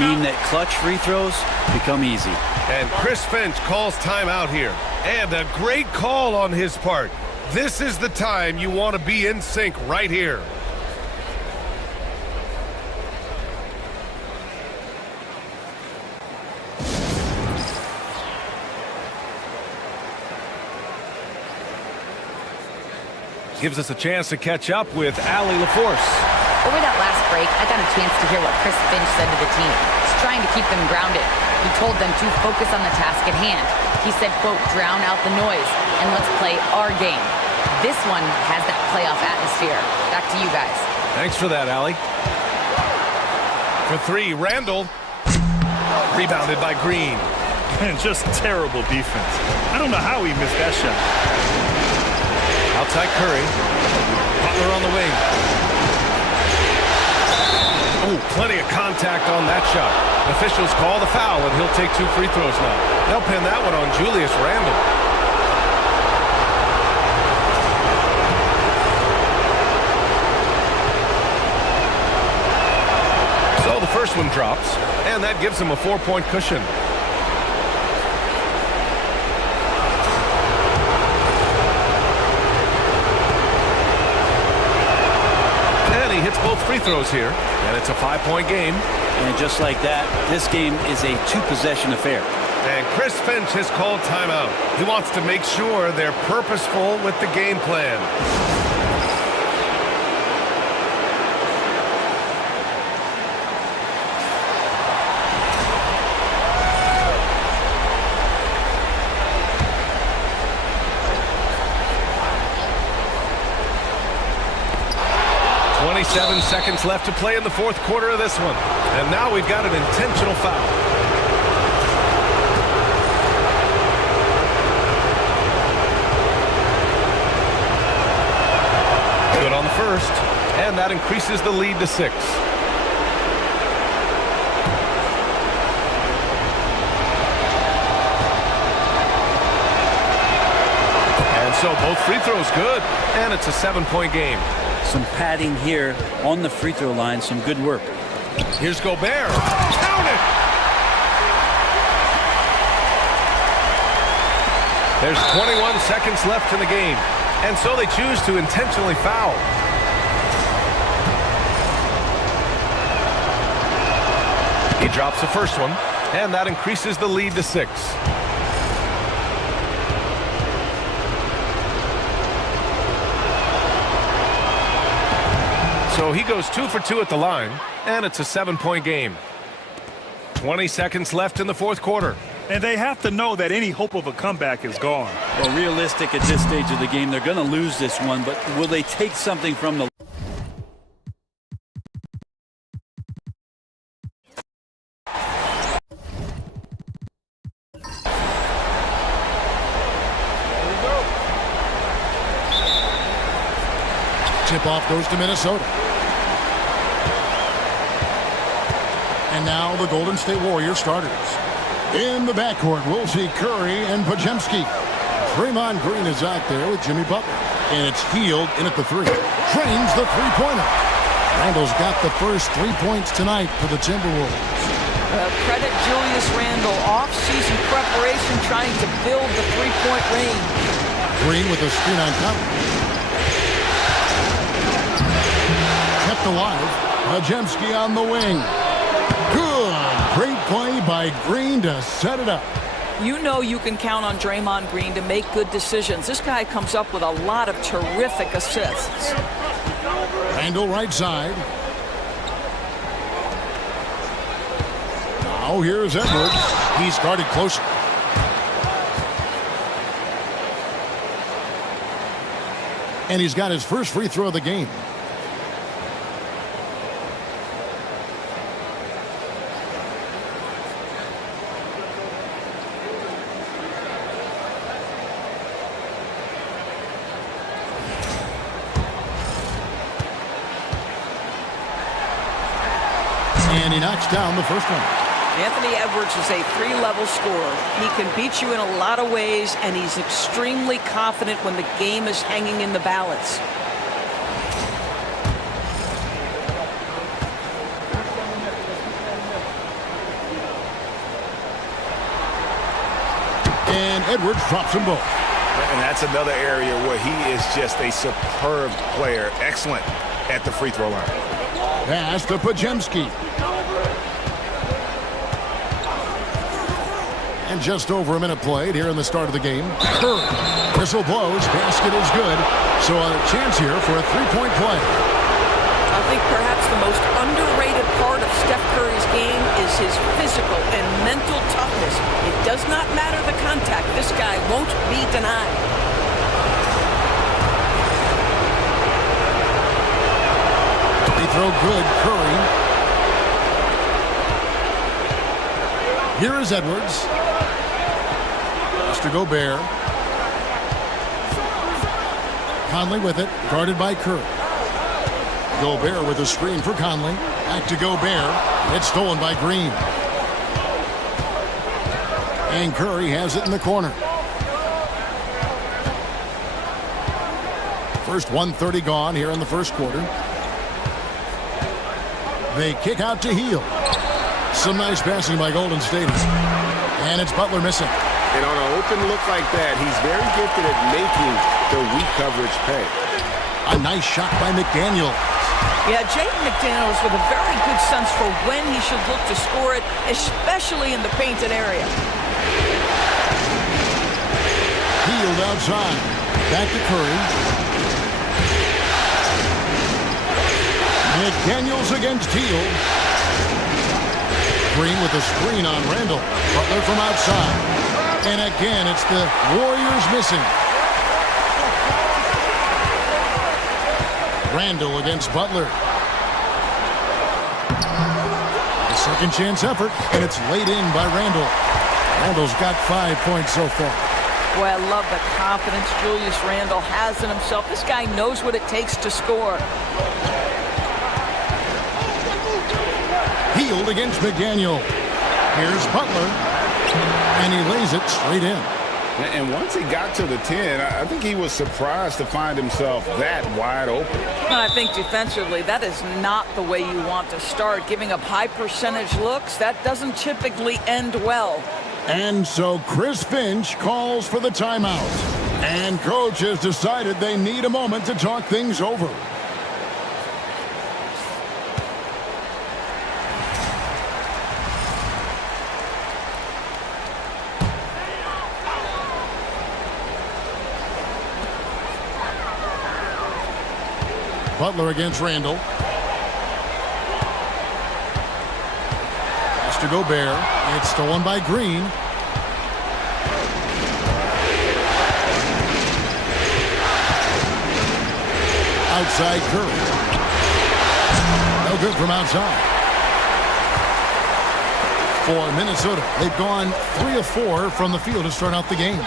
mean that clutch free throws become easy. And Chris Finch calls timeout here, and a great call on his part. This is the time you want to be in sync right here. Gives us a chance to catch up with Allie LaForce. Over that last break, I got a chance to hear what Chris Finch said to the team. He's trying to keep them grounded. He told them to focus on the task at hand. He said, quote, drown out the noise and let's play our game. This one has that playoff atmosphere. Back to you guys. Thanks for that, Allie. For 3, Randall. Rebounded by Green. And just terrible defense. I don't know how he missed that shot. Outside Curry. Butler on the wing. Oh, plenty of contact on that shot. Officials call the foul, and he'll take 2 free throws now. They'll pin that one on Julius Randle. So the first one drops, and that gives him a 4-point cushion. He hits both free throws here, and it's a 5-point game. And just like that, this game is a 2-possession affair. And Chris Finch has called timeout. He wants to make sure they're purposeful with the game plan. 27 seconds left to play in the fourth quarter of this one. And now we've got an intentional foul. first, and that increases the lead to 6. And so both free throws good, and it's a 7-point game. Some padding here on the free throw line. Some good work. Here's Gobert. Count it! There's 21 seconds left in the game, and so they choose to intentionally foul. He drops the first one, and that increases the lead to 6. So he goes 2 for 2 at the line, and it's a 7-point game. 20 seconds left in the fourth quarter. And they have to know that any hope of a comeback is gone. Well, realistic at this stage of the game, they're going to lose this one, but will they take something from the... Tip-off goes to Minnesota. And now the Golden State Warriors starters. In the backcourt, we'll see Curry and Podziemski. Draymond Green is out there with Jimmy Butler. And it's Hield in at the 3. Drains the three-pointer. Randle's got the first 3 points tonight for the Timberwolves. Credit Julius Randle. Off-season preparation trying to build the three-point range. Green with a screen on top. Kept alive. Podziemski on the wing. Good. Great play by Green to set it up. You know you can count on Draymond Green to make good decisions. This guy comes up with a lot of terrific assists. Randle right side. Now here's Edwards. He's guarded closer. And he's got his first free throw of the game. And he knocks down the first one. Anthony Edwards is a three-level scorer. He can beat you in a lot of ways, and he's extremely confident when the game is hanging in the balance. And Edwards drops them both. And that's another area where he is just a superb player. Excellent at the free throw line. Pass to Podziemski. And just over a minute played here in the start of the game. Curry. Whistle blows. Basket is good. So a chance here for a three-point play. I think perhaps the most underrated part of Steph Curry's game is his physical and mental toughness. It does not matter the contact. This guy won't be denied. Free throw good. Curry. Here is Edwards. To Gobert. Conley with it, guarded by Curry. Gobert with a screen for Conley. Back to Gobert. It's stolen by Green. And Curry has it in the corner. First 1:30 gone here in the first quarter. They kick out to Hield. Some nice passing by Golden State. And it's Butler missing. And on an open look like that, he's very gifted at making the weak coverage pay. A nice shot by McDaniel. Yeah, Jaden McDaniels with a very good sense for when he should look to score it, especially in the painted area. Hield outside. Back to Curry. McDaniels against Hield. Green with a screen on Randle. Butler from outside. And again, it's the Warriors missing. Randle against Butler. A second chance effort, and it's laid in by Randle. Randle's got 5 points so far. Boy, I love the confidence Julius Randle has in himself. This guy knows what it takes to score. Healed against McDaniel. Here's Butler, and he lays it straight in. And once he got to the 10, I think he was surprised to find himself that wide open. And I think defensively, that is not the way you want to start. Giving up high percentage looks, that doesn't typically end well. And so Chris Finch calls for the timeout. And coach has decided they need a moment to talk things over. Butler against Randle. Pass to Gobert. It's stolen by Green. Outside Curry. No good from outside. For Minnesota, they've gone 3 of 4 from the field to start out the game.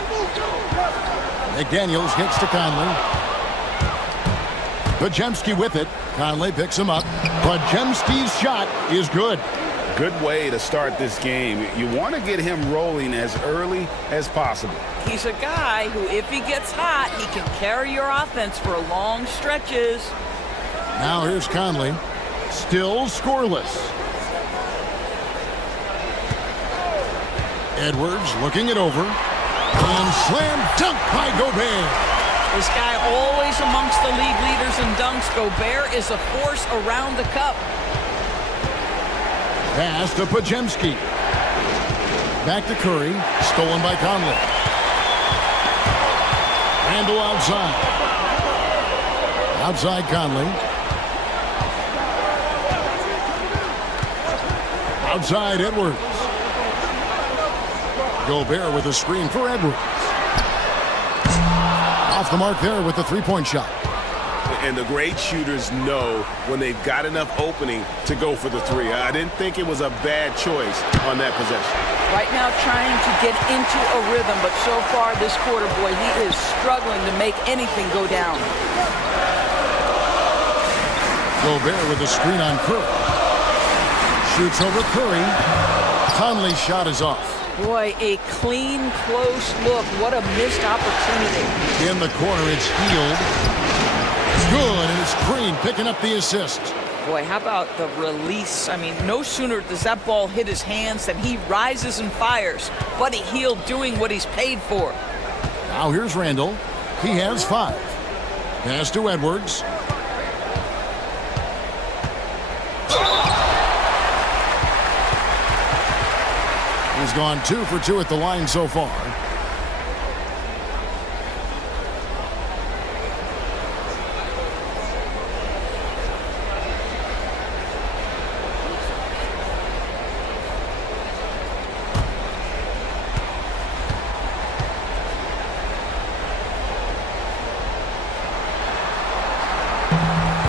McDaniels hits to Conley. Podziemski with it. Conley picks him up. Podziemski's shot is good. Good way to start this game. You want to get him rolling as early as possible. He's a guy who, if he gets hot, he can carry your offense for long stretches. Now here's Conley. Still scoreless. Edwards looking it over. And slam dunk by Gobert. This guy always amongst the league leaders in dunks. Gobert is a force around the cup. Pass to Podziemski. Back to Curry. Stolen by Conley. Randle outside. Outside Conley. Outside Edwards. Gobert with a screen for Edwards. Off the mark there with the three-point shot. And the great shooters know when they've got enough opening to go for the three. I didn't think it was a bad choice on that possession. Right now trying to get into a rhythm, but so far this quarter, boy, he is struggling to make anything go down. Gobert with a screen on Curry. Shoots over Curry. Conley's shot is off. Boy, a clean, close look. What a missed opportunity. In the corner, it's Healed. Good, and it's Green picking up the assist. Boy, how about the release? I mean, no sooner does that ball hit his hands than he rises and fires. Buddy Hield doing what he's paid for. Now here's Randle. He has 5. Pass to Edwards. He's gone 2 for 2 at the line so far.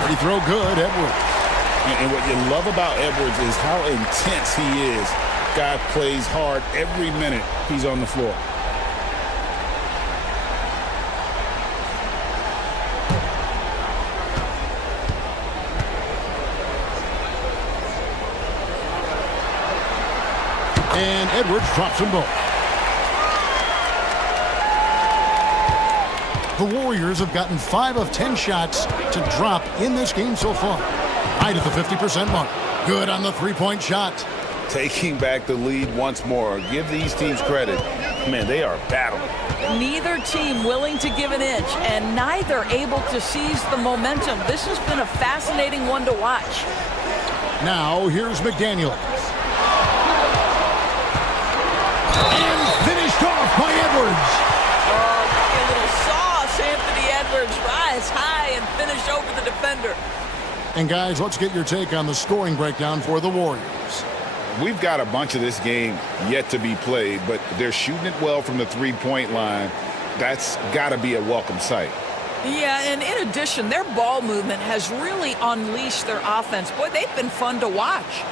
Free throw good, Edwards. And what you love about Edwards is how intense he is. Guy plays hard every minute he's on the floor. And Edwards drops them both. The Warriors have gotten 5 of 10 shots to drop in this game so far. Right at the 50% mark. Good on the three-point shot. Taking back the lead once more. Give these teams credit. Man, they are battling. Neither team willing to give an inch, and neither able to seize the momentum. This has been a fascinating one to watch. Now, here's McDaniel. And finished off by Edwards. A little sauce. Anthony Edwards rise high and finish over the defender. And guys, let's get your take on the scoring breakdown for the Warriors. We've got a bunch of this game yet to be played, but they're shooting it well from the three-point line. That's got to be a welcome sight. Yeah, and in addition, their ball movement has really unleashed their offense. Boy, they've been fun to watch.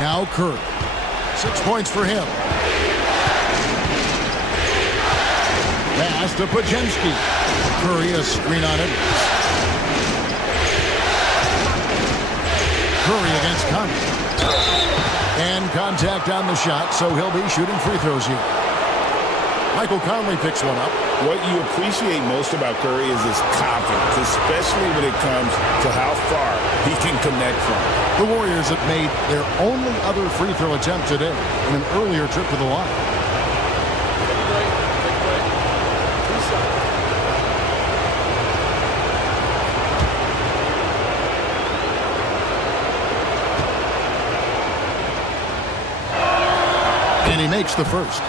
Now Curry. 6 points for him. Pass to Pajemski. Curry, a screen on it. Curry against Conley. And contact on the shot, so he'll be shooting free throws here. Michael Conley picks one up. What you appreciate most about Curry is his confidence, especially when it comes to how far he can connect from. The Warriors have made their only other free throw attempt today in an earlier trip to the line. And he makes the first.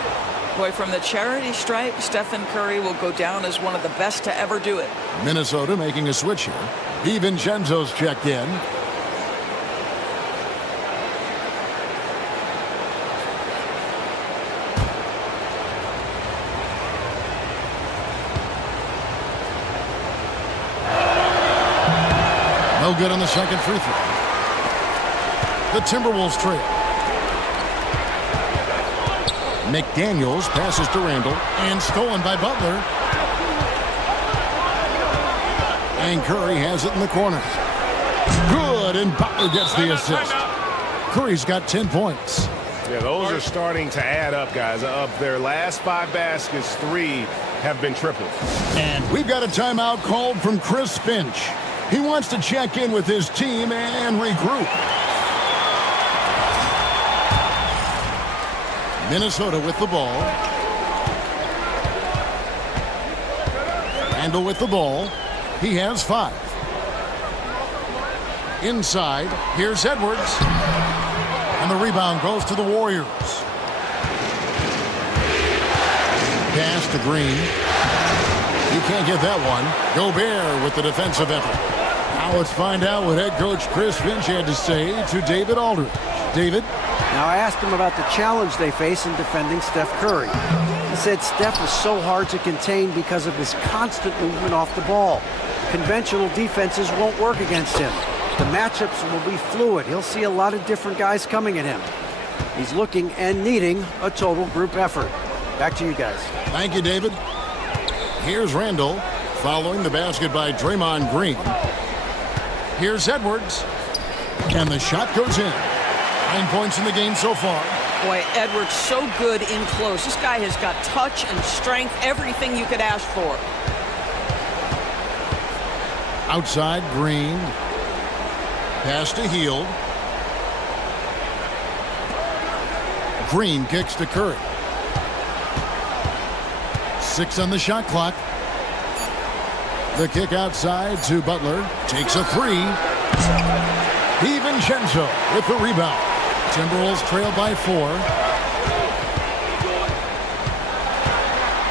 Boy, from the charity stripe, Stephen Curry will go down as one of the best to ever do it. Minnesota making a switch here. DiVincenzo's checked in. No good on the second free throw. The Timberwolves trail. McDaniels passes to Randall and stolen by Butler. And Curry has it in the corner. Good, and Butler gets the assist. Curry's got 10 points. Yeah, those are starting to add up, guys. Of their last 5 baskets, 3 have been triples. And we've got a timeout called from Chris Finch. He wants to check in with his team and regroup. Minnesota with the ball. Randall with the ball. He has 5. Inside, here's Edwards. And the rebound goes to the Warriors. Pass to Green. You can't get that one. Gobert with the defensive effort. Now let's find out what head coach Chris Finch had to say to David Aldridge. David? Now, I asked him about the challenge they face in defending Steph Curry. He said Steph is so hard to contain because of his constant movement off the ball. Conventional defenses won't work against him. The matchups will be fluid. He'll see a lot of different guys coming at him. He's looking and needing a total group effort. Back to you guys. Thank you, David. Here's Randall following the basket by Draymond Green. Here's Edwards. And the shot goes in. 9 points in the game so far. Boy, Edwards so good in close. This guy has got touch and strength, everything you could ask for. Outside, Green. Pass to Hield. Green kicks to Curry. 6 on the shot clock. The kick outside to Butler. Takes a 3. DiVincenzo with the rebound. Timberwolves trail by 4.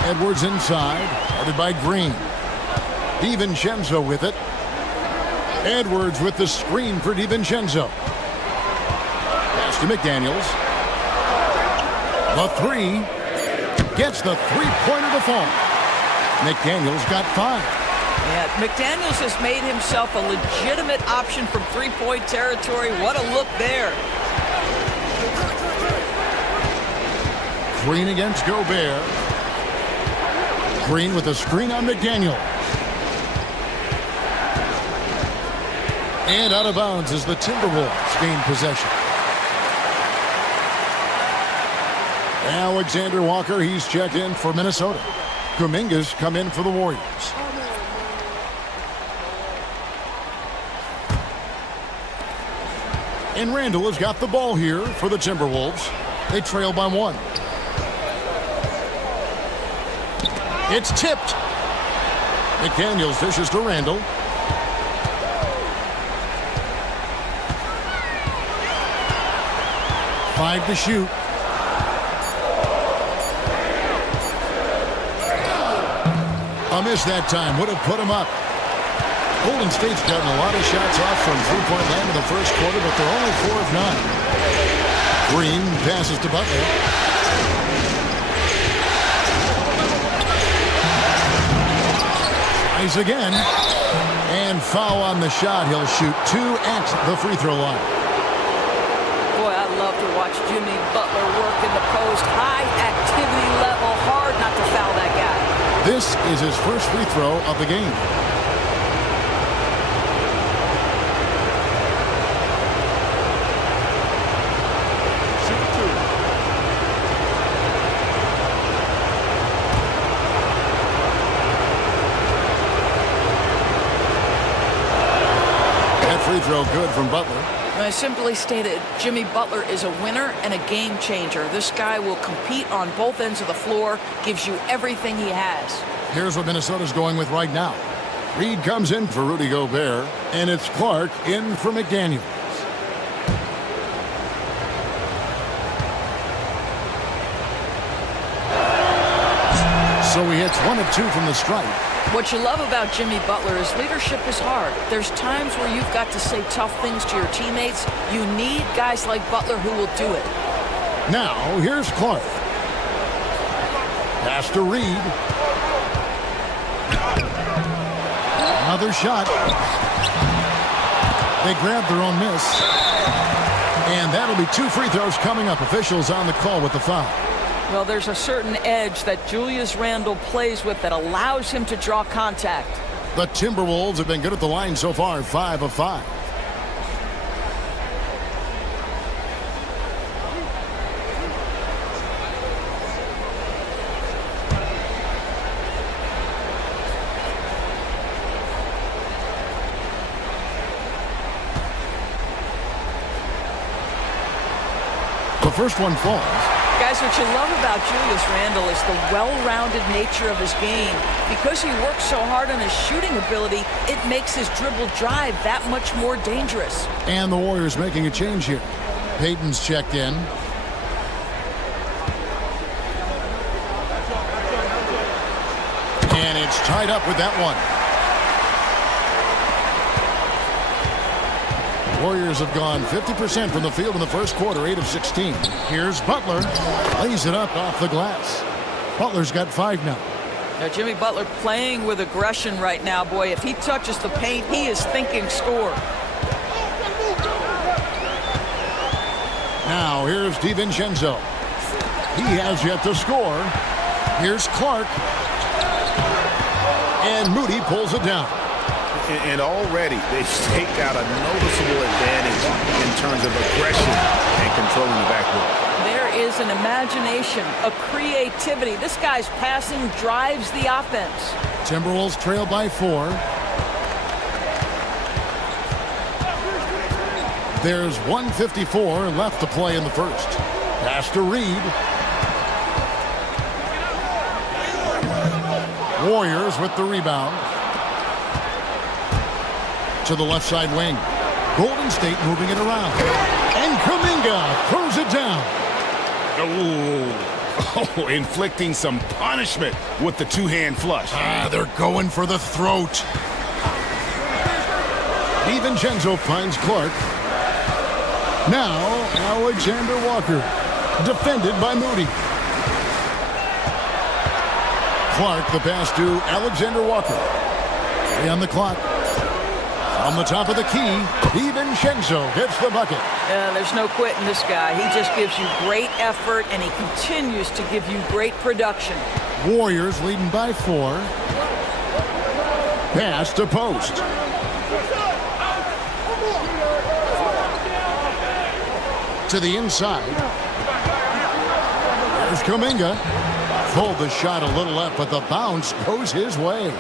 Edwards inside. Guarded by Green. DiVincenzo with it. Edwards with the screen for DiVincenzo. Pass to McDaniels. The 3. Gets the three-pointer to fall. McDaniels got 5. Yeah, McDaniels has made himself a legitimate option from three-point territory. What a look there. Green against Gobert. Green with a screen on McDaniel. And out of bounds as the Timberwolves gain possession. Alexander Walker, he's checked in for Minnesota. Kuminga's come in for the Warriors. And Randall has got the ball here for the Timberwolves. They trail by 1. It's tipped. McDaniels dishes to Randall. Five to shoot. A miss that time. Would have put him up. Golden State's gotten a lot of shots off from three-point land in the first quarter, but they're only 4 of 9. Green passes to Butler. Tries again. And foul on the shot. He'll shoot 2 at the free throw line. Boy, I love to watch Jimmy Butler work in the post. High activity level, hard not to foul that guy. This is his first free throw of the game. Free throw good from Butler. I simply stated, Jimmy Butler is a winner and a game changer. This guy will compete on both ends of the floor, gives you everything he has. Here's what Minnesota's going with right now. Reed comes in for Rudy Gobert, and it's Clark in for McDaniels. So he hits 1 of 2 from the stripe. What you love about Jimmy Butler is leadership is hard. There's times where you've got to say tough things to your teammates. You need guys like Butler who will do it. Now, here's Clark. Pass to Reed. Another shot. They grab their own miss. And that'll be 2 free throws coming up. Officials on the call with the foul. Well, there's a certain edge that Julius Randle plays with that allows him to draw contact. The Timberwolves have been good at the line so far, 5 of 5. The first one falls. Guys, what you love about Julius Randle is the well-rounded nature of his game. Because he works so hard on his shooting ability, it makes his dribble drive that much more dangerous. And the Warriors making a change here. Payton's checked in. And it's tied up with that one. Warriors have gone 50% from the field in the first quarter, 8 of 16. Here's Butler. Lays it up off the glass. Butler's got 5 now. Now, Jimmy Butler playing with aggression right now. Boy, if he touches the paint, he is thinking score. Now, here's DiVincenzo. He has yet to score. Here's Clark. And Moody pulls it down. And already they've staked out a noticeable advantage in terms of aggression and controlling the backcourt. There is an imagination, a creativity. This guy's passing drives the offense. Timberwolves trail by 4. There's 1:54 left to play in the first. Pass to Reed. Warriors with the rebound. To the left side wing. Golden State moving it around. And Kuminga throws it down. Oh, inflicting some punishment with the two-hand flush. They're going for the throat. DiVincenzo finds Clark. Now, Alexander Walker. Defended by Moody. Clark, the pass to Alexander Walker. 3 on the clock. On the top of the key, DiVincenzo hits the bucket. There's no quitting this guy. He just gives you great effort, and he continues to give you great production. Warriors leading by 4. Pass to post. To the inside. There's Kuminga. Pulled the shot a little left, but the bounce goes his way.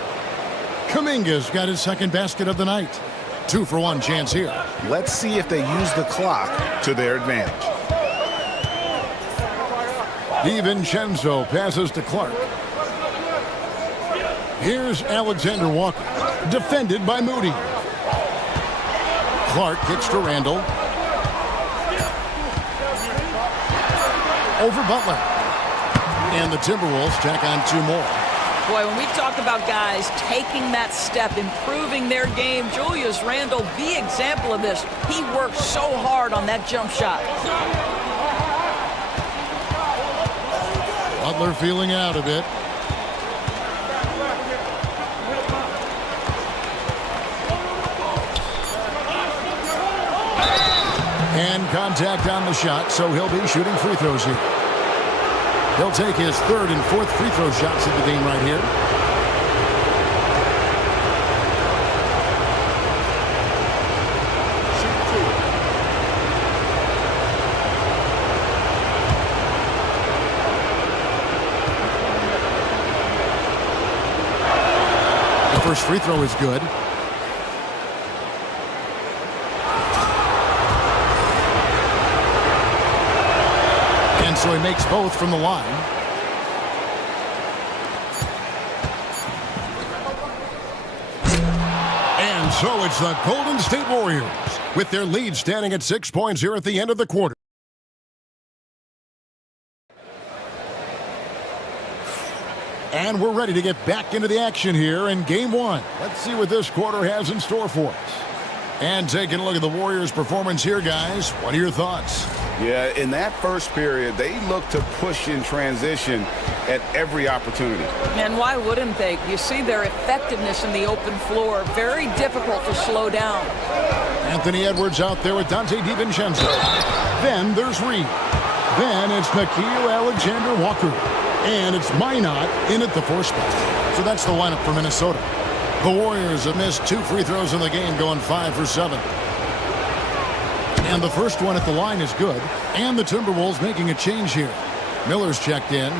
Kuminga's got his second basket of the night. 2-for-1 chance here. Let's see if they use the clock to their advantage. DiVincenzo passes to Clark. Here's Alexander Walker. Defended by Moody. Clark kicks to Randle. Over Butler. And the Timberwolves tack on 2 more. Boy, when we talk about guys taking that step, improving their game, Julius Randle, the example of this. He worked so hard on that jump shot. Butler feeling out a bit. And contact on the shot, so he'll be shooting free throws here. He'll take his third and fourth free throw shots of the game right here. The first free throw is good. So he makes both from the line. And so it's the Golden State Warriors with their lead standing at 6 points here at the end of the quarter. And we're ready to get back into the action here in game one. Let's see what this quarter has in store for us. And taking a look at the Warriors' performance here, guys. What are your thoughts? Yeah, in that first period, they looked to push in transition at every opportunity. And why wouldn't they? You see their effectiveness in the open floor. Very difficult to slow down. Anthony Edwards out there with Dante DiVincenzo. Then there's Reed. Then it's Nickeil Alexander-Walker. And it's Minot in at the 4 spot. So that's the lineup for Minnesota. The Warriors have missed 2 free throws in the game, going 5 for 7. And the first one at the line is good. And the Timberwolves making a change here. Miller's checked in.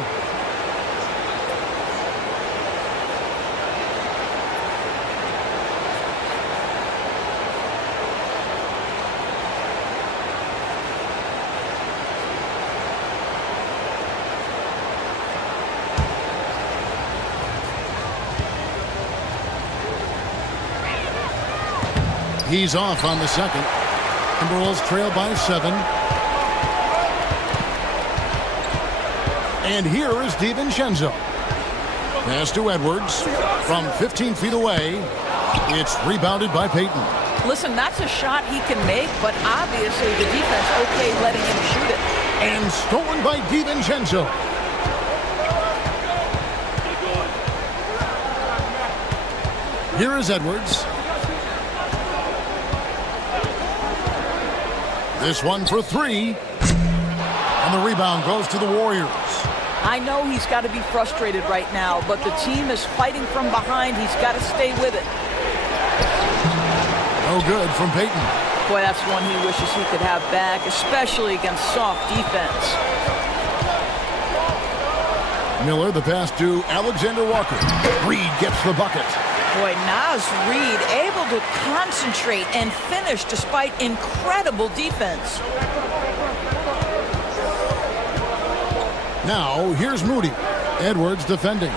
He's off on the second. Timberwolves trail by 7. And here is DiVincenzo. Pass to Edwards. From 15 feet away, it's rebounded by Payton. Listen, that's a shot he can make, but obviously the defense okay letting him shoot it. And stolen by DiVincenzo. Here is Edwards. This one for 3. And the rebound goes to the Warriors. I know he's got to be frustrated right now, but the team is fighting from behind. He's got to stay with it. No good from Payton. Boy, that's one he wishes he could have back, especially against soft defense. Miller, the pass to Alexander-Walker. Reed gets the bucket. Boy, Naz Reid able to concentrate and finish despite incredible defense. Now, here's Moody. Edwards defending.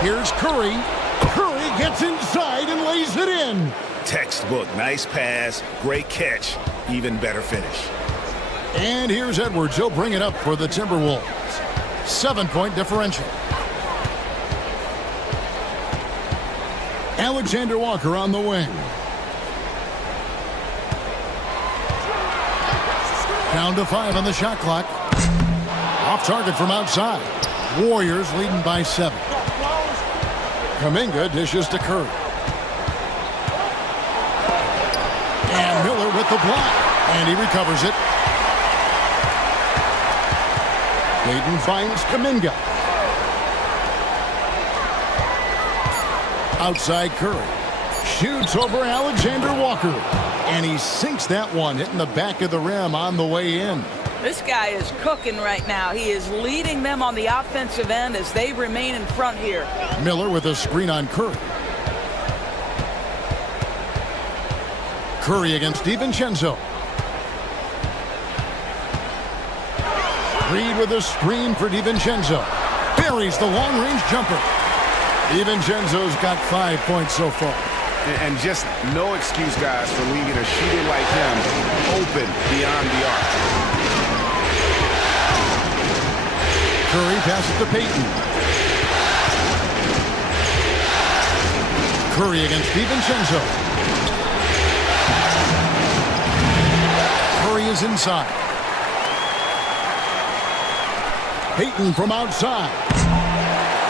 Here's Curry. Curry gets inside and lays it in. Textbook, nice pass, great catch, even better finish. And here's Edwards. He'll bring it up for the Timberwolves. 7-point differential. Alexander-Walker on the wing. Down to 5 on the shot clock. Off target from outside. Warriors leading by 7. Kuminga dishes to Curry. And Miller with the block. And he recovers it. Payton finds Kuminga. Outside Curry. Shoots over Alexander-Walker. And he sinks that one, hitting the back of the rim on the way in. This guy is cooking right now. He is leading them on the offensive end as they remain in front here. Miller with a screen on Curry. Curry against DiVincenzo. Reed with a screen for DiVincenzo. Buries the long-range jumper. DiVincenzo's got 5 points so far. And just no excuse, guys, for leaving a shooter like him open beyond the arc. Curry passes to Payton. Curry against DiVincenzo. Curry is inside. Payton from outside.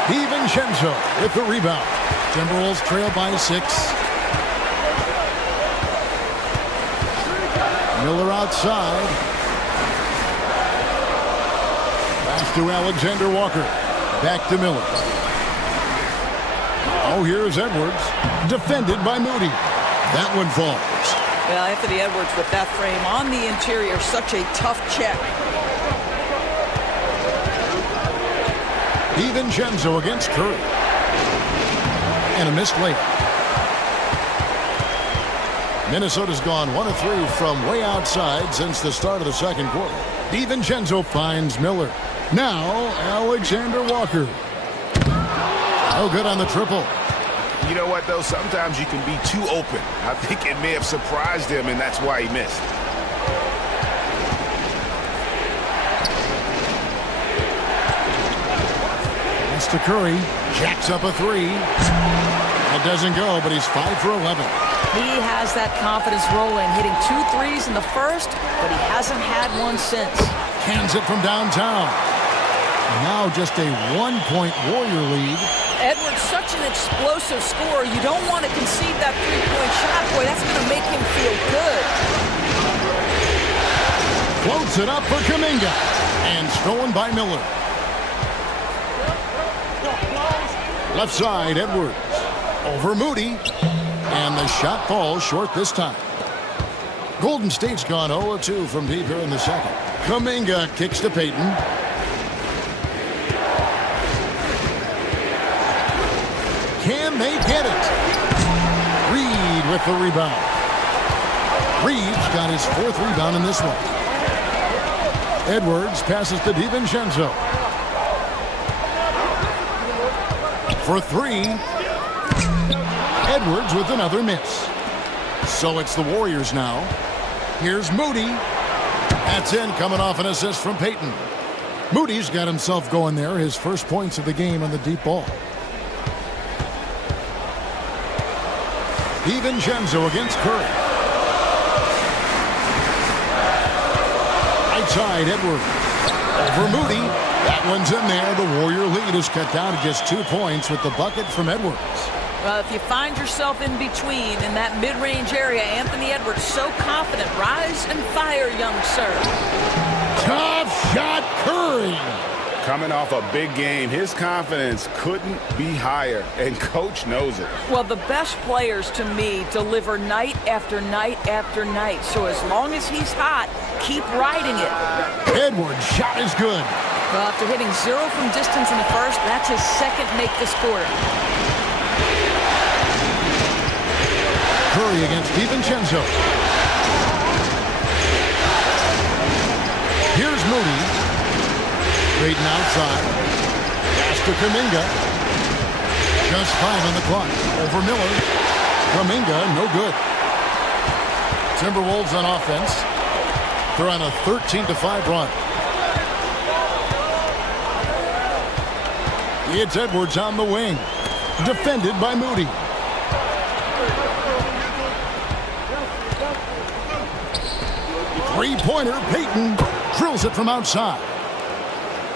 DiVincenzo with the rebound. Timberwolves trail by 6. Miller outside. Pass to Alexander Walker. Back to Miller. Oh, here's Edwards. Defended by Moody. That one falls. Well, Anthony Edwards with that frame on the interior, such a tough check. DiVincenzo against Curry. And a missed layup. Minnesota's gone 1 of 3 from way outside since the start of the second quarter. DiVincenzo finds Miller. Now, Alexander Walker. Oh, good on the triple. You know what, though? Sometimes you can be too open. I think it may have surprised him, and that's why he missed. Pass to Curry. Jacks up a 3. It doesn't go, but he's 5 for 11. He has that confidence rolling, hitting 2 threes in the first, but he hasn't had one since. Cans it from downtown. And now just a 1-point Warrior lead. Edwards, such an explosive scorer. You don't want to concede that three-point shot. Boy, that's going to make him feel good. Floats it up for Kuminga. And stolen by Miller. Left side, Edwards. Over Moody. And the shot falls short this time. Golden State's gone 0-2 from deep here in the second. Kuminga kicks to Payton. Can they get it? Reed with the rebound. Reed's got his 4th rebound in this one. Edwards passes to DiVincenzo. For 3. Edwards with another miss. So it's the Warriors now. Here's Moody. That's in, coming off an assist from Payton. Moody's got himself going there. His first points of the game on the deep ball. DiVincenzo against Curry. Right side, Edwards. Over Moody. That one's in there. The Warrior lead is cut down to just 2 points with the bucket from Edwards. Well, if you find yourself in between in that mid-range area, Anthony Edwards so confident. Rise and fire, young sir. Tough shot, Curry. Coming off a big game, his confidence couldn't be higher, and Coach knows it. Well, the best players, to me, deliver night after night after night. So as long as he's hot, keep riding it. Edwards' shot is good. Well, after hitting 0 from distance in the first, that's his second make this quarter. Curry against DiVincenzo. Here's Moody. Payton outside. Pass to Kuminga. Just 5 on the clock. Over Miller. Kuminga, no good. Timberwolves on offense. They're on a 13-5 run. It's Edwards on the wing. Defended by Moody. Three-pointer, Payton drills it from outside.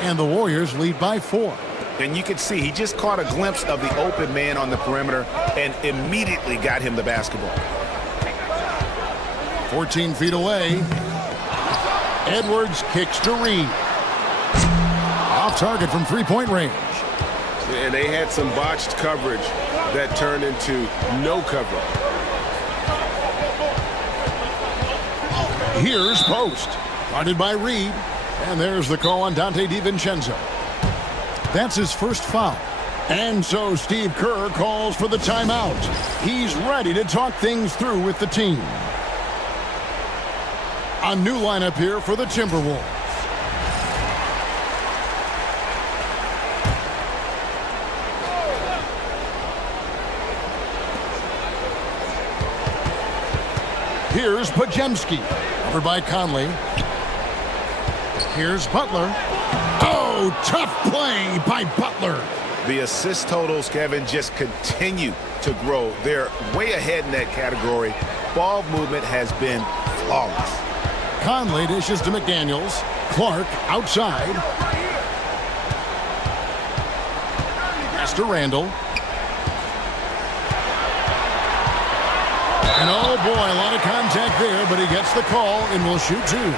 And the Warriors lead by 4. And you can see he just caught a glimpse of the open man on the perimeter and immediately got him the basketball. 14 feet away. Edwards kicks to Reed. Off target from three-point range. And they had some botched coverage that turned into no cover. Here's Post. Guarded by Reed. And there's the call on Dante DiVincenzo. That's his first foul. And so Steve Kerr calls for the timeout. He's ready to talk things through with the team. A new lineup here for the Timberwolves. Here's Podziemski. Over by Conley. Here's Butler. Oh, tough play by Butler. The assist totals, Kevin, just continue to grow. They're way ahead in that category. Ball movement has been flawless. Conley dishes to McDaniels. Clark outside. Pass to Randall. And oh boy, a lot of contact there, but he gets the call and will shoot two.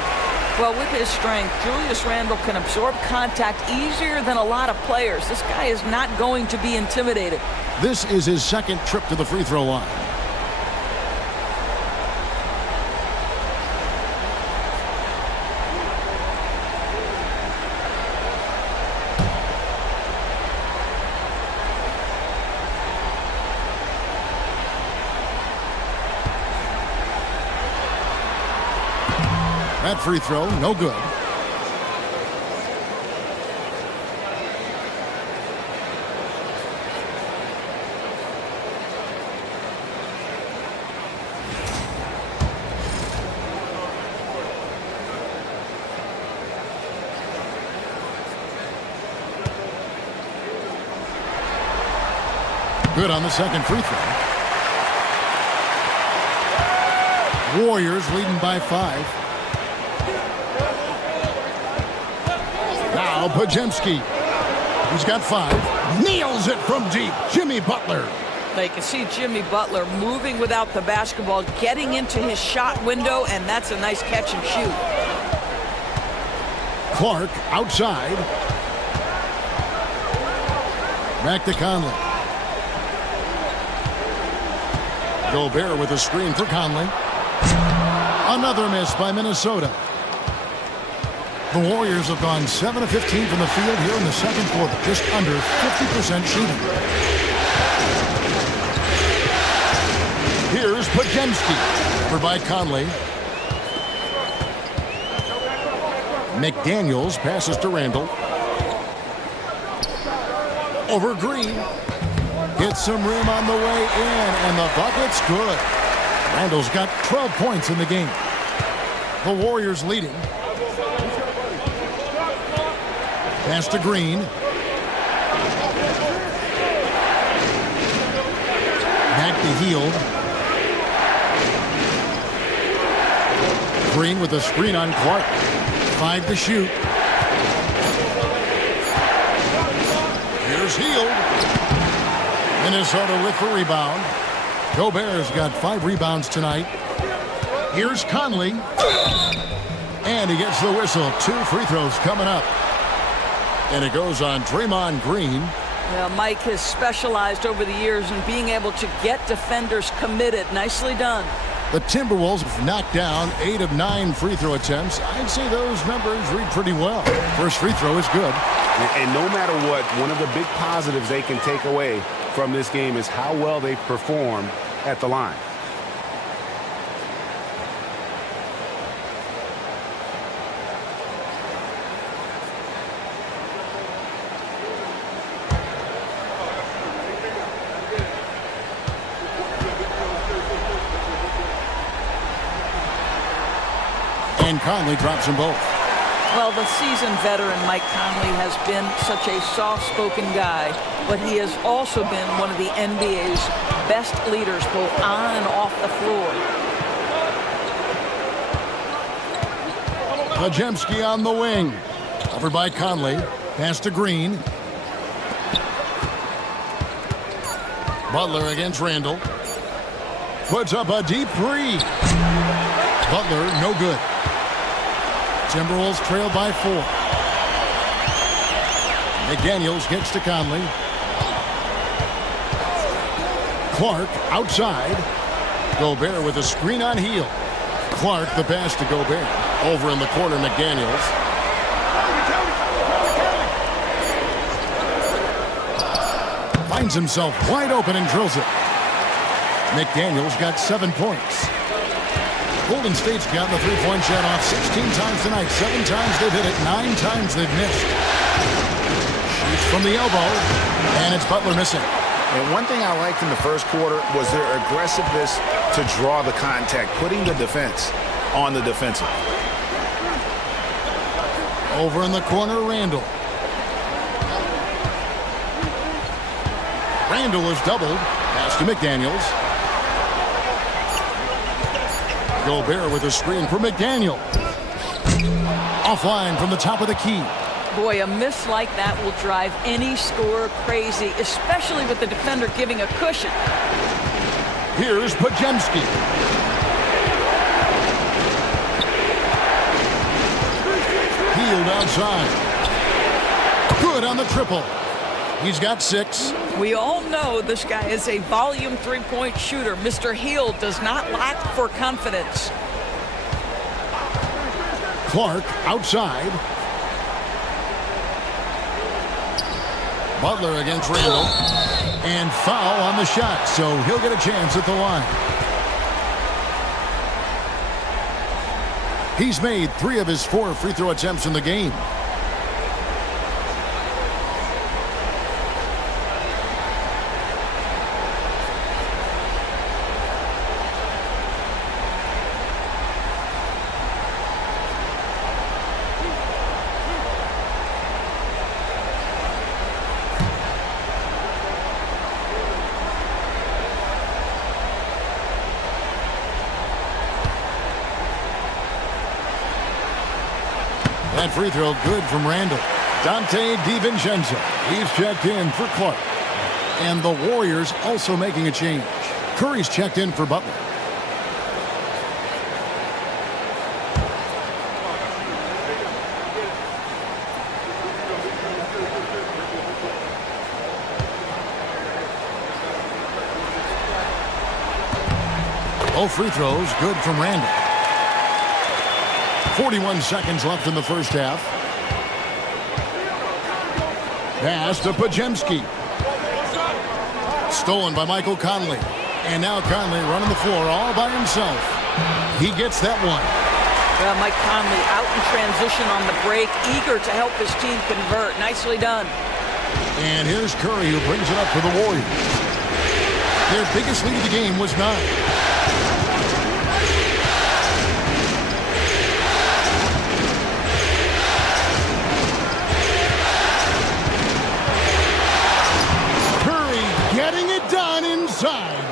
Well, with his strength, Julius Randle can absorb contact easier than a lot of players. This guy is not going to be intimidated. This is his second trip to the free throw line. That free throw, no good. Good on the second free throw. Warriors leading by 5. Now Pajemski. He's got 5. Nails it from deep. Jimmy Butler. You can see Jimmy Butler moving without the basketball, getting into his shot window, and that's a nice catch and shoot. Clark outside. Back to Conley. Gobert with a screen for Conley. Another miss by Minnesota. The Warriors have gone 7 of 15 from the field here in the second quarter, just under 50% shooting. Here's Pajemski, covered by Conley. McDaniels passes to Randle. Over Green. Gets some room on the way in, and the bucket's good. Randle's got 12 points in the game. The Warriors leading. Pass to Green. Back to Hield. Green with a screen on Clark. 5 to shoot. Here's Hield. Minnesota with the rebound. Gobert's got 5 rebounds tonight. Here's Conley. And he gets the whistle. 2 free throws coming up. And it goes on Draymond Green. Well, Mike has specialized over the years in being able to get defenders committed. Nicely done. The Timberwolves have knocked down 8 of 9 free throw attempts. I'd say those numbers read pretty well. First free throw is good. And no matter what, one of the big positives they can take away from this game is how well they perform at the line. And Conley drops them both. Well, the seasoned veteran Mike Conley has been such a soft-spoken guy, but he has also been one of the NBA's best leaders both on and off the floor. Pajemski on the wing. Covered by Conley. Pass to Green. Butler against Randle. Puts up a deep 3. Butler, no good. Timberwolves trail by 4. McDaniels gets to Conley. Clark outside. Gobert with a screen on Hield. Clark the pass to Gobert. Over in the corner, McDaniels. Finds himself wide open and drills it. McDaniels got 7 points. Golden State's gotten the three-point shot off 16 times tonight. 7 times they've hit it. 9 times they've missed. Shoots from the elbow, and it's Butler missing. And one thing I liked in the first quarter was their aggressiveness to draw the contact, putting the defense on the defensive. Over in the corner, Randle. Randle is doubled. Pass to McDaniels. Gobert with a screen for McDaniel. Offline from the top of the key. Boy, a miss like that will drive any scorer crazy, especially with the defender giving a cushion. Here's Pajemski. outside. Good on the triple. He's got 6. We all know this guy is a volume three-point shooter. Mr. Hill does not lack for confidence. Clark outside. Butler against Randall. And foul on the shot, so he'll get a chance at the line. He's made 3 of his 4 free throw attempts in the game. That free throw good from Randall. Dante DiVincenzo. He's checked in for Clark. And the Warriors also making a change. Curry's checked in for Butler. Both free throws good from Randall. 41 seconds left in the first half. Pass to Podziemski. Stolen by Michael Conley. And now Conley running the floor all by himself. He gets that one. Well, Mike Conley out in transition on the break, eager to help his team convert. Nicely done. And here's Curry, who brings it up for the Warriors. Their biggest lead of the game was 9. Getting it done inside.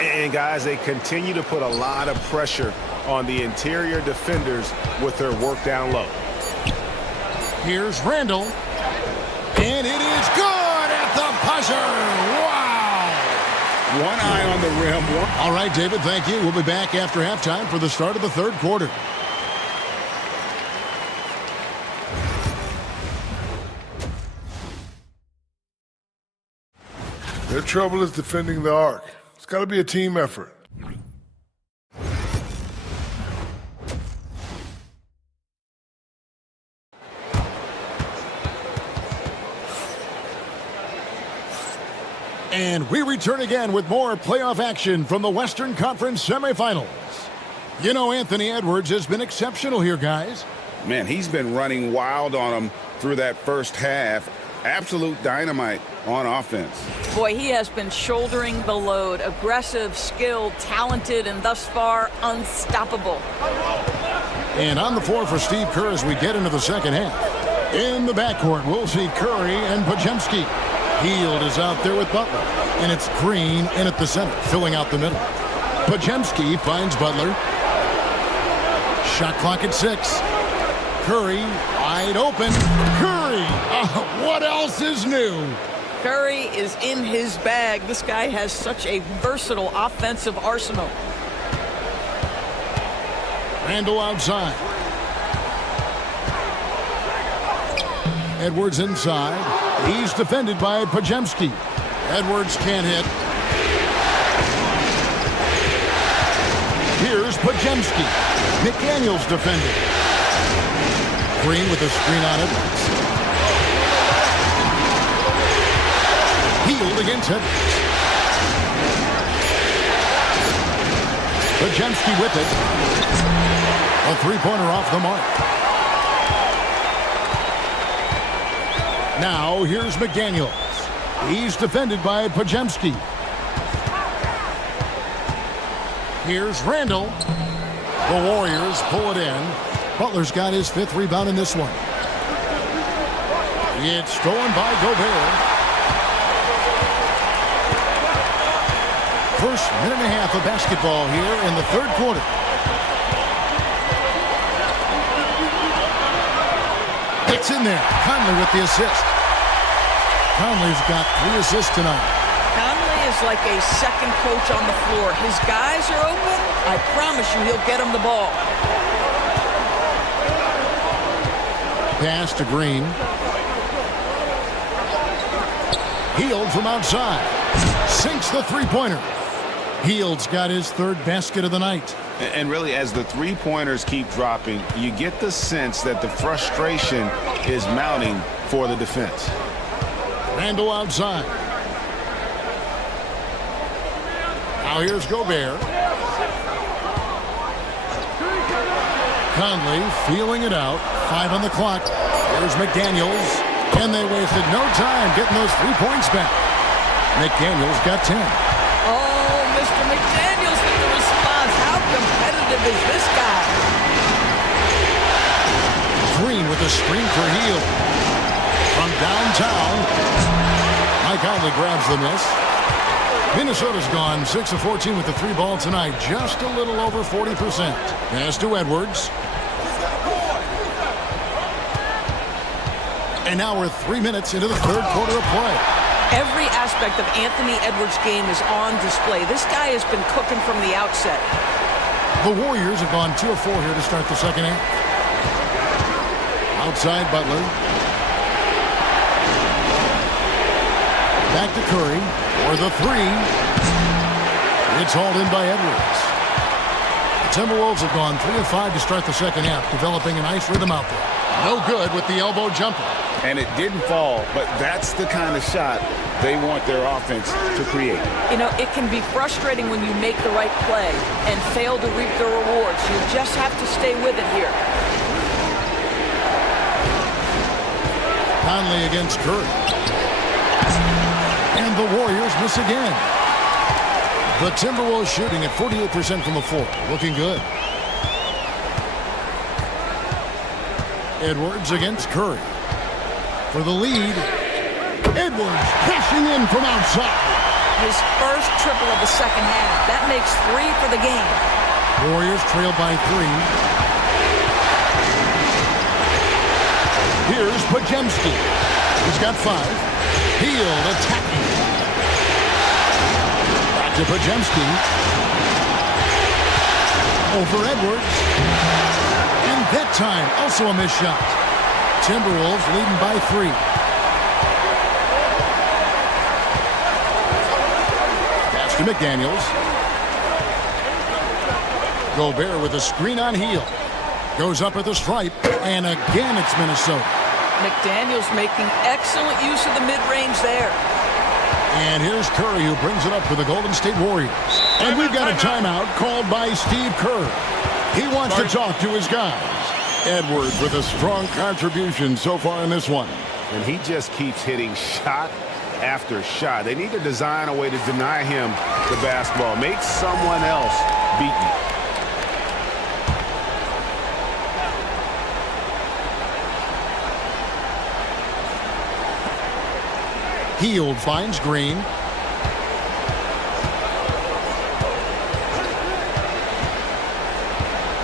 And guys, they continue to put a lot of pressure on the interior defenders with their work down low. Here's Randall. And it is good at the buzzer. Wow. One eye on the rim. All right, David, thank you. We'll be back after halftime for the start of the third quarter. Their trouble is defending the arc. It's got to be a team effort. And we return again with more playoff action from the Western Conference semifinals. You know, Anthony Edwards has been exceptional here, guys. Man, he's been running wild on them through that first half. Absolute dynamite on offense. Boy, he has been shouldering the load. Aggressive, skilled, talented, and thus far unstoppable. And on the floor for Steve Kerr as we get into the second half. In the backcourt, we'll see Curry and Podziemski. Hield is out there with Butler. And it's Green in at the center, filling out the middle. Podziemski finds Butler. Shot clock at 6. Curry wide open. Curry! What else is new? Curry is in his bag. This guy has such a versatile offensive arsenal. Randall outside. Edwards inside. He's defended by Podziemski. Edwards can't hit. Here's Podziemski. McDaniels defending. Green with a screen on Edwards. Hield against Edwards. Podziemski with it. A three-pointer off the mark. Now here's McDaniels. He's defended by Podziemski. Here's Randall. The Warriors pull it in. Butler's got his 5th rebound in this one. It's stolen by Gobert. First minute and a half of basketball here in the third quarter. It's in there. Conley with the assist. Conley's got 3 assists tonight. Conley is like a second coach on the floor. His guys are open. I promise you he'll get them the ball. Pass to Green. Hield from outside. Sinks the three-pointer. Hield's got his third basket of the night. And really, as the three-pointers keep dropping, you get the sense that the frustration is mounting for the defense. Randall outside. Now here's Gobert. Conley feeling it out. 5 on the clock. Here's McDaniels. And they wasted no time getting those 3 points back. McDaniels got 10. Oh, Mr. McDaniels with the response. How competitive is this guy? Green with a screen for Hield. From downtown. Mike Conley grabs the miss. Minnesota's gone 6 of 14 with the 3 ball tonight. Just a little over 40%. Pass to Edwards. And now we're 3 minutes into the third quarter of play. Every aspect of Anthony Edwards' game is on display. This guy has been cooking from the outset. The Warriors have gone 2 of 4 here to start the second half. Outside Butler. Back to Curry for the 3. It's hauled in by Edwards. The Timberwolves have gone 3 of 5 to start the second half, developing a nice rhythm out there. No good with the elbow jumper. And it didn't fall, but that's the kind of shot they want their offense to create. You know, it can be frustrating when you make the right play and fail to reap the rewards. You just have to stay with it here. Conley against Curry. And the Warriors miss again. The Timberwolves shooting at 48% from the floor. Looking good. Edwards against Curry. For the lead. Edwards cashing in from outside. His first triple of the second half. That makes 3 for the game. Warriors trail by 3. Here's Podziemski. He's got 5. Hield attacking. Back to Podziemski. Over Edwards. And that time, also a missed shot. Timberwolves leading by 3. Pass to McDaniels. Gobert with a screen on Hield. Goes up at the stripe, and again it's Minnesota. McDaniels making excellent use of the mid-range there. And here's Curry, who brings it up for the Golden State Warriors. And we've got a timeout called by Steve Kerr. He wants to talk to his guys. Edwards with a strong contribution so far in this one. And he just keeps hitting shot after shot. They need to design a way to deny him the basketball. Make someone else beat you. Hield finds Green.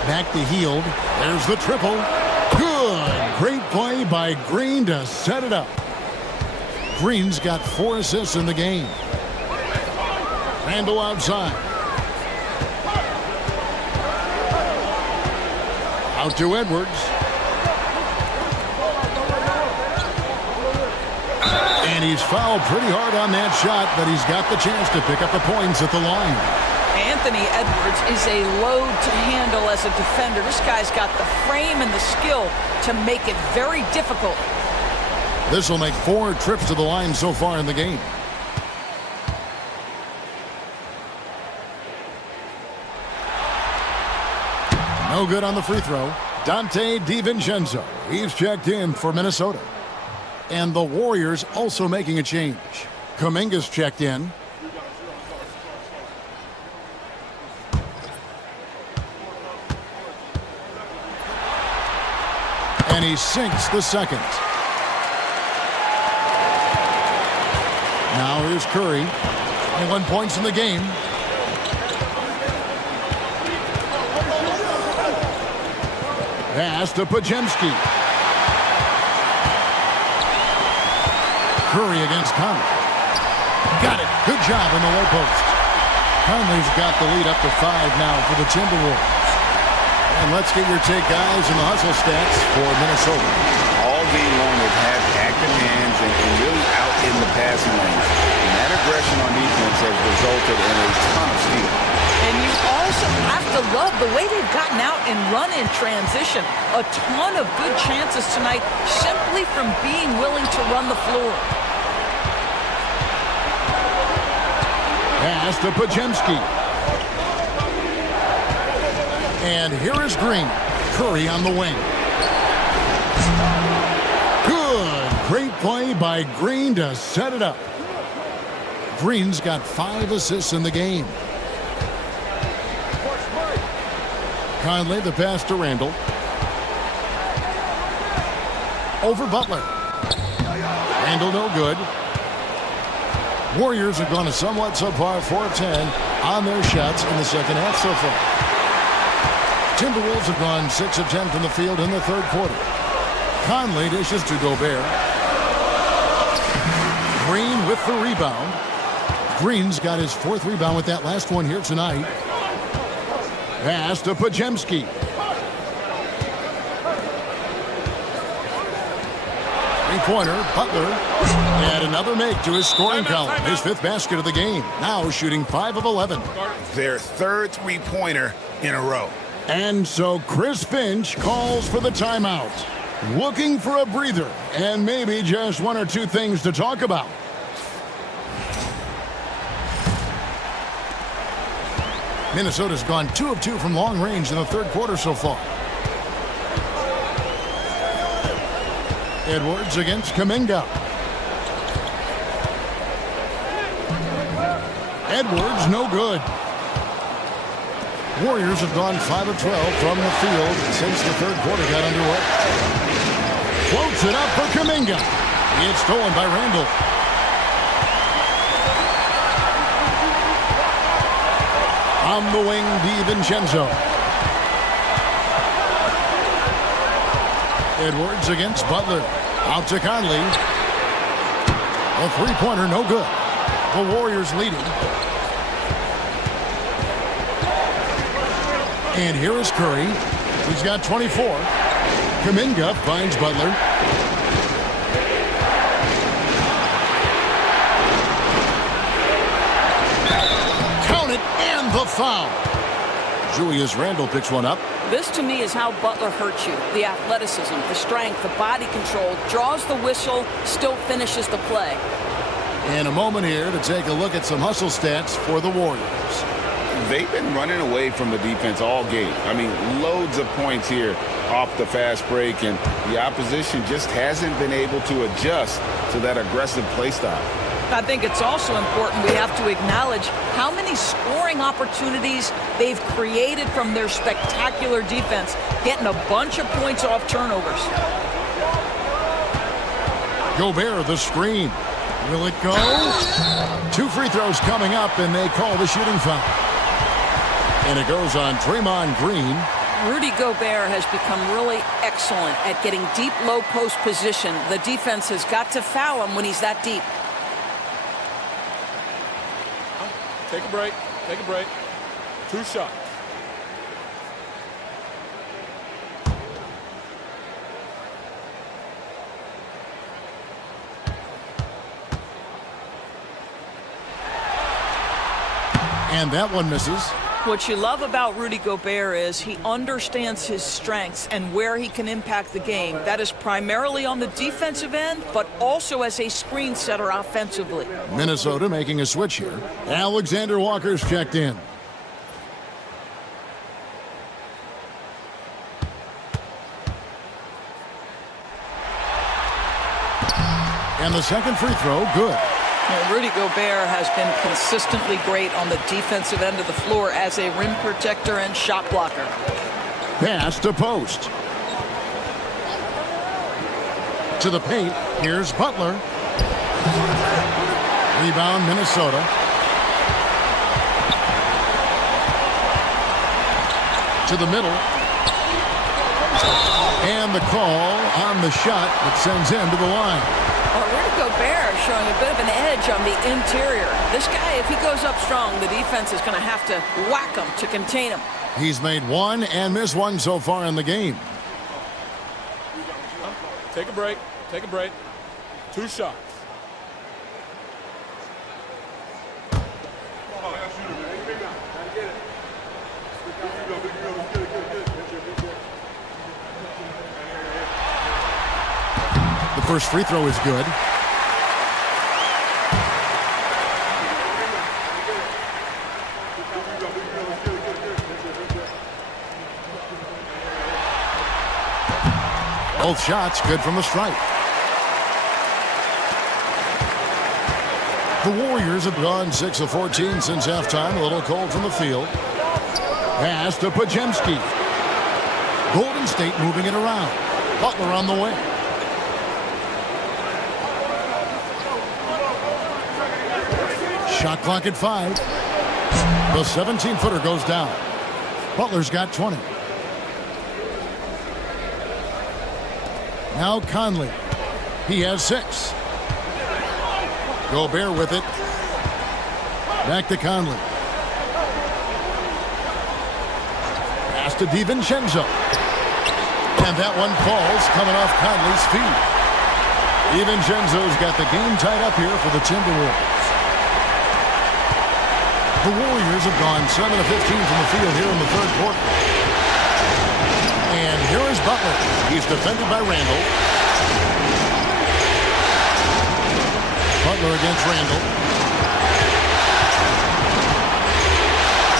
Back to Hield. There's the triple. Good. Great play by Green to set it up. Green's got 4 assists in the game. Randall outside. Out to Edwards. And he's fouled pretty hard on that shot, but he's got the chance to pick up the points at the line. Anthony Edwards is a load to handle as a defender. This guy's got the frame and the skill to make it very difficult. This will make 4 trips to the line so far in the game. No good on the free throw. Dante DiVincenzo. He's checked in for Minnesota. And the Warriors also making a change. Kuminga's checked in. And he sinks the second. Now here's Curry. 21 points in the game. Pass to Podziemski. Curry against Conley. Got it. Good job in the low post. Conley's got the lead up to 5 now for the Timberwolves. And And let's get your take, guys, in the hustle stats for Minnesota. All game long, they've had active hands and really out in the passing lanes. And that aggression on defense has resulted in a ton of steals. And you also have to love the way they've gotten out and run in transition. A ton of good chances tonight simply from being willing to run the floor. Pass to Podziemski. And here is Green. Curry on the wing. Good. Great play by Green to set it up. Green's got 5 assists in the game. Conley, the pass to Randall. Over Butler. Randall no good. Warriors have gone a somewhat subpar 4-10 on their shots in the second half so far. Timberwolves have gone 6 of 10 from the field in the third quarter. Conley dishes to Gobert. Green with the rebound. Green's got his 4th rebound with that last one here tonight. Pass to Podziemski. Three-pointer, Butler. And another make to his scoring column. His 5th basket of the game. Now shooting 5 of 11. Their 3rd three-pointer in a row. And so Chris Finch calls for the timeout. Looking for a breather and maybe just 1 or 2 things to talk about. Minnesota's gone 2 of 2 from long range in the third quarter so far. Edwards against Kuminga. Edwards no good. Warriors have gone 5 of 12 from the field since the third quarter got underway. Floats it up for Kuminga. It's stolen by Randall. On the wing, DiVincenzo. Edwards against Butler. Out to Conley. A three-pointer, no good. The Warriors leading. And here is Curry. He's got 24. Kuminga finds Butler. Count it, and the foul. Julius Randle picks one up. This, to me, is how Butler hurts you. The athleticism, the strength, the body control, draws the whistle, still finishes the play. And a moment here to take a look at some hustle stats for the Warriors. They've been running away from the defense all game. I mean, loads of points here off the fast break, and the opposition just hasn't been able to adjust to that aggressive play style. I think it's also important we have to acknowledge how many scoring opportunities they've created from their spectacular defense, getting a bunch of points off turnovers. Gobert, the screen. Will it go? 2 free throws coming up, and they call the shooting foul. And it goes on Draymond Green. Rudy Gobert has become really excellent at getting deep low post position. The defense has got to foul him when he's that deep. Take a break. Take a break. 2 shots. And that one misses. What you love about Rudy Gobert is he understands his strengths and where he can impact the game. That is primarily on the defensive end, but also as a screen setter offensively. Minnesota making a switch here. Alexander Walker's checked in. And the second free throw, good. Well, Rudy Gobert has been consistently great on the defensive end of the floor as a rim protector and shot blocker. Pass to post. To the paint, here's Butler. Rebound, Minnesota. To the middle. And the call on the shot that sends him to the line. Well, Rudy Gobert showing a bit of an edge on the interior. This guy, if he goes up strong, the defense is going to have to whack him to contain him. He's made one and missed one so far in the game. Take a break. Take a break. 2 shots. The first free throw is good. Both shots good from the stripe. The Warriors have gone 6 of 14 since halftime. A little cold from the field. Pass to Pajemski. Golden State moving it around. Butler on the way. Shot clock at 5. The 17-footer goes down. Butler's got 20. Now Conley. He has 6. Gobert with it. Back to Conley. Pass to DiVincenzo. And that one falls coming off Conley's feet. DiVincenzo's got the game tied up here for the Timberwolves. The Warriors have gone 7 of 15 from the field here in the third quarter. And here is Butler. He's defended by Randall. Butler against Randall.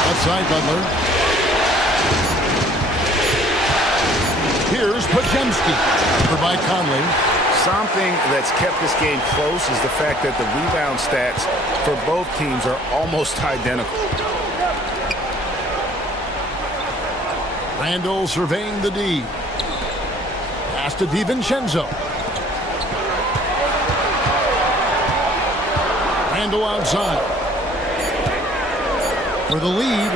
Left side Butler. Here's Pajemski. Covered by Conley. Something that's kept this game close is the fact that the rebound stats for both teams are almost identical. Randall surveying the D. Pass to DiVincenzo. Randall outside. For the lead.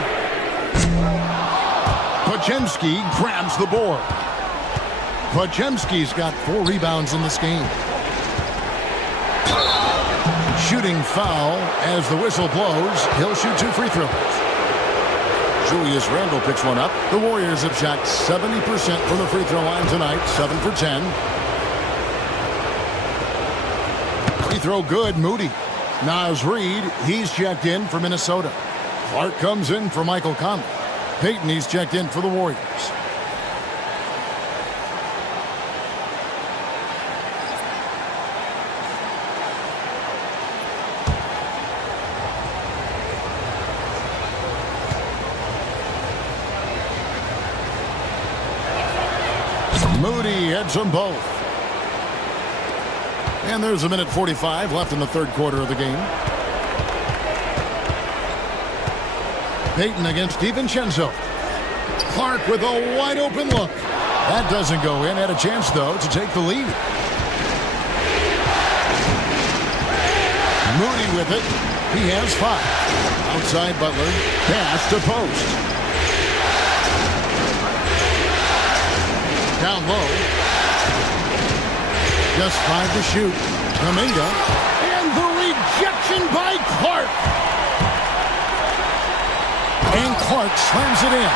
Pajemski grabs the board. Pajemski's got 4 rebounds in this game. Shooting foul as the whistle blows. He'll shoot 2 free throws. Julius Randle picks one up. The Warriors have shot 70% from the free throw line tonight, 7 for 10. Free throw good, Moody. Naz Reid, he's checked in for Minnesota. Clark comes in for Michael Conley. Payton, he's checked in for the Warriors. Moody heads them both. And there's 1:45 left in the third quarter of the game. Payton against DiVincenzo. Clark with a wide open look. That doesn't go in. Had a chance, though, to take the lead. Moody with it. He has 5. Outside Butler. Pass to post. Down low. Just 5 to shoot. Kuminga. And the rejection by Clark. And Clark slams it in.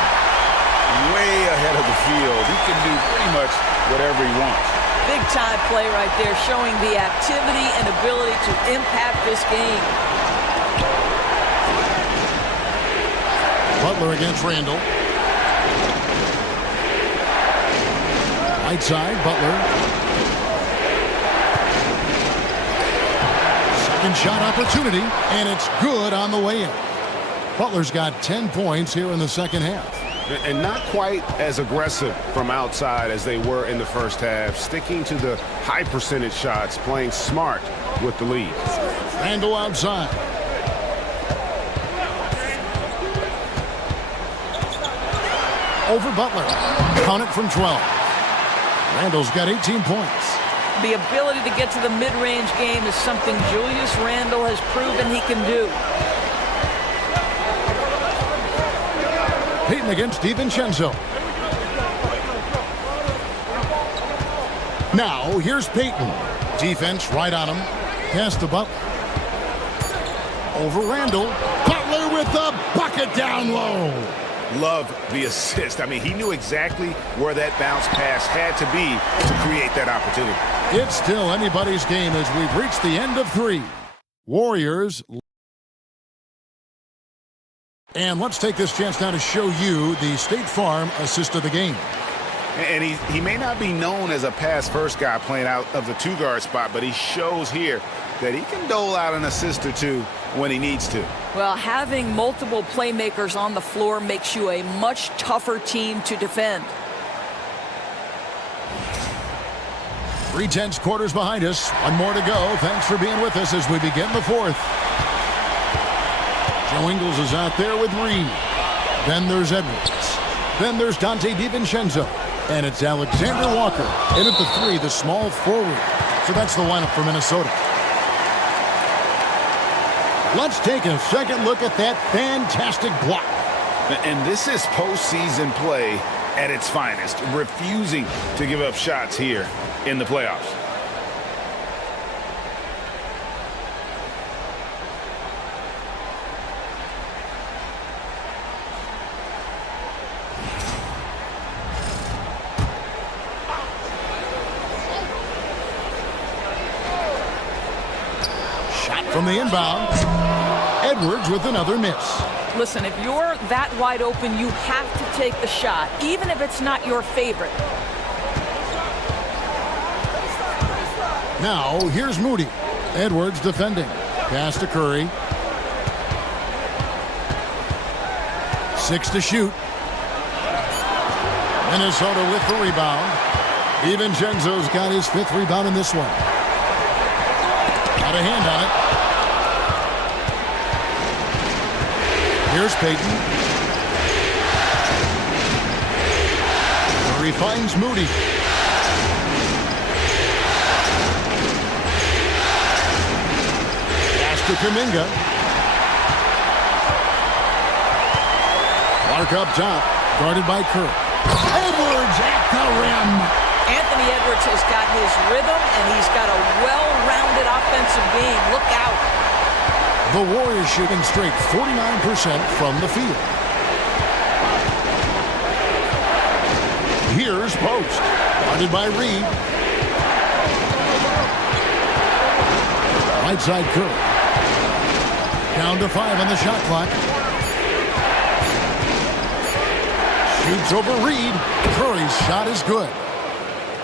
Way ahead of the field. He can do pretty much whatever he wants. Big time play right there, showing the activity and ability to impact this game. Butler against Randall. Right side, Butler. Second shot opportunity, and it's good on the way in. Butler's got 10 points here in the second half. And not quite as aggressive from outside as they were in the first half. Sticking to the high percentage shots, playing smart with the lead. Randall outside. Over Butler. Count it from 12. Randall's got 18 points. The ability to get to the mid-range game is something Julius Randle has proven he can do. Payton against DiVincenzo. Now, here's Payton. Defense right on him. Pass to Butler. Over Randall. Butler with the bucket down low. Love the assist. I mean, he knew exactly where that bounce pass had to be to create that opportunity. It's still anybody's game as we've reached the end of 3. Warriors. And let's take this chance now to show you the State Farm assist of the game. And he may not be known as a pass-first guy playing out of the 2-guard spot, but he shows here that he can dole out an assist or two when he needs to. Well, having multiple playmakers on the floor makes you a much tougher team to defend. 3/10 quarters behind us. One more to go. Thanks for being with us as we begin the 4th. Joe Ingles is out there with Reed. Then there's Edwards. Then there's Dante DiVincenzo. And it's Alexander Walker. In at the 3, the small forward. So that's the lineup for Minnesota. Let's take a second look at that fantastic block. And this is postseason play at its finest, refusing to give up shots here in the playoffs. From the inbound, Edwards with another miss. Listen, if you're that wide open, you have to take the shot, even if it's not your favorite. Now, here's Moody. Edwards defending. Pass to Curry. 6 to shoot. Minnesota with the rebound. DiVincenzo's got his 5th rebound in this one. Got a hand on it. Here's Payton. Curry finds Moody. Pass to Kuminga. Clark up top, guarded by Kerr. Edwards at the rim. Anthony Edwards has got his rhythm, and he's got a well-rounded offensive game. Look out. The Warriors shooting straight 49% from the field. Here's Post. Guarded by Reed. Right side Curry. Down to 5 on the shot clock. Shoots over Reed. Curry's shot is good.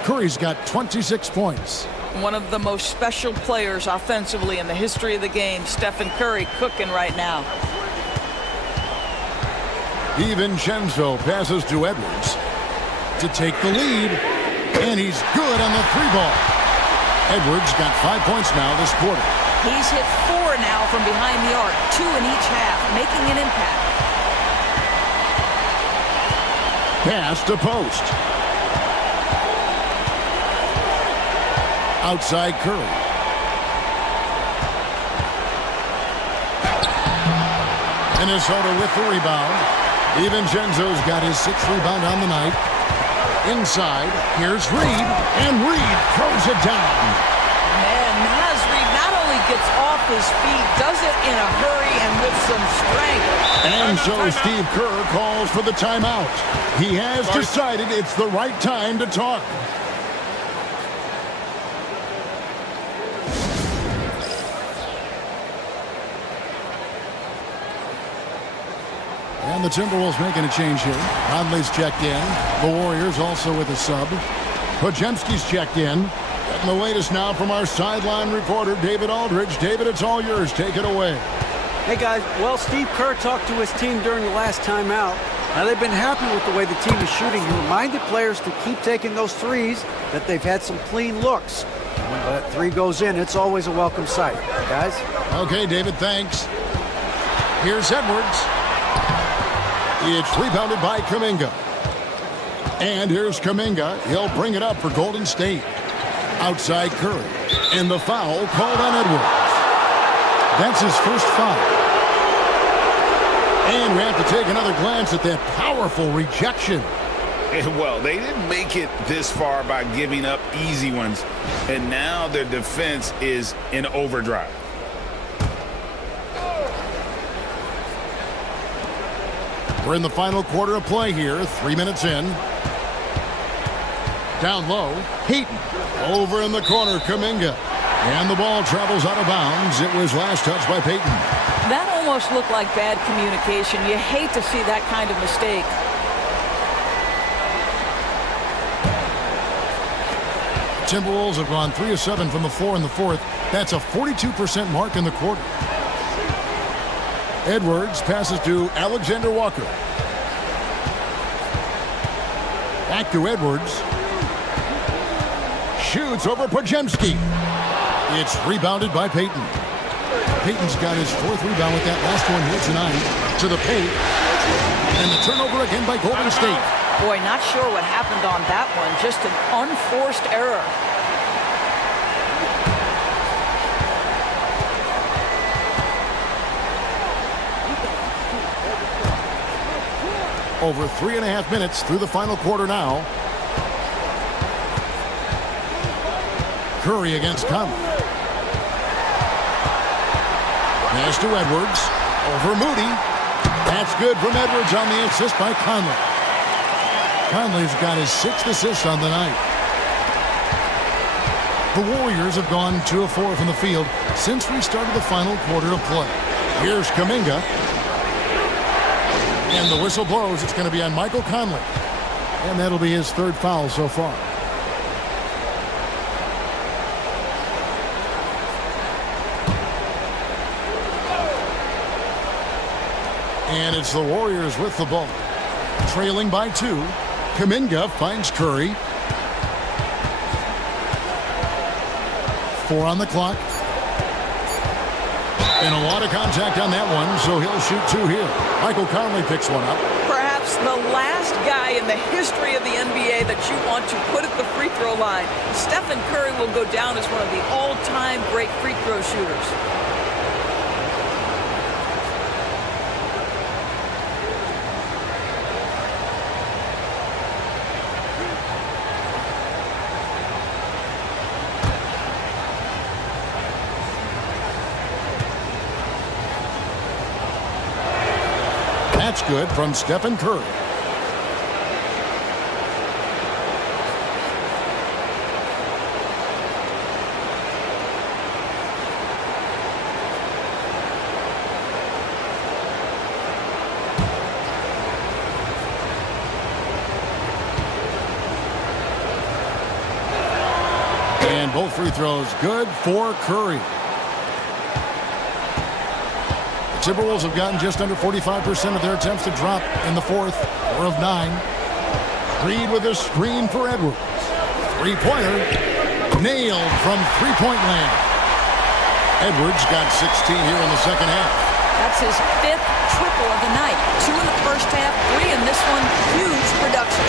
Curry's got 26 points. One of the most special players offensively in the history of the game, Stephen Curry, cooking right now. DiVincenzo passes to Edwards to take the lead, and he's good on the 3-ball. Edwards got 5 points now this quarter. He's hit 4 now from behind the arc, 2 in each half, making an impact. Pass to Post. Outside Curry. Minnesota with the rebound. DiVincenzo's got his 6th rebound on the night. Inside, here's Reed, and Reed throws it down. Man, Naz Reed not only gets off his feet, does it in a hurry and with some strength. And so Steve Kerr calls for the timeout. He has decided it's the right time to talk. And the Timberwolves making a change here. Conley's checked in. The Warriors also with a sub. Podziemski's checked in. Getting the latest now from our sideline reporter, David Aldridge. David, it's all yours. Take it away. Hey, guys. Well, Steve Kerr talked to his team during the last timeout. Now, they've been happy with the way the team is shooting. He reminded players to keep taking those threes, that they've had some clean looks. When that 3 goes in, it's always a welcome sight. Guys? Okay, David, thanks. Here's Edwards. It's rebounded by Kuminga. And here's Kuminga. He'll bring it up for Golden State. Outside Curry. And the foul called on Edwards. That's his first foul. And we have to take another glance at that powerful rejection. Well, they didn't make it this far by giving up easy ones, and now their defense is in overdrive. We're in the final quarter of play here, 3 minutes in. Down low, Heaton. Over in the corner, Kuminga. And the ball travels out of bounds. It was last touched by Payton. That almost looked like bad communication. You hate to see that kind of mistake. Timberwolves have gone 3 of 7 from the floor in the fourth. That's a 42% mark in the quarter. Edwards passes to Alexander Walker. Back to Edwards. Shoots over Podziemski. It's rebounded by Payton. Payton's got his 4th rebound with that last one here tonight. To the paint. And the turnover again by Golden State. Boy, not sure what happened on that one. Just an unforced error. Over 3.5 minutes through the final quarter now. Curry against Conley. Pass to Edwards. Over Moody. That's good from Edwards on the assist by Conley. Conley's got his 6th assist on the night. The Warriors have gone 2 of 4 from the field since we started the final quarter of play. Here's Kuminga. And the whistle blows. It's going to be on Michael Conley. And that'll be his 3rd foul so far. And it's the Warriors with the ball. Trailing by 2. Kuminga finds Curry. 4 on the clock. And a lot of contact on that one, so he'll shoot 2 here. Michael Conley picks one up. Perhaps the last guy in the history of the NBA that you want to put at the free throw line. Stephen Curry will go down as one of the all-time great free throw shooters. That's good from Stephen Curry. And both free throws good for Curry. Timberwolves have gotten just under 45% of their attempts to drop in the fourth. 4 of 9. Reed with a screen for Edwards. 3-pointer. Nailed from 3-point land. Edwards got 16 here in the second half. That's his 5th triple of the night. 2 in the first half, 3 in this one. Huge production.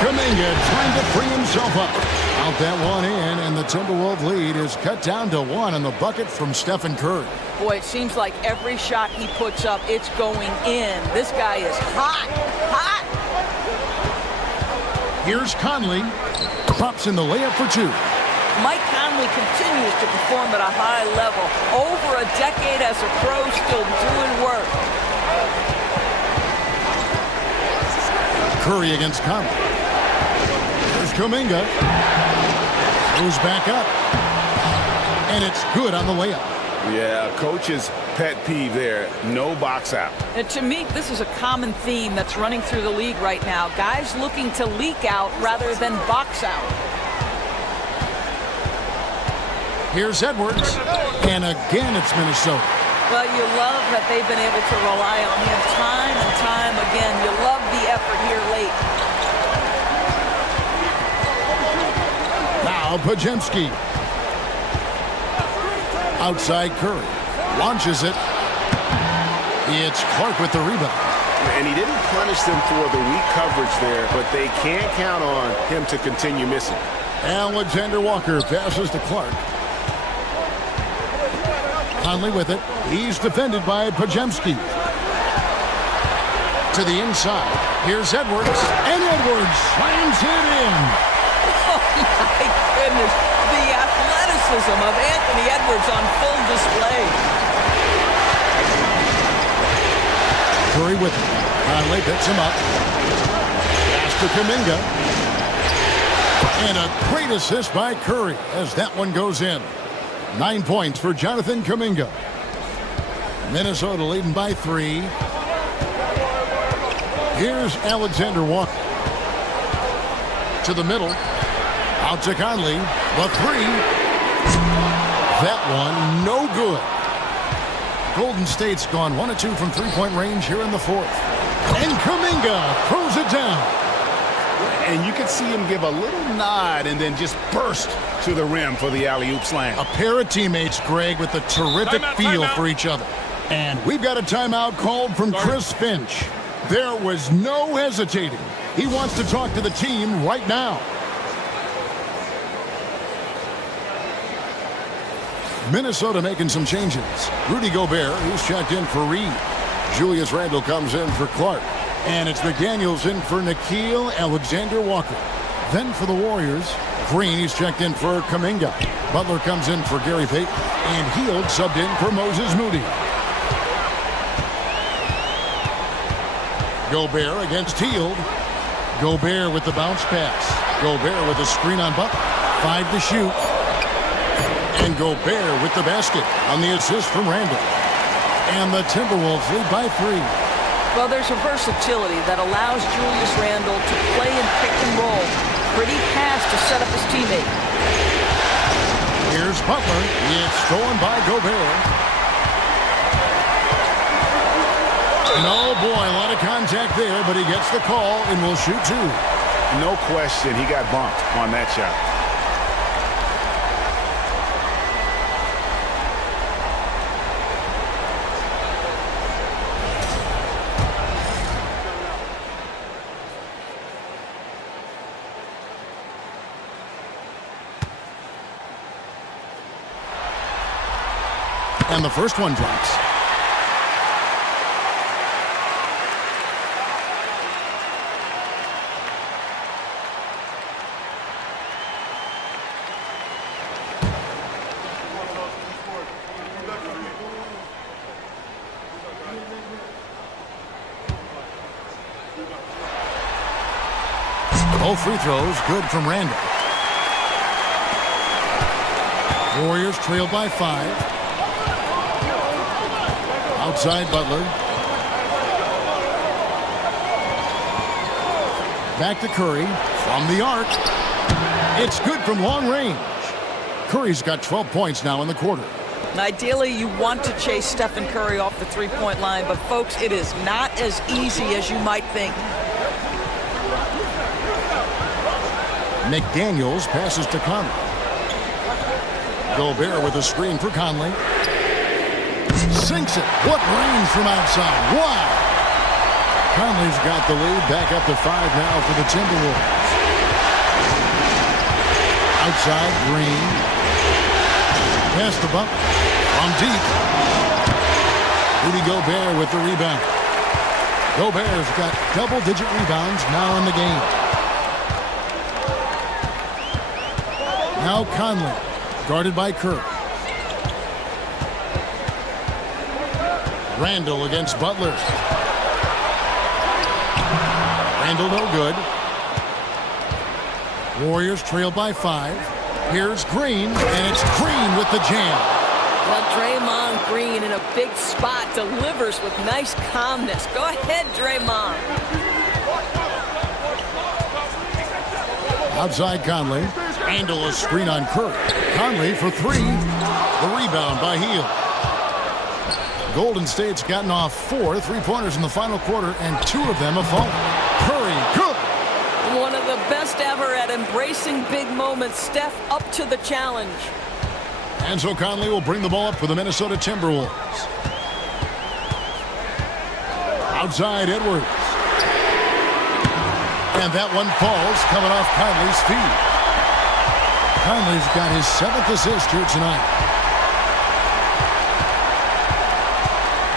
Kuminga trying to free himself up. Out that one in, and the Timberwolves lead is cut down to 1 on the bucket from Stephen Curry. Boy, it seems like every shot he puts up, it's going in. This guy is hot, hot. Here's Conley. Drops in the layup for 2. Mike Conley continues to perform at a high level. Over a decade as a pro, still doing work. Curry against Conley. Here's Kuminga. Goes back up. And it's good on the layup. Yeah, coach's pet peeve there. No box out. And to me, this is a common theme that's running through the league right now. Guys looking to leak out rather than box out. Here's Edwards. And again, it's Minnesota. Well, you love that they've been able to rely on him time and time again. You love the effort here late. Now Podziemski. Outside Curry. Launches it. It's Clark with the rebound. And he didn't punish them for the weak coverage there, but they can't count on him to continue missing. Alexander Walker passes to Clark. Conley with it. He's defended by Podziemski. To the inside. Here's Edwards. And Edwards slams it in. Oh, my goodness. The athleticism of Anthony Edwards on full display. Curry with him. Conley picks him up. Pass to Kuminga. And a great assist by Curry as that one goes in. 9 points for Jonathan Kuminga. Minnesota leading by 3. Here's Alexander Walker. To the middle. Out to Conley. The 3. That one no good. Golden State's gone 1 of 2 from three-point range here in the 4th. And Kuminga throws it down. And you could see him give a little nod and then just burst to the rim for the alley-oop slam. A pair of teammates, Greg, with a terrific feel for each other. And we've got a timeout called from Chris Finch. There was no hesitating. He wants to talk to the team right now. Minnesota making some changes. Rudy Gobert, who's checked in for Reed. Julius Randle comes in for Clark. And it's McDaniels in for Nickeil Alexander-Walker. Then for the Warriors, Green, he's checked in for Kuminga. Butler comes in for Gary Payton. And Hield subbed in for Moses Moody. Gobert against Hield. Gobert with the bounce pass. Gobert with a screen on Butler. 5 to shoot. And Gobert with the basket on the assist from Randle. And the Timberwolves lead by 3. Well, there's a versatility that allows Julius Randle to play in pick and roll. Pretty pass to set up his teammate. Here's Butler. It's stolen by Gobert. No, boy, a lot of contact there, but he gets the call and will shoot 2. No question, he got bumped on that shot. And the first one drops. Both free throws good from Randle. Warriors trail by 5. Outside Butler. Back to Curry from the arc. It's good from long range. Curry's got 12 points now in the quarter. Ideally, you want to chase Stephen Curry off the three-point line, but folks, it is not as easy as you might think. McDaniels passes to Conley. Gobert with a screen for Conley. Sinks it. What range from outside. Wow. Conley's got the lead. Back up to 5 now for the Timberwolves. Outside, Green. Pass the Butler. From deep. Rudy Gobert with the rebound. Gobert's got double-digit rebounds now in the game. Now Conley, guarded by Kerr. Randle against Butler. Randle no good. Warriors trail by 5. Here's Green, and it's Green with the jam. Well, Draymond Green in a big spot delivers with nice calmness. Go ahead, Draymond. Outside Conley. Randle a screen on Curry. Conley for 3. The rebound by Hield. Golden State's gotten off 4 3-pointers in the final quarter, and 2 of them have fallen. Curry, good. One of the best ever at embracing big moments. Steph up to the challenge. And so Conley will bring the ball up for the Minnesota Timberwolves. Outside Edwards. And that one falls, coming off Conley's feet. Conley's got his 7th assist here tonight.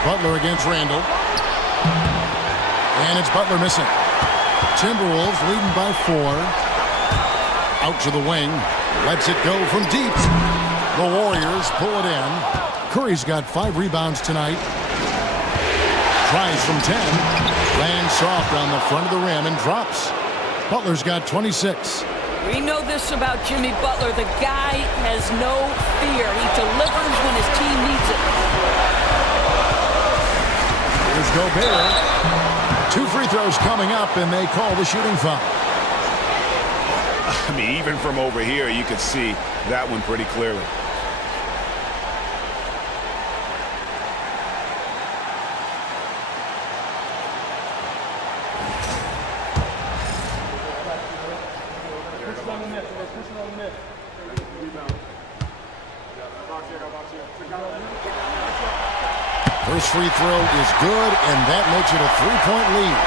Butler against Randle. And it's Butler missing. Timberwolves leading by 4. Out to the wing. Lets it go from deep. The Warriors pull it in. Curry's got 5 rebounds tonight. Tries from 10. Lands soft on the front of the rim and drops. Butler's got 26. We know this about Jimmy Butler. The guy has no fear. He delivers when his team needs it. Here's Gobert. 2 free throws coming up, and they call the shooting foul. I mean, even from over here, you could see that one pretty clearly. First free throw is good, and that makes it a 3-point lead.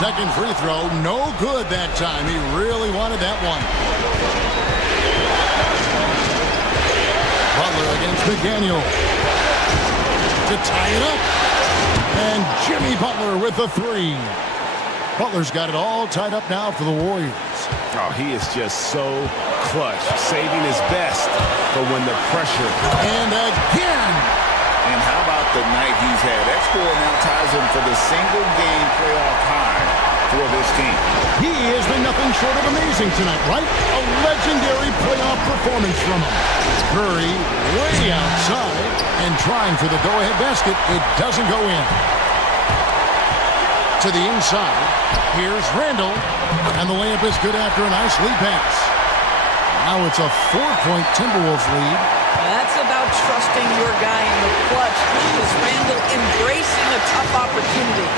Second free throw, no good that time. He really wanted that one. Butler against McDaniel to tie it up. And Jimmy Butler with the 3. Butler's got it all tied up now for the Warriors. Oh, he is just so clutch, saving his best for when the pressure. And again. And how about the night he's had? That score now ties him for the single game playoff high for this team. He has been nothing short of amazing tonight, right? A legendary playoff performance from him. Curry way outside and trying for the go-ahead basket. It doesn't go in. To the inside. Here's Randall. And the layup is good after a nice lead pass. Now it's a 4-point Timberwolves lead. That's about trusting your guy in the clutch. Is Randall embracing a tough opportunity?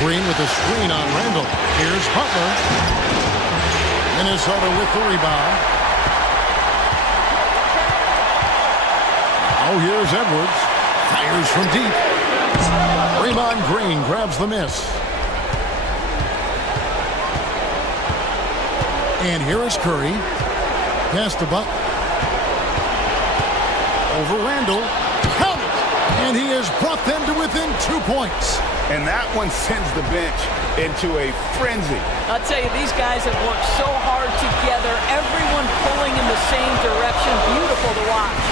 Green with the screen on Randall. Here's Butler. Minnesota with the rebound. Now here's Edwards. Fires from deep. Draymond Green grabs the miss. And here is Curry. Pass to Butler. Over Randall. Count it! And he has brought them to within 2 points. And that one sends the bench into a frenzy. I'll tell you, these guys have worked so hard together. Everyone pulling in the same direction. Beautiful to watch.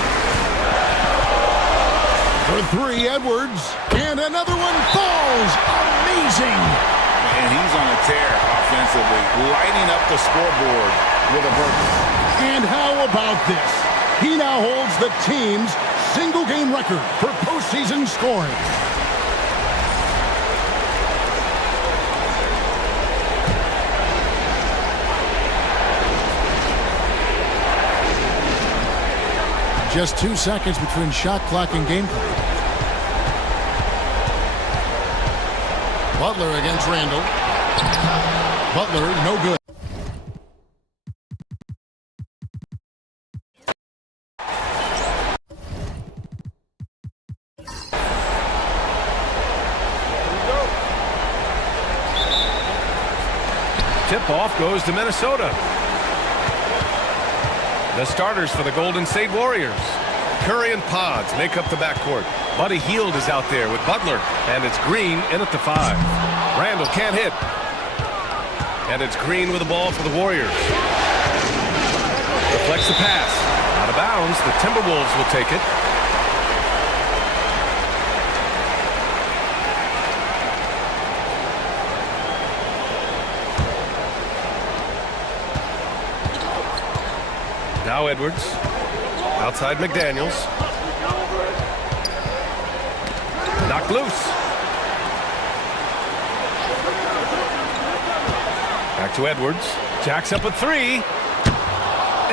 For 3, Edwards. And another one falls. Amazing. And he's on a tear offensively, lighting up the scoreboard with a purpose. And how about this? He now holds the team's single-game record for postseason scoring. Just 2 seconds between shot clock and game clock. Butler against Randall. Butler, no good. Tip-off goes to Minnesota. The starters for the Golden State Warriors. Curry and Pods make up the backcourt. Buddy Hield is out there with Butler. And it's Green in at the 5. Randall can't hit. And it's Green with the ball for the Warriors. Deflects the pass. Out of bounds. The Timberwolves will take it. Now Edwards. Outside McDaniels. Knocked loose. Back to Edwards. Jacks up a 3.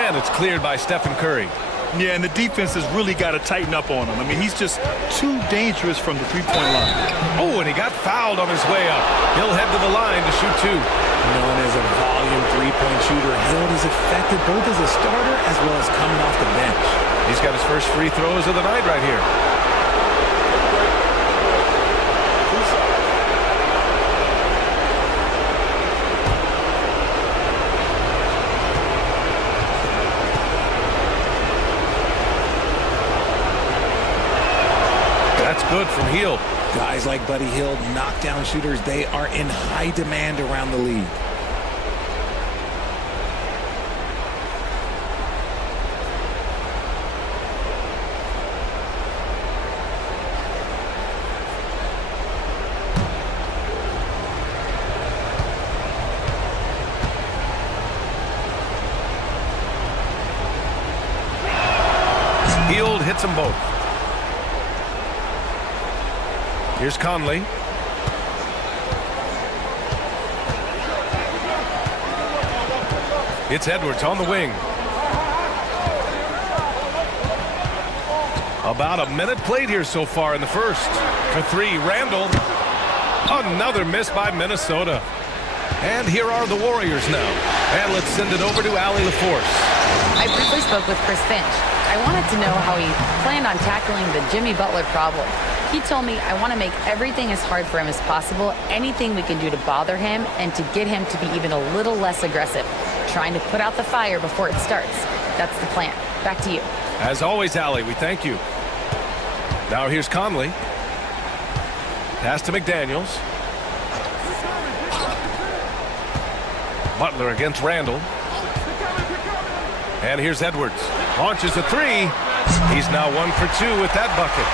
And it's cleared by Stephen Curry. Yeah, and the defense has really got to tighten up on him. I mean, he's just too dangerous from the three-point line. Oh, and he got fouled on his way up. He'll head to the line to shoot 2. Known as a volume three-point shooter, Hield is effective both as a starter as well as coming off the bench. He's got his first free throws of the night right here. That's good from Hield. Guys like Buddy Hield, knockdown shooters, they are in high demand around the league. Hield hits them both. Here's Conley. It's Edwards on the wing. About a minute played here so far in the first. For three, Randall. Another miss by Minnesota. And here are the Warriors now. And let's send it over to Allie LaForce. I briefly spoke with Chris Finch. I wanted to know how he planned on tackling the Jimmy Butler problem. He told me, I want to make everything as hard for him as possible, anything we can do to bother him and to get him to be even a little less aggressive, trying to put out the fire before it starts. That's the plan. Back to you. As always, Allie, we thank you. Now here's Conley. Pass to McDaniels. Butler against Randall. And here's Edwards. Launches a three. He's now 1 for 2 with that bucket.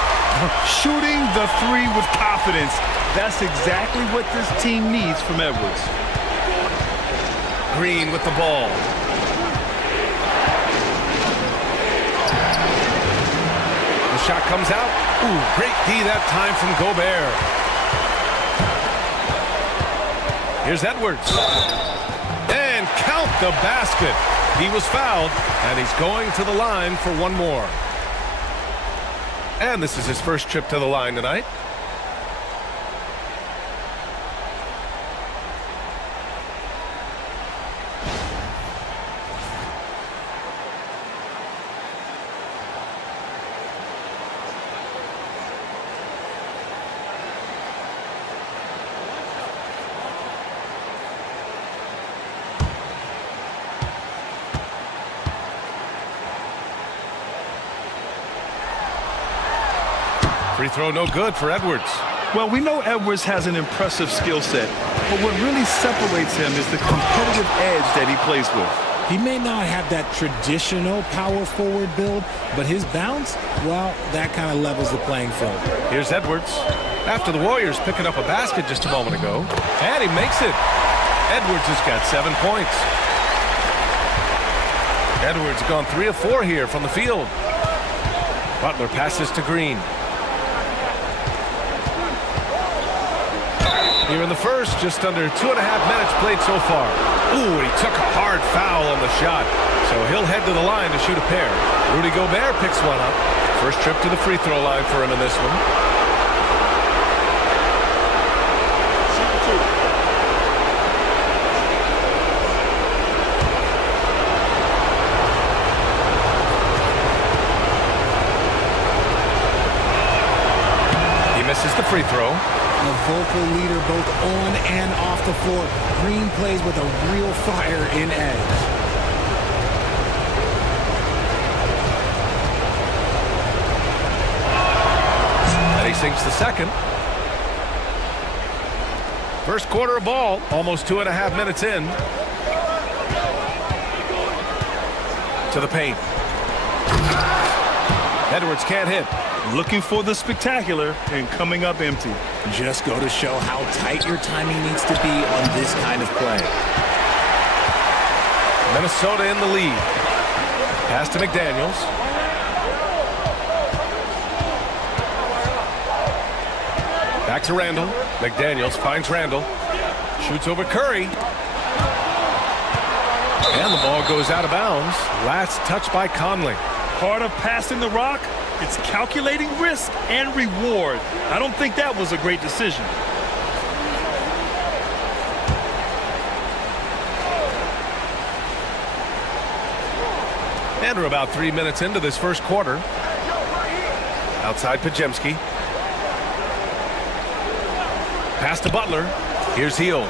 Shooting the three with confidence. That's exactly what this team needs from Edwards. Green with the ball. The shot comes out. Ooh, great D that time from Gobert. Here's Edwards. And count the basket. He was fouled, and he's going to the line for one more. And this is his first trip to the line tonight. Free throw no good for Edwards. Well, we know Edwards has an impressive skill set, but what really separates him is the competitive edge that he plays with. He may not have that traditional power forward build, but his bounce, well, that kind of levels the playing field. Here's Edwards. After the Warriors picking up a basket just a moment ago, and he makes it. Edwards has got 7 points. Edwards gone 3 of 4 here from the field. Butler passes to Green. Here in the first, just under 2.5 minutes played so far. Ooh, he took a hard foul on the shot. So he'll head to the line to shoot a pair. Rudy Gobert picks one up. First trip to the free throw line for him in this one. He misses the free throw. A vocal leader both on and off the floor. Green plays with a real fire in edge. And he sinks the second. First quarter of ball, almost 2.5 minutes in. To the paint. Edwards can't hit. Looking for the spectacular and coming up empty. Just go to show how tight your timing needs to be on this kind of play. Minnesota in the lead. Pass to McDaniels. Back to Randall. McDaniels finds Randall. Shoots over Curry. And the ball goes out of bounds. Last touch by Conley. Part of passing the rock, it's calculating risk and reward. I don't think that was a great decision. And we're about 3 minutes into this first quarter. Outside Pajemski. Pass to Butler. Here's Hield.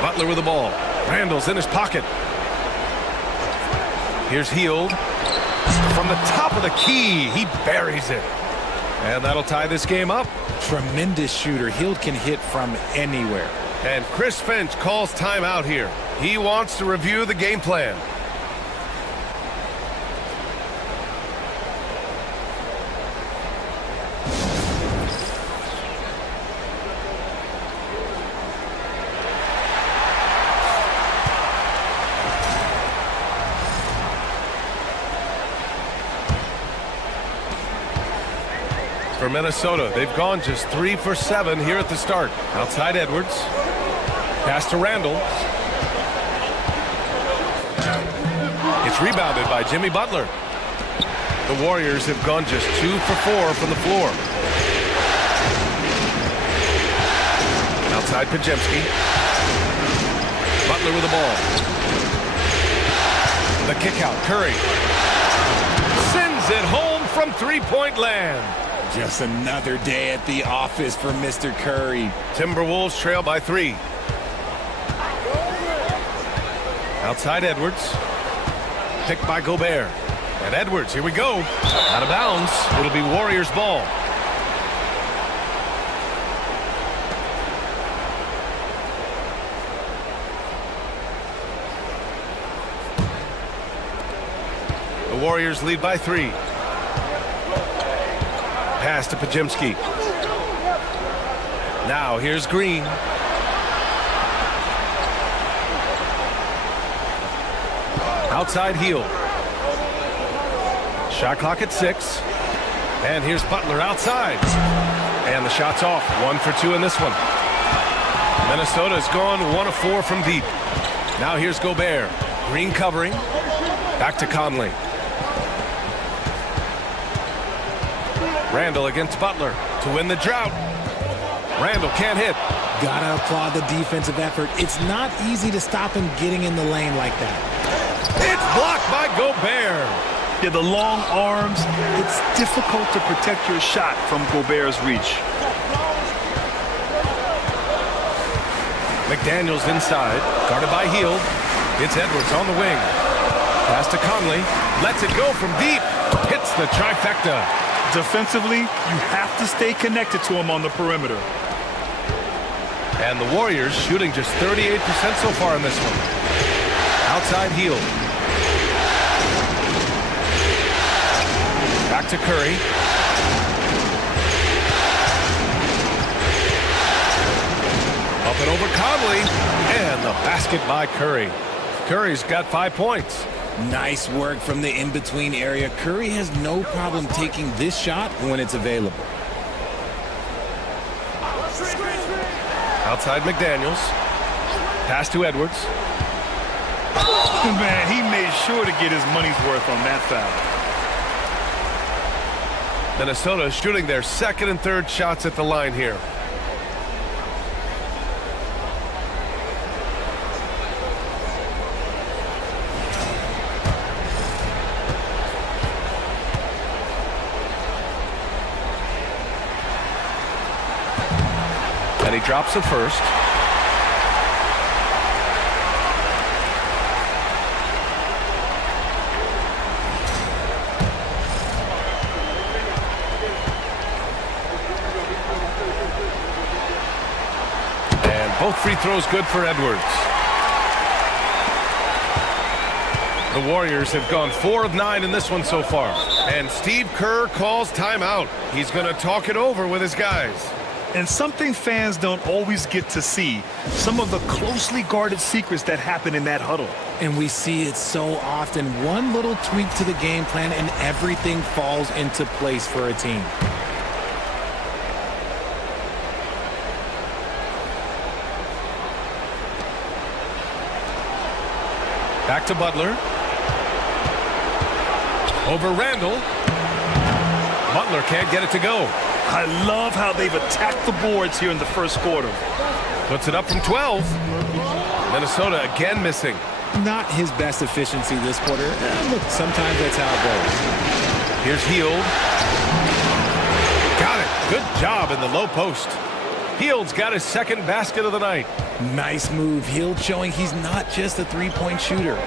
Butler with the ball. Randall's in his pocket. Here's Hield. From the top of the key, he buries it. And that'll tie this game up. Tremendous shooter. Hield can hit from anywhere. And Chris Finch calls timeout here. He wants to review the game plan. For Minnesota, they've gone just 3 for 7 here at the start. Outside Edwards. Pass to Randall. It's rebounded by Jimmy Butler. The Warriors have gone just 2 for 4 from the floor. Outside Pajemski. Butler with the ball. The kick out. Curry sends it home from three-point land. Just another day at the office for Mr. Curry. Timberwolves trail by 3. Outside Edwards. Picked by Gobert. And Edwards, here we go. Out of bounds. It'll be Warriors ball. The Warriors lead by 3. Pass to Pajemski. Now here's Green. Outside Hield. Shot clock at 6. And here's Butler outside. And the shot's off. 1 for 2 in this one. Minnesota's gone 1 of 4 from deep. Now here's Gobert. Green covering. Back to Conley. Randall against Butler to win the drought. Randall can't hit. Gotta applaud the defensive effort. It's not easy to stop him getting in the lane like that. It's blocked by Gobert. Yeah, the long arms. It's difficult to protect your shot from Gobert's reach. McDaniels inside, guarded by Hield. It's Edwards on the wing. Pass to Conley. Lets it go from deep. Hits the trifecta. Defensively, you have to stay connected to him on the perimeter. And the Warriors shooting just 38% so far in this one. Outside Hield. Back to Curry. Up and over Conley. And the basket by Curry. Curry's got 5 points. Nice work from the in-between area. Curry has no problem taking this shot when it's available. Outside McDaniels. Pass to Edwards. Man, he made sure to get his money's worth on that foul. Minnesota shooting their second and third shots at the line here. And he drops it first. And both free throws good for Edwards. The Warriors have gone 4 of 9 in this one so far. And Steve Kerr calls timeout. He's going to talk it over with his guys. And something fans don't always get to see, some of the closely guarded secrets that happen in that huddle. And we see it so often. One little tweak to the game plan and everything falls into place for a team. Back to Butler. Over Randall. Butler can't get it to go. I love how they've attacked the boards here in the first quarter. Puts it up from 12. Minnesota again missing. Not his best efficiency this quarter. Look, sometimes that's how it goes. Here's Hield. Got it. Good job in the low post. Hield's got his second basket of the night. Nice move. Hield showing he's not just a three-point shooter.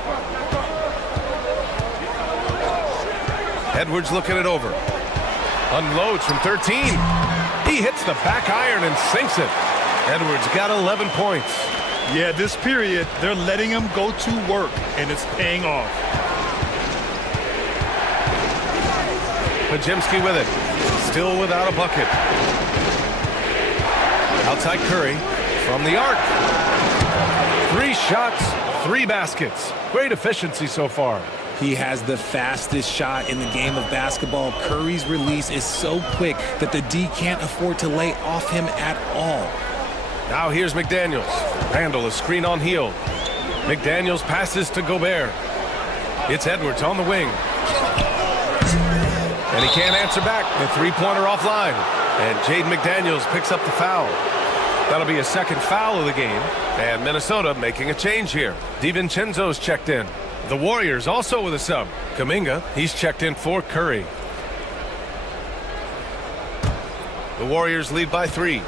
Edwards looking it over. Unloads from 13. He hits the back iron and sinks it. Edwards got 11 points. Yeah, this period, they're letting him go to work, and it's paying off. Podziemski with it. Still without a bucket. Outside Curry from the arc. 3 shots, 3 baskets. Great efficiency so far. He has the fastest shot in the game of basketball. Curry's release is so quick that the D can't afford to lay off him at all. Now here's McDaniels. Randall is screen on Hield. McDaniels passes to Gobert. It's Edwards on the wing. And he can't answer back. The three-pointer offline. And Jaden McDaniels picks up the foul. That'll be a second foul of the game. And Minnesota making a change here. DiVincenzo's checked in. The Warriors also with a sub. Kuminga, he's checked in for Curry. The Warriors lead by 3.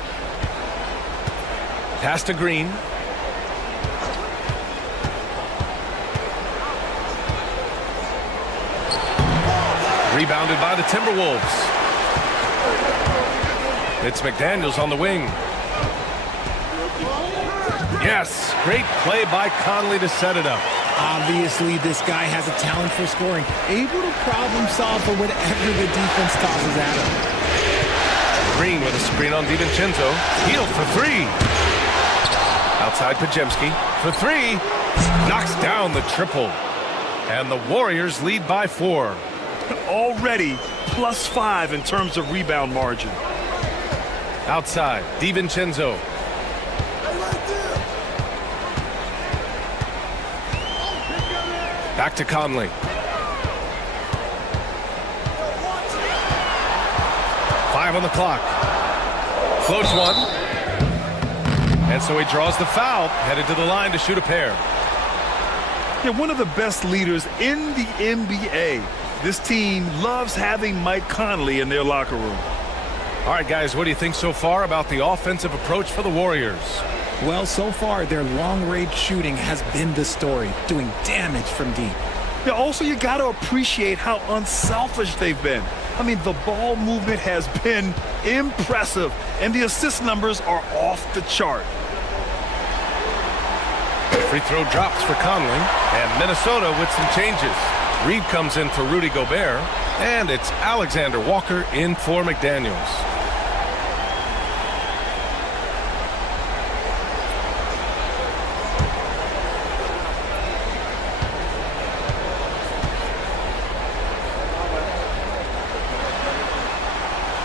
Pass to Green. Rebounded by the Timberwolves. It's McDaniels on the wing. Yes, great play by Conley to set it up. Obviously, this guy has a talent for scoring, able to problem solve for whatever the defense tosses at him. Green with a screen on DiVincenzo. Hield for 3. Outside Podziemski for 3. Knocks down the triple. And the Warriors lead by 4. Already +5 in terms of rebound margin. Outside, DiVincenzo. Back to Conley. 5 on the clock. Floats one. And so he draws the foul, headed to the line to shoot a pair. Yeah, one of the best leaders in the NBA. This team loves having Mike Conley in their locker room. All right, guys, what do you think so far about the offensive approach for the Warriors? Well, so far, their long-range shooting has been the story, doing damage from deep. Yeah, also, you got to appreciate how unselfish they've been. I mean, the ball movement has been impressive, and the assist numbers are off the chart. Free throw drops for Conley, and Minnesota with some changes. Reed comes in for Rudy Gobert, and it's Alexander Walker in for McDaniels.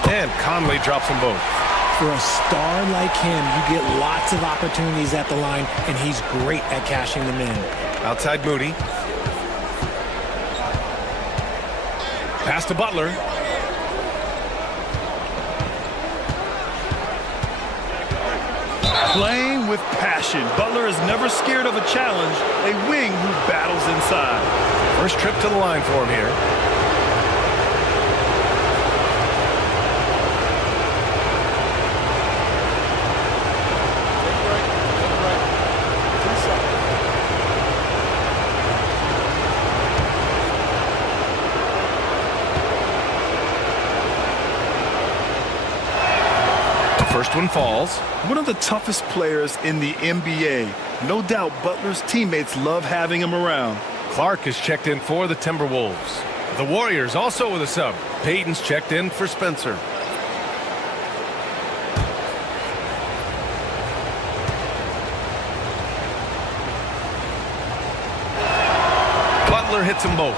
And Conley drops them both. For a star like him, you get lots of opportunities at the line, and he's great at cashing them in. Outside Moody. Pass to Butler. Playing with passion. Butler is never scared of a challenge, a wing who battles inside. First trip to the line for him here. First one falls. One of the toughest players in the NBA. No doubt Butler's teammates love having him around. Clark is checked in for the Timberwolves. The Warriors also with a sub. Payton's checked in for Spencer. Butler hits them both.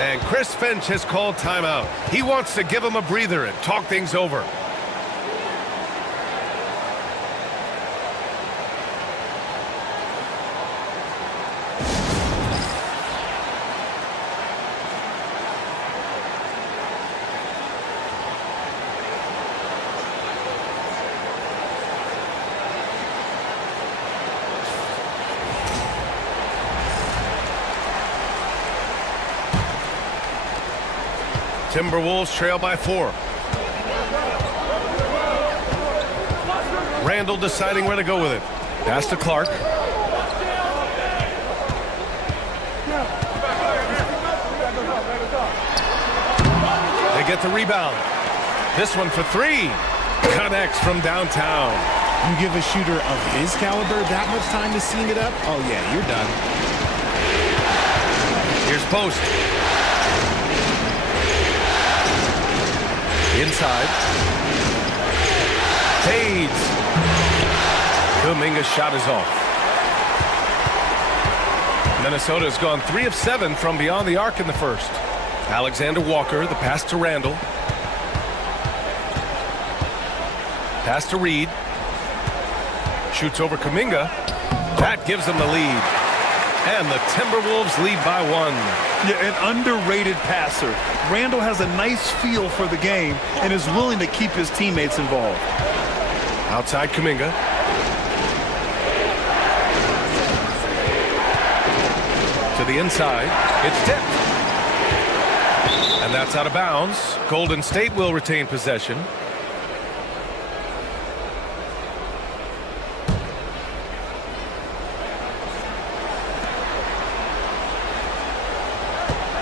And Chris Finch has called timeout. He wants to give them a breather and talk things over. Timberwolves trail by 4. Randall deciding where to go with it. Pass to Clark. They get the rebound. This one for 3. Connects from downtown. You give a shooter of his caliber that much time to seam it up? Oh, yeah, you're done. Here's Post. Inside. Fades. Kuminga's shot is off. Minnesota has gone 3 of 7 from beyond the arc in the first. Alexander Walker, the pass to Randall. Pass to Reed. Shoots over Kuminga. That gives them the lead. And the Timberwolves lead by 1. Yeah, an underrated passer. Randall has a nice feel for the game and is willing to keep his teammates involved. Outside Kuminga. To the inside. It's tipped. And that's out of bounds. Golden State will retain possession.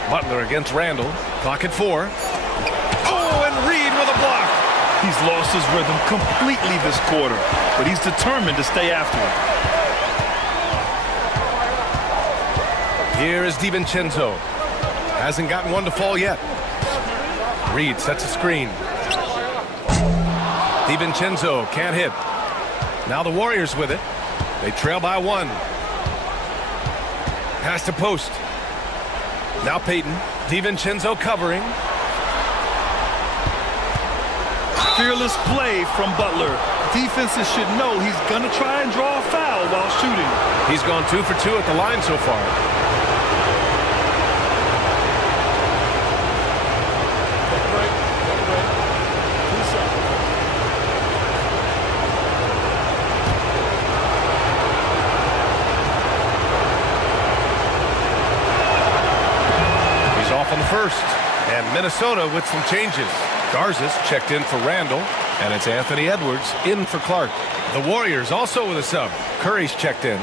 Butler against Randall. Clock at 4. Oh, and Reed with a block. He's lost his rhythm completely this quarter, but he's determined to stay after it. Here is DiVincenzo. Hasn't gotten one to fall yet. Reed sets a screen. DiVincenzo can't hit. Now the Warriors with it. They trail by 1. Pass to Post. Now Payton. DiVincenzo covering. Fearless play from Butler. Defenses should know he's going to try and draw a foul while shooting. He's gone 2 for 2 at the line so far. On the first, and Minnesota with some changes. Garza's checked in for Randall, and it's Anthony Edwards in for Clark. The Warriors also with a sub. Curry's checked in.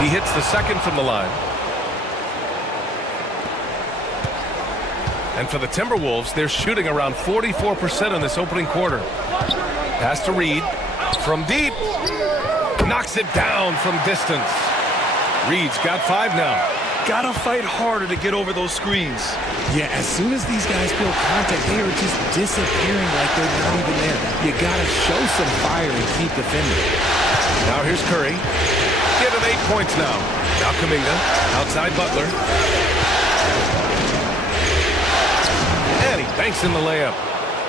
He hits the second from the line. And for the Timberwolves, they're shooting around 44% in this opening quarter. Pass to Reed. From deep, knocks it down from distance. Reed's got 5 now. Gotta fight harder to get over those screens. Yeah, as soon as these guys feel contact, they are just disappearing like they're not even there. You gotta show some fire and keep defending. Now here's Curry. Get him 8 points now. Now Kuminga, outside Butler. And he banks in the layup.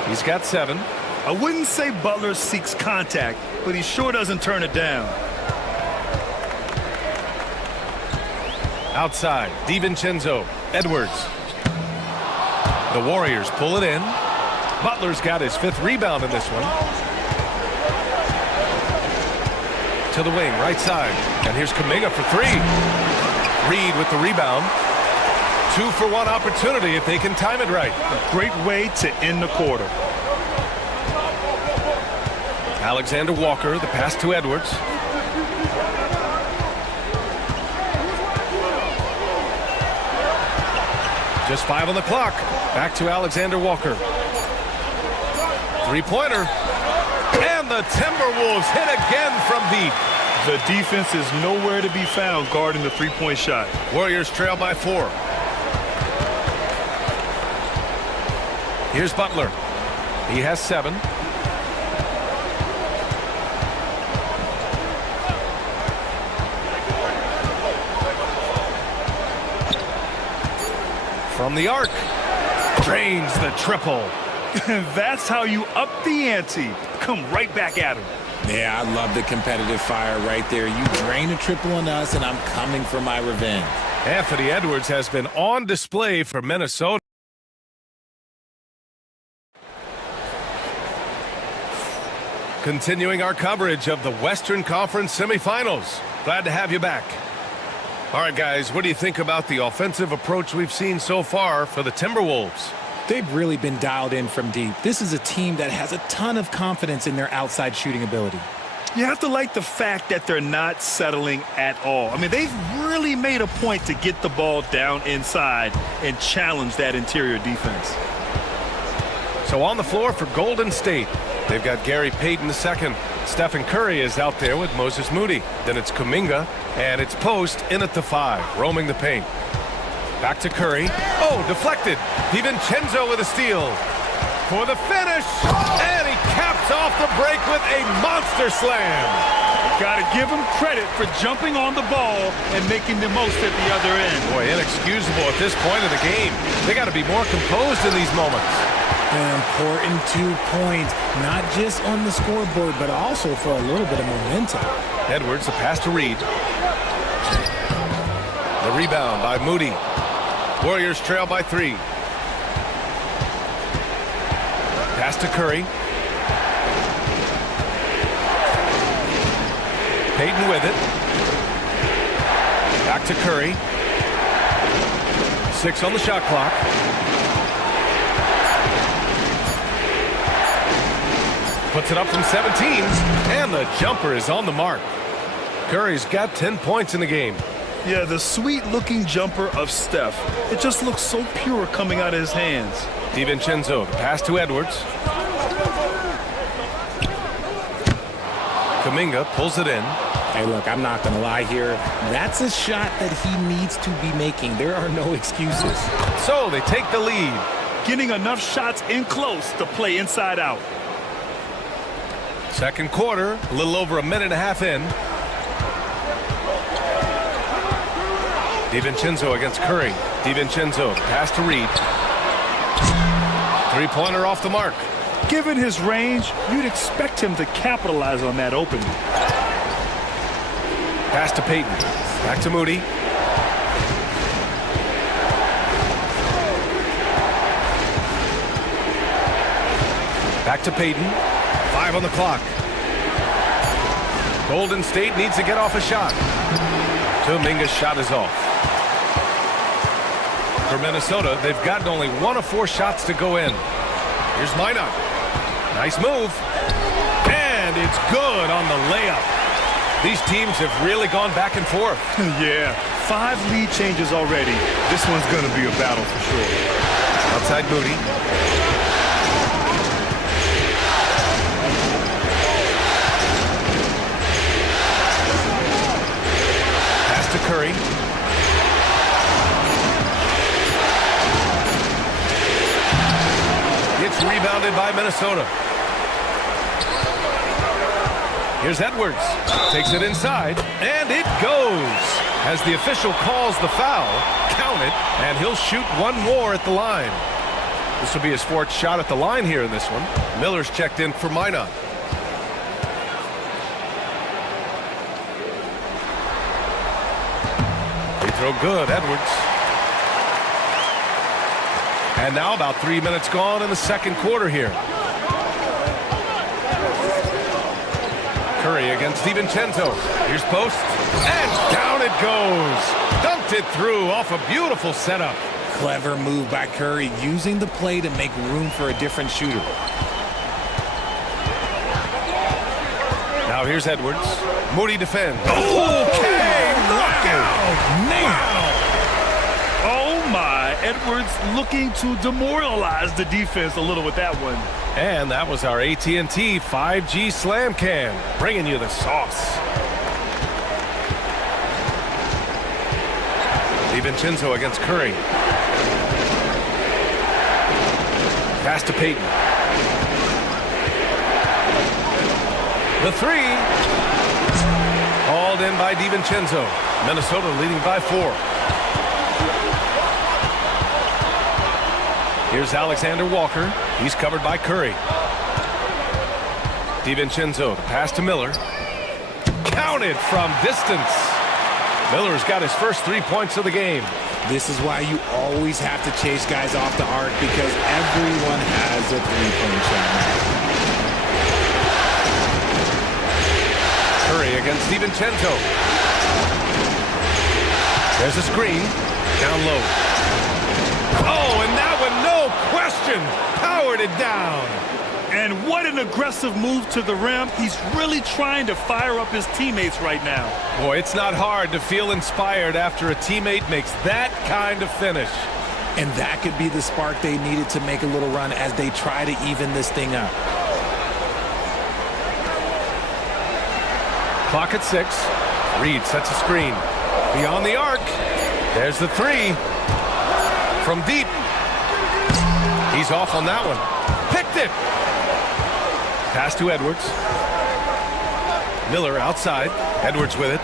He's got 7. I wouldn't say Butler seeks contact, but he sure doesn't turn it down. Outside, DiVincenzo, Edwards. The Warriors pull it in. Butler's got his 5th rebound in this one. To the wing, right side. And here's Kuminga for 3. Reed with the rebound. 2 for 1 opportunity if they can time it right. A great way to end the quarter. Alexander Walker, the pass to Edwards. Just 5 on the clock. Back to Alexander Walker. 3-pointer. And the Timberwolves hit again from deep. The defense is nowhere to be found guarding the 3-point shot. Warriors trail by 4. Here's Butler. He has 7. From the arc, drains the triple. That's how you up the ante. Come right back at him. Yeah, I love the competitive fire right there. You drain a triple on us, and I'm coming for my revenge. Anthony Edwards has been on display for Minnesota. Continuing our coverage of the Western Conference semifinals. Glad to have you back. All right, guys, what do you think about the offensive approach we've seen so far for the Timberwolves? They've really been dialed in from deep. This is a team that has a ton of confidence in their outside shooting ability. You have to like the fact that they're not settling at all. I mean, they've really made a point to get the ball down inside and challenge that interior defense. So on the floor for Golden State, they've got Gary Payton II. Stephen Curry is out there with Moses Moody. Then it's Kuminga, and it's Post in at the 5, roaming the paint. Back to Curry. Oh, deflected. DiVincenzo with a steal. For the finish, and he caps off the break with a monster slam. Got to give him credit for jumping on the ball and making the most at the other end. Boy, inexcusable at this point of the game. They got to be more composed in these moments. An important 2 points, not just on the scoreboard, but also for a little bit of momentum. Edwards, the pass to Reed. The rebound by Moody. Warriors trail by 3. Pass to Curry. Payton with it. Back to Curry. 6 on the shot clock. Puts it up from 17, and the jumper is on the mark. Curry's got 10 points in the game. Yeah, the sweet-looking jumper of Steph. It just looks so pure coming out of his hands. DiVincenzo, the pass to Edwards. Kuminga pulls it in. Hey, look, I'm not going to lie here. That's a shot that he needs to be making. There are no excuses. So they take the lead. Getting enough shots in close to play inside out. Second quarter, a little over a minute and a half in. DiVincenzo against Curry. DiVincenzo, pass to Reed. Three-pointer off the mark. Given his range, you'd expect him to capitalize on that opening. Pass to Payton. Back to Moody. Back to Payton. 5 on the clock. Golden State needs to get off a shot. Kuminga's shot is off. For Minnesota, they've gotten only 1 of 4 shots to go in. Here's Minot. Nice move. And it's good on the layup. These teams have really gone back and forth. Yeah, 5 lead changes already. This one's going to be a battle for sure. Outside Moody. Pass to Curry. It's rebounded by Minnesota. Here's Edwards. Takes it inside, and it goes. As the official calls the foul, count it, and he'll shoot 1 more at the line. This will be his 4th shot at the line here in this one. Miller's checked in for Minot. Free throw good, Edwards. And now about 3 minutes gone in the second quarter here. Curry against DiVincenzo. Here's Post. And down it goes. Dumped it through off a beautiful setup. Clever move by Curry, using the play to make room for a different shooter. Now here's Edwards. Moody defends. Okay, knockout. Wow. Oh my, Edwards looking to demoralize the defense a little with that one. And that was our AT&T 5G Slam Cam, bringing you the sauce. DiVincenzo against Curry. Pass to Payton. The 3. Hauled in by DiVincenzo. Minnesota leading by 4. Here's Alexander Walker. He's covered by Curry. DiVincenzo, the pass to Miller. Counted from distance. Miller's got his first 3 points of the game. This is why you always have to chase guys off the arc, because everyone has a 3-point shot. Curry against DiVincenzo. There's a screen. Down low. Oh, and that one, no question, powered it down. And what an aggressive move to the rim. He's really trying to fire up his teammates right now. Boy, it's not hard to feel inspired after a teammate makes that kind of finish. And that could be the spark they needed to make a little run as they try to even this thing up. Clock at 6. Reed sets a screen. Beyond the arc. There's the three. From deep. He's off on that one. Picked it. Pass to Edwards. Miller outside. Edwards with it.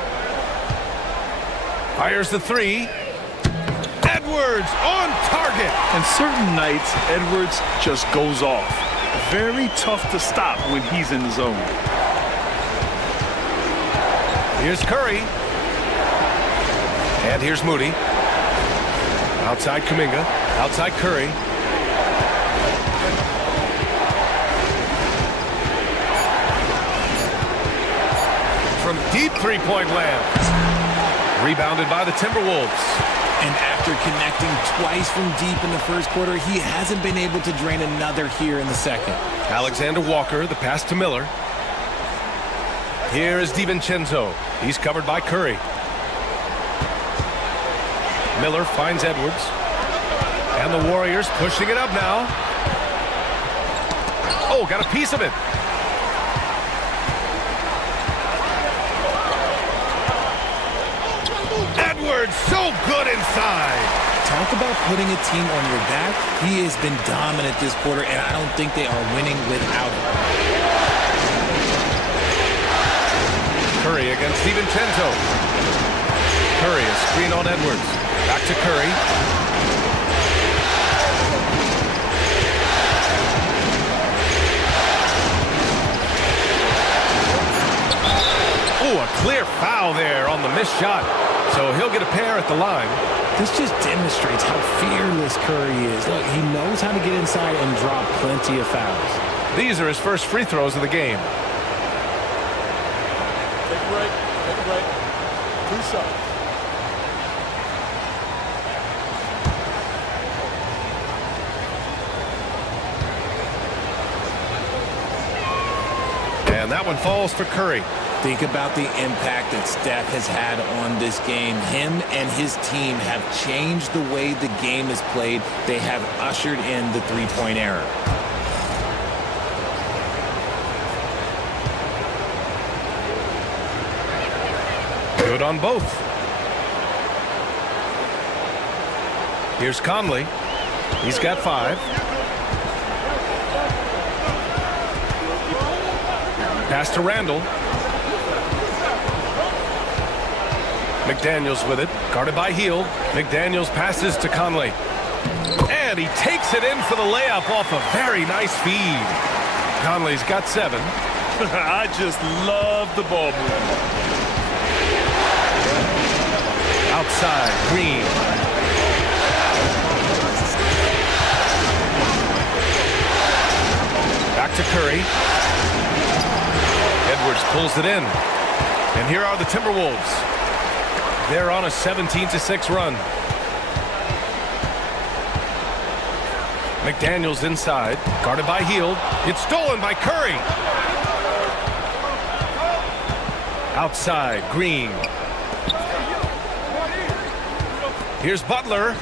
Fires the three. Edwards on target. And certain nights, Edwards just goes off. Very tough to stop when he's in the zone. Here's Curry. And here's Moody. Outside Kuminga. Outside Curry. From deep three-point land. Rebounded by the Timberwolves. And after connecting twice from deep in the first quarter, he hasn't been able to drain another here in the second. Alexander Walker, the pass to Miller. Here is DiVincenzo. He's covered by Curry. Miller finds Edwards. And the Warriors pushing it up now. Oh, got a piece of it. Edwards, so good inside. Talk about putting a team on your back. He has been dominant this quarter, and I don't think they are winning without him. Curry against DiVincenzo. Curry, a screen on Edwards. Back to Curry. Oh, a clear foul there on the missed shot. So he'll get a pair at the line. This just demonstrates how fearless Curry is. Look, he knows how to get inside and drop plenty of fouls. These are his first free throws of the game. Take a break. Take a break. 2 shots. And that one falls for Curry. Think about the impact that Steph has had on this game. Him and his team have changed the way the game is played. They have ushered in the three-point era. Good on both. Here's Conley. He's got 5. Pass to Randall. McDaniels with it. Guarded by Hield. McDaniels passes to Conley. And he takes it in for the layup off a very nice feed. Conley's got 7. I just love the ball movement. Outside, Green. Back to Curry. Edwards pulls it in. And here are the Timberwolves. They're on a 17-6 run. McDaniels inside, guarded by Hield. It's stolen by Curry. Outside, Green. Here's Butler.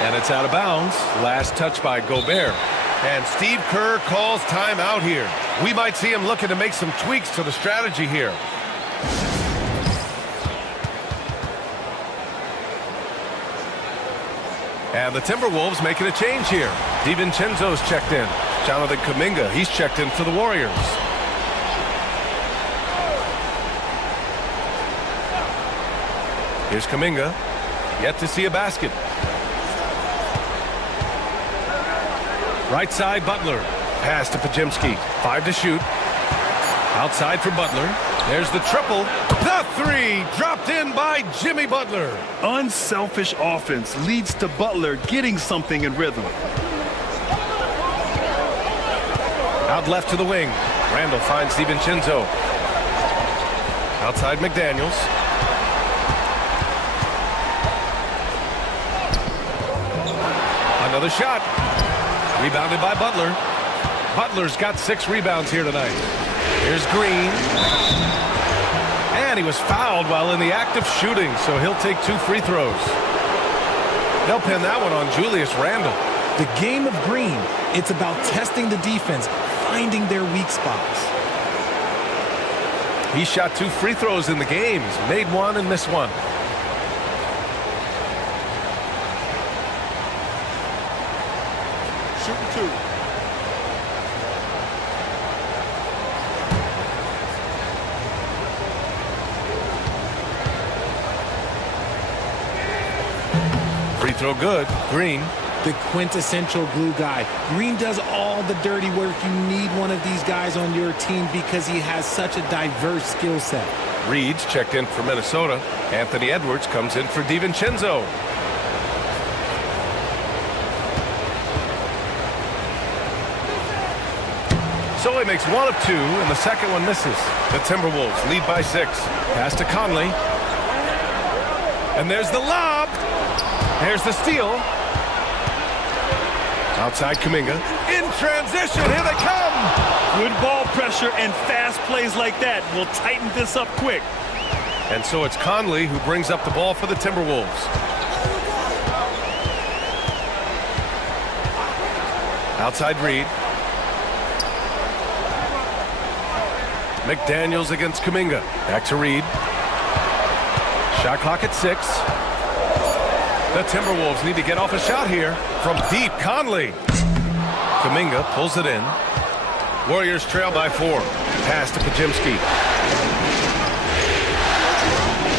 And it's out of bounds. Last touch by Gobert. And Steve Kerr calls timeout here. We might see him looking to make some tweaks to the strategy here. And the Timberwolves making a change here. DiVincenzo's checked in. Jonathan Kuminga, he's checked in for the Warriors. Here's Kuminga. Yet to see a basket. Right side, Butler. Pass to Pajemski. 5 to shoot. Outside for Butler. There's the triple. The 3 dropped in by Jimmy Butler. Unselfish offense leads to Butler getting something in rhythm. Out left to the wing. Randall finds DiVincenzo. Outside McDaniels. Another shot. Rebounded by Butler. Butler's got 6 rebounds here tonight. Here's Green. And he was fouled while in the act of shooting, so he'll take 2 free throws. They'll pin that one on Julius Randle. The game of Green, it's about testing the defense, finding their weak spots. He shot 2 free throws in the game. He's made 1 and missed 1. Shooting 2. Free throw good. Green. The quintessential glue guy. Green does all the dirty work. You need one of these guys on your team because he has such a diverse skill set. Reed's checked in for Minnesota. Anthony Edwards comes in for DiVincenzo. So he makes 1 of 2, and the second one misses. The Timberwolves lead by 6. Pass to Conley. And there's the lob. There's the steal. Outside Kuminga. In transition, here they come. Good ball pressure and fast plays like that will tighten this up quick. And so it's Conley who brings up the ball for the Timberwolves. Outside Reed. McDaniels against Kuminga. Back to Reed. Shot clock at 6. The Timberwolves need to get off a shot here. From deep, Conley. Kuminga pulls it in. Warriors trail by 4. Pass to Pajemski.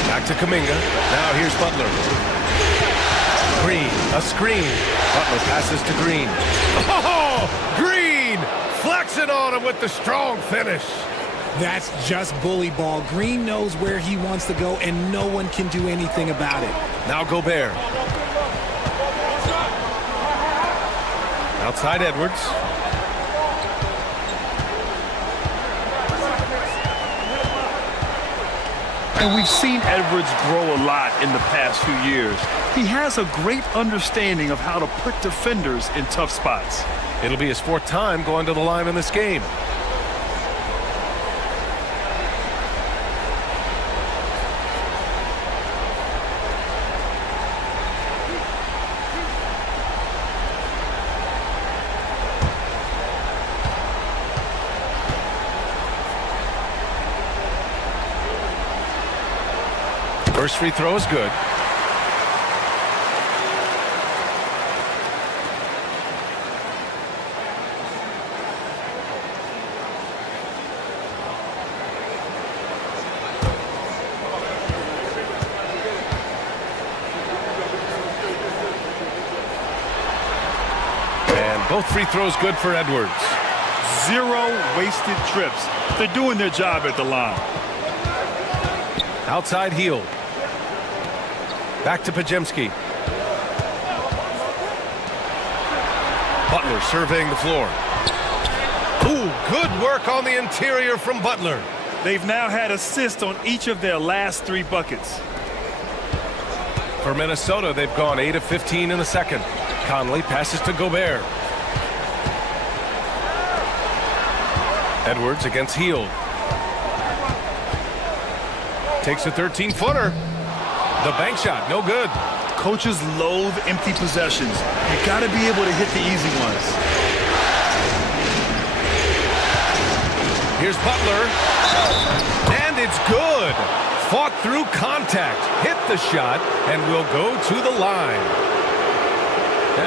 Back to Kuminga. Now here's Butler. Green, a screen. Butler passes to Green. Oh, Green! Flexing on him with the strong finish. That's just bully ball. Green knows where he wants to go, and no one can do anything about it. Now Gobert. Outside Edwards. And we've seen Edwards grow a lot in the past few years. He has a great understanding of how to put defenders in tough spots. It'll be his 4th time going to the line in this game. First free throw is good. And both free throws good for Edwards. 0 wasted trips. They're doing their job at the line. Outside Hield. Back to Pajemski. Butler surveying the floor. Ooh, good work on the interior from Butler. They've now had assists on each of their last 3 buckets. For Minnesota, they've gone 8 of 15 in the second. Conley passes to Gobert. Edwards against Hield. Takes a 13-footer. The bank shot, no good. Coaches loathe empty possessions. You got to be able to hit the easy ones. Here's Butler. And it's good. Fought through contact. Hit the shot and will go to the line.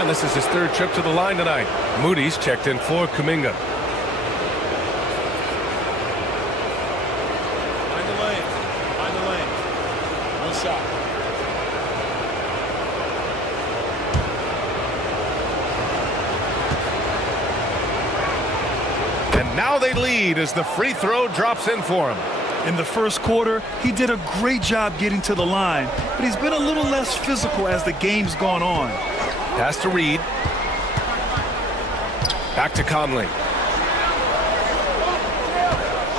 And this is his 3rd trip to the line tonight. Moody's checked in for Kuminga. Find the lane. Find the lane. One shot. And now they lead as the free throw drops in for him. In the first quarter, he did a great job getting to the line, but he's been a little less physical as the game's gone on. Pass to Reed. Back to Conley.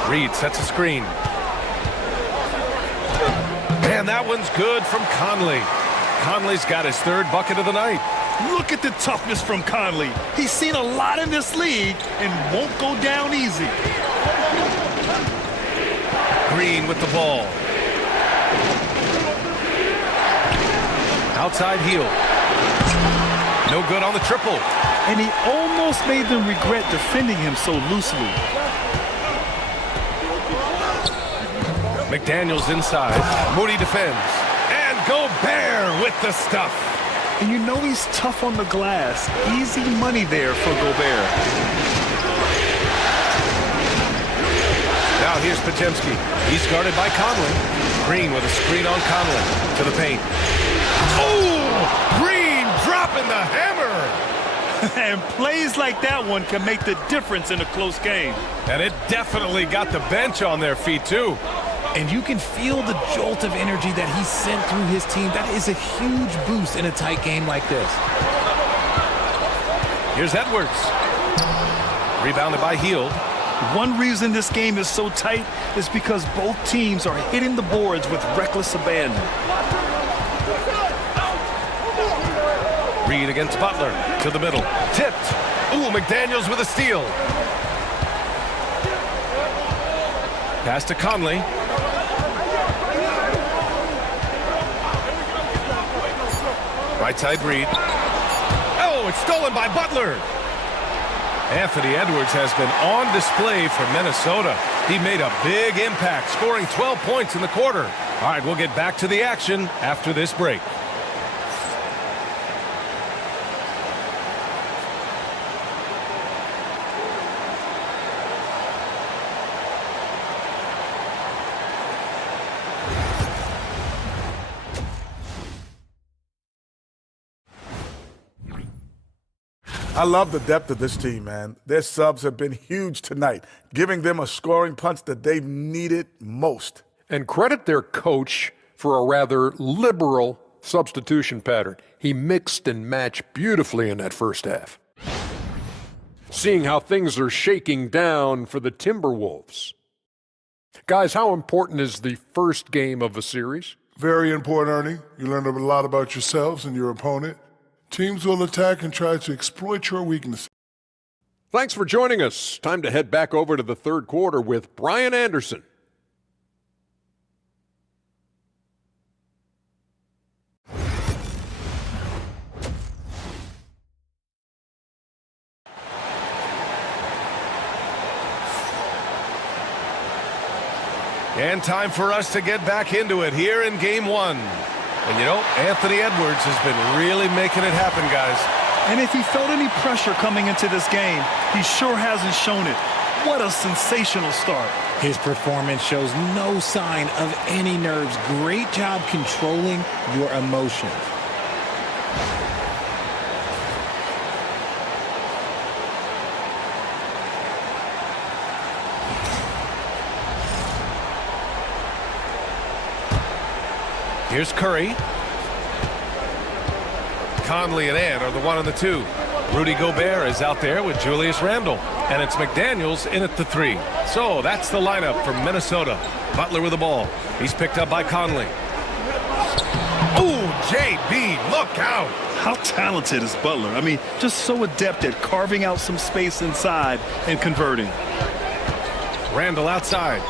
Reed sets a screen. And that one's good from Conley. Conley's got his third bucket of the night. Look at the toughness from Conley. He's seen a lot in this league and won't go down easy. Green with the ball. Outside heel. No good on the triple. And he almost made them regret defending him so loosely. McDaniels inside. Moody defends. And Gobert with the stuff. And you know he's tough on the glass. Easy money there for Gobert. Now here's Podziemski. He's guarded by Conley. Green with a screen on Conley. To the paint. Oh! Green dropping the hammer! And plays like that one can make the difference in a close game. And it definitely got the bench on their feet, too. And you can feel the jolt of energy that he sent through his team. That is a huge boost in a tight game like this. Here's Edwards. Rebounded by Hield. One reason this game is so tight is because both teams are hitting the boards with reckless abandon. Reed against Butler. To the middle. Tipped. Ooh, McDaniels with a steal. Pass to Conley. Right side Reed. Oh, it's stolen by Butler. Anthony Edwards has been on display for Minnesota. He made a big impact, scoring 12 points in the quarter. All right, we'll get back to the action after this break. I love the depth of this team, man. Their subs have been huge tonight, giving them a scoring punch that they've needed most. And credit their coach for a rather liberal substitution pattern. He mixed and matched beautifully in that first half. Seeing how things are shaking down for the Timberwolves. Guys, how important is the first game of a series? Very important, Ernie. You learn a lot about yourselves and your opponent. Teams will attack and try to exploit your weaknesses. Thanks for joining us. Time to head back over to the third quarter with Brian Anderson. And time for us to get back into it here in game one. And you know, Anthony Edwards has been really making it happen, guys. And if he felt any pressure coming into this game, he sure hasn't shown it. What a sensational start. His performance shows no sign of any nerves. Great job controlling your emotions. Here's Curry. Conley and Ant are the 1 and the 2. Rudy Gobert is out there with Julius Randle. And it's McDaniels in at the 3. So that's the lineup for Minnesota. Butler with the ball. He's picked up by Conley. Ooh, JB, look out. How talented is Butler? I mean, just so adept at carving out some space inside and converting. Randle outside.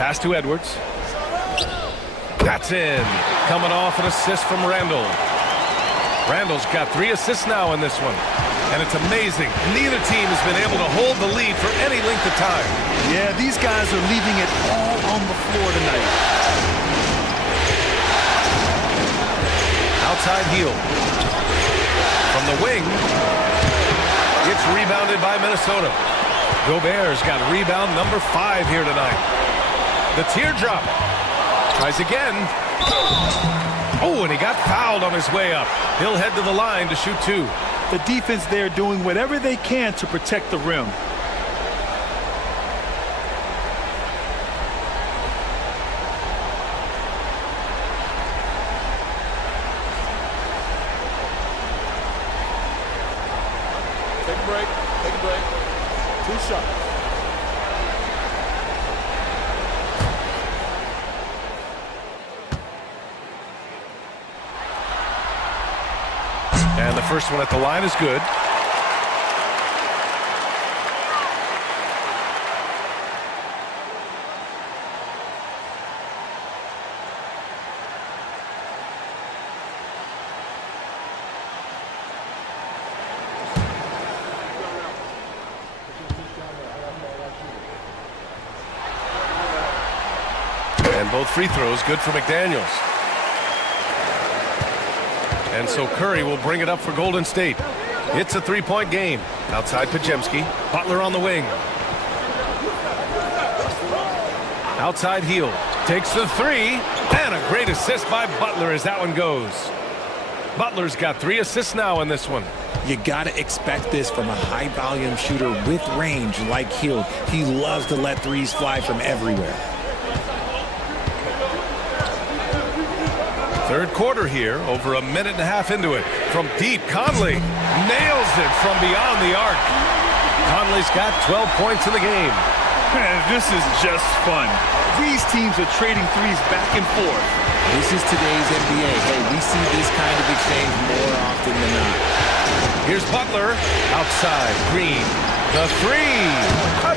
Pass to Edwards. That's in. Coming off an assist from Randle. Randle's got 3 assists now in this one. And it's amazing. Neither team has been able to hold the lead for any length of time. Yeah, these guys are leaving it all on the floor tonight. Outside heel. From the wing. It's rebounded by Minnesota. Gobert's got rebound number 5 here tonight. The teardrop. Tries again. Oh, and he got fouled on his way up. He'll head to the line to shoot 2. The defense there doing whatever they can to protect the rim. Take a break. Take a break. And the first one at the line is good. And both free throws good for McDaniels. And so Curry will bring it up for Golden State. It's a three-point game. Outside Podziemski. Butler on the wing. Outside Hield. Takes the three. And a great assist by Butler as that one goes. Butler's got 3 assists now in this one. You got to expect this from a high-volume shooter with range like Hield. He loves to let threes fly from everywhere. Third quarter here, over a minute and a half into it. From deep, Conley nails it from beyond the arc. Conley's got 12 points in the game. Man, this is just fun. These teams are trading threes back and forth. This is today's NBA. Hey, we see this kind of exchange more often than not. Here's Butler. Outside, Green. The three.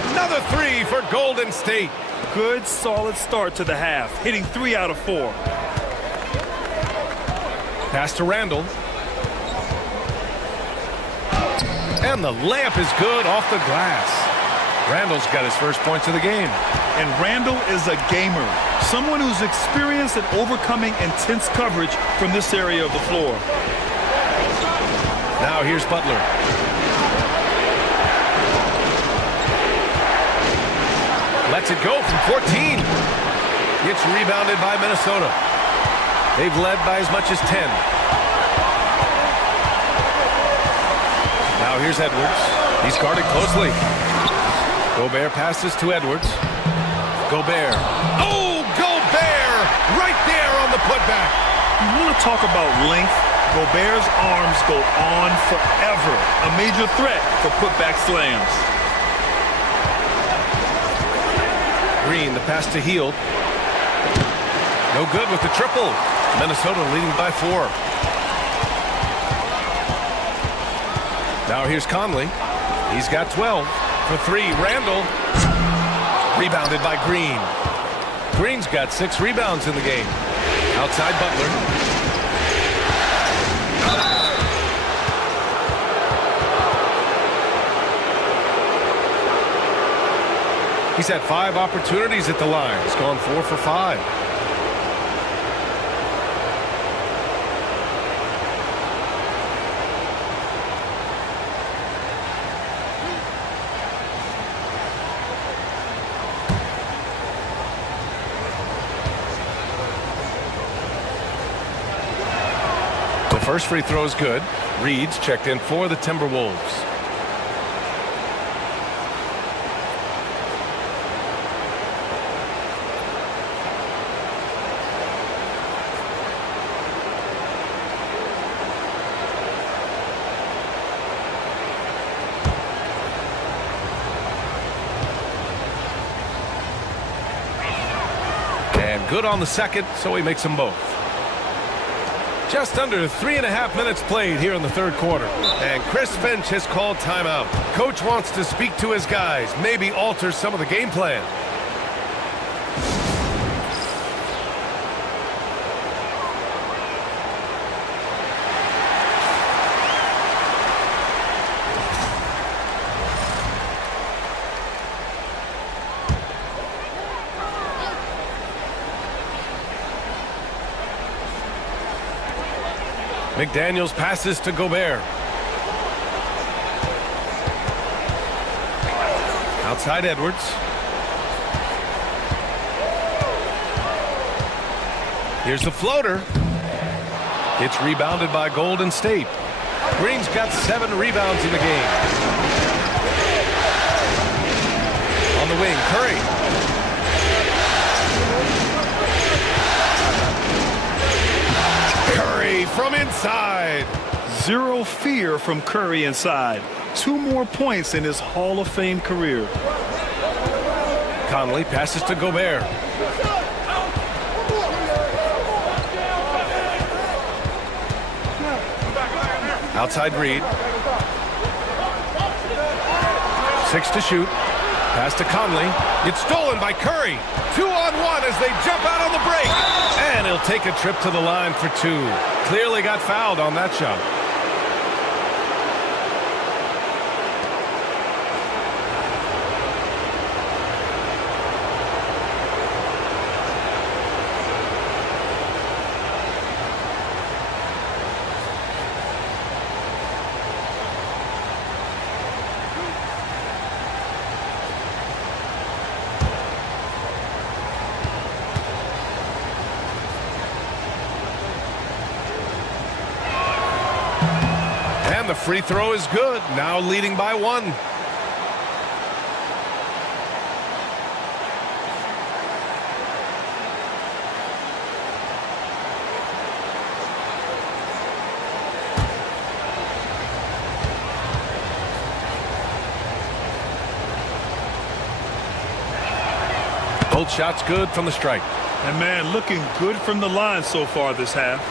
Another three for Golden State. Good, solid start to the half, hitting 3 out of 4. Pass to Randall. And the layup is good off the glass. Randall's got his first points of the game. And Randall is a gamer, someone who's experienced at overcoming intense coverage from this area of the floor. Now here's Butler. Lets it go from 14. It's rebounded by Minnesota. They've led by as much as 10. Now here's Edwards. He's guarded closely. Gobert passes to Edwards. Gobert. Oh, Gobert! Right there on the putback. You want to talk about length? Gobert's arms go on forever. A major threat for putback slams. Green, the pass to Hield. No good with the triple. Minnesota leading by 4. Now here's Conley. He's got 12. For 3, Randall. Rebounded by Green. Green's got 6 rebounds in the game. Outside Butler. He's had 5 opportunities at the line. He's gone 4 for 5. First free throw is good. Reed's checked in for the Timberwolves. And good on the second, so he makes them both. Just under 3.5 minutes played here in the third quarter. And Chris Finch has called timeout. Coach wants to speak to his guys, maybe alter some of the game plan. McDaniels passes to Gobert. Outside Edwards. Here's the floater. It's rebounded by Golden State. Green's got 7 rebounds in the game. On the wing, Curry. From inside. Zero fear from Curry inside. 2 more points in his Hall of Fame career. Conley passes to Gobert. Outside Reed. 6 to shoot. Pass to Conley. It's stolen by Curry. 2-on-1 as they jump out on the break. And he'll take a trip to the line for 2. Clearly got fouled on that shot. And the free throw is good. Now leading by 1. Both shots good from the strike. And man, looking good from the line so far this half.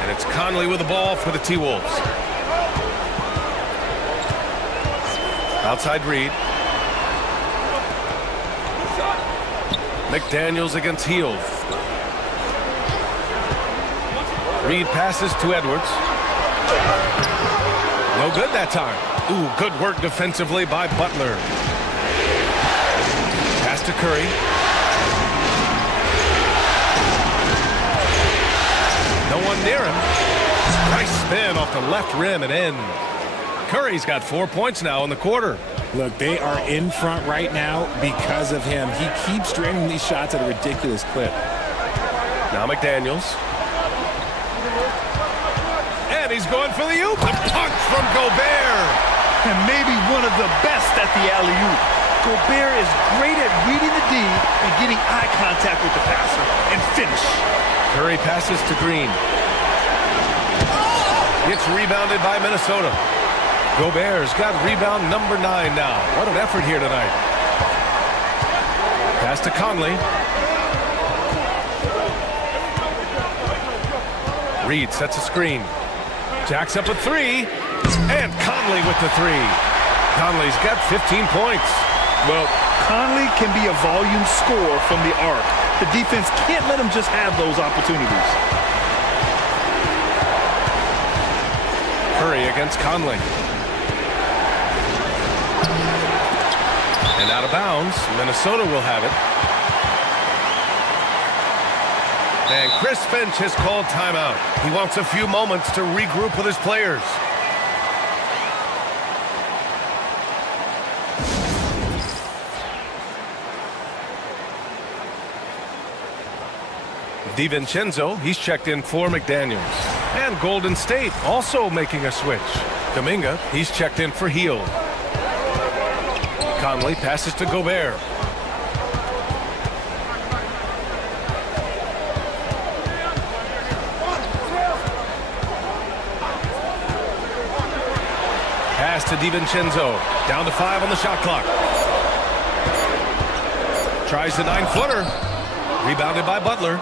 And it's Conley with the ball for the T-Wolves. Outside Reed. McDaniels against Hield. Reed passes to Edwards. No good that time. Ooh, good work defensively by Butler. Pass to Curry. No one near him. Nice spin off the left rim and in. Curry's got 4 points now in the quarter. Look, they are in front right now because of him. He keeps draining these shots at a ridiculous clip. Now McDaniels. And he's going for the oop. The punch from Gobert. And maybe one of the best at the alley-oop. Gobert is great at reading the D and getting eye contact with the passer and finish. Curry passes to Green. It's rebounded by Minnesota. Gobert's got rebound number 9 now. What an effort here tonight. Pass to Conley. Reed sets a screen. Jacks up a 3. And Conley with the 3. Conley's got 15 points. Well, Conley can be a volume scorer from the arc. The defense can't let him just have those opportunities. Curry against Conley. And out of bounds. Minnesota will have it. And Chris Finch has called timeout. He wants a few moments to regroup with his players. DiVincenzo, he's checked in for McDaniels. And Golden State also making a switch. Kuminga, he's checked in for Hield. Conley passes to Gobert. Pass to DiVincenzo. Down to 5 on the shot clock. Tries the 9-footer. Rebounded by Butler.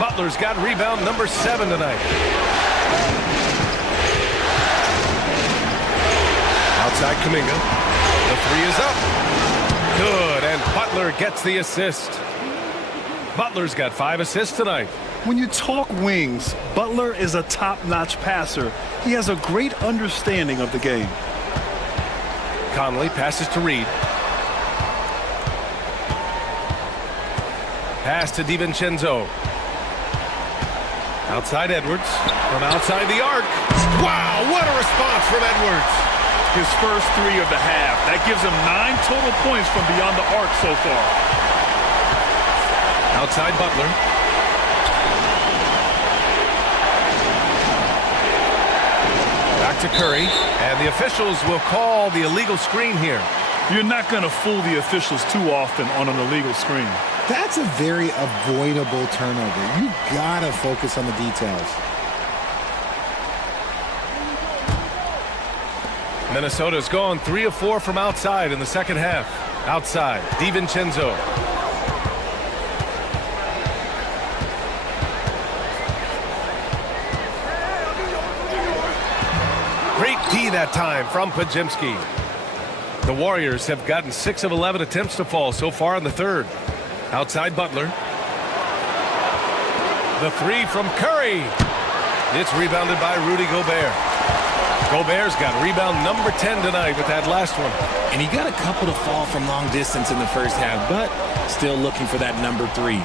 Butler's got rebound number 7 tonight. Outside Kuminga. The 3 is up. Good, and Butler gets the assist. Butler's got 5 assists tonight. When you talk wings, Butler is a top-notch passer. He has a great understanding of the game. Conley passes to Reed. Pass to DiVincenzo. Outside Edwards. From outside the arc. Wow, what a response from Edwards. His first 3 of the half. That gives him 9 total points from beyond the arc so far. Outside Butler. Back to Curry. And the officials will call the illegal screen here. You're not going to fool the officials too often on an illegal screen. That's a very avoidable turnover. You gotta focus on the details. Minnesota's gone 3 of 4 from outside in the second half. Outside, DiVincenzo. Great D that time from Podziemski. The Warriors have gotten 6 of 11 attempts to fall so far in the third. Outside Butler. The 3 from Curry. It's rebounded by Rudy Gobert. Gobert's got rebound number 10 tonight with that last one. And he got a couple to fall from long distance in the first half, but still looking for that number 3.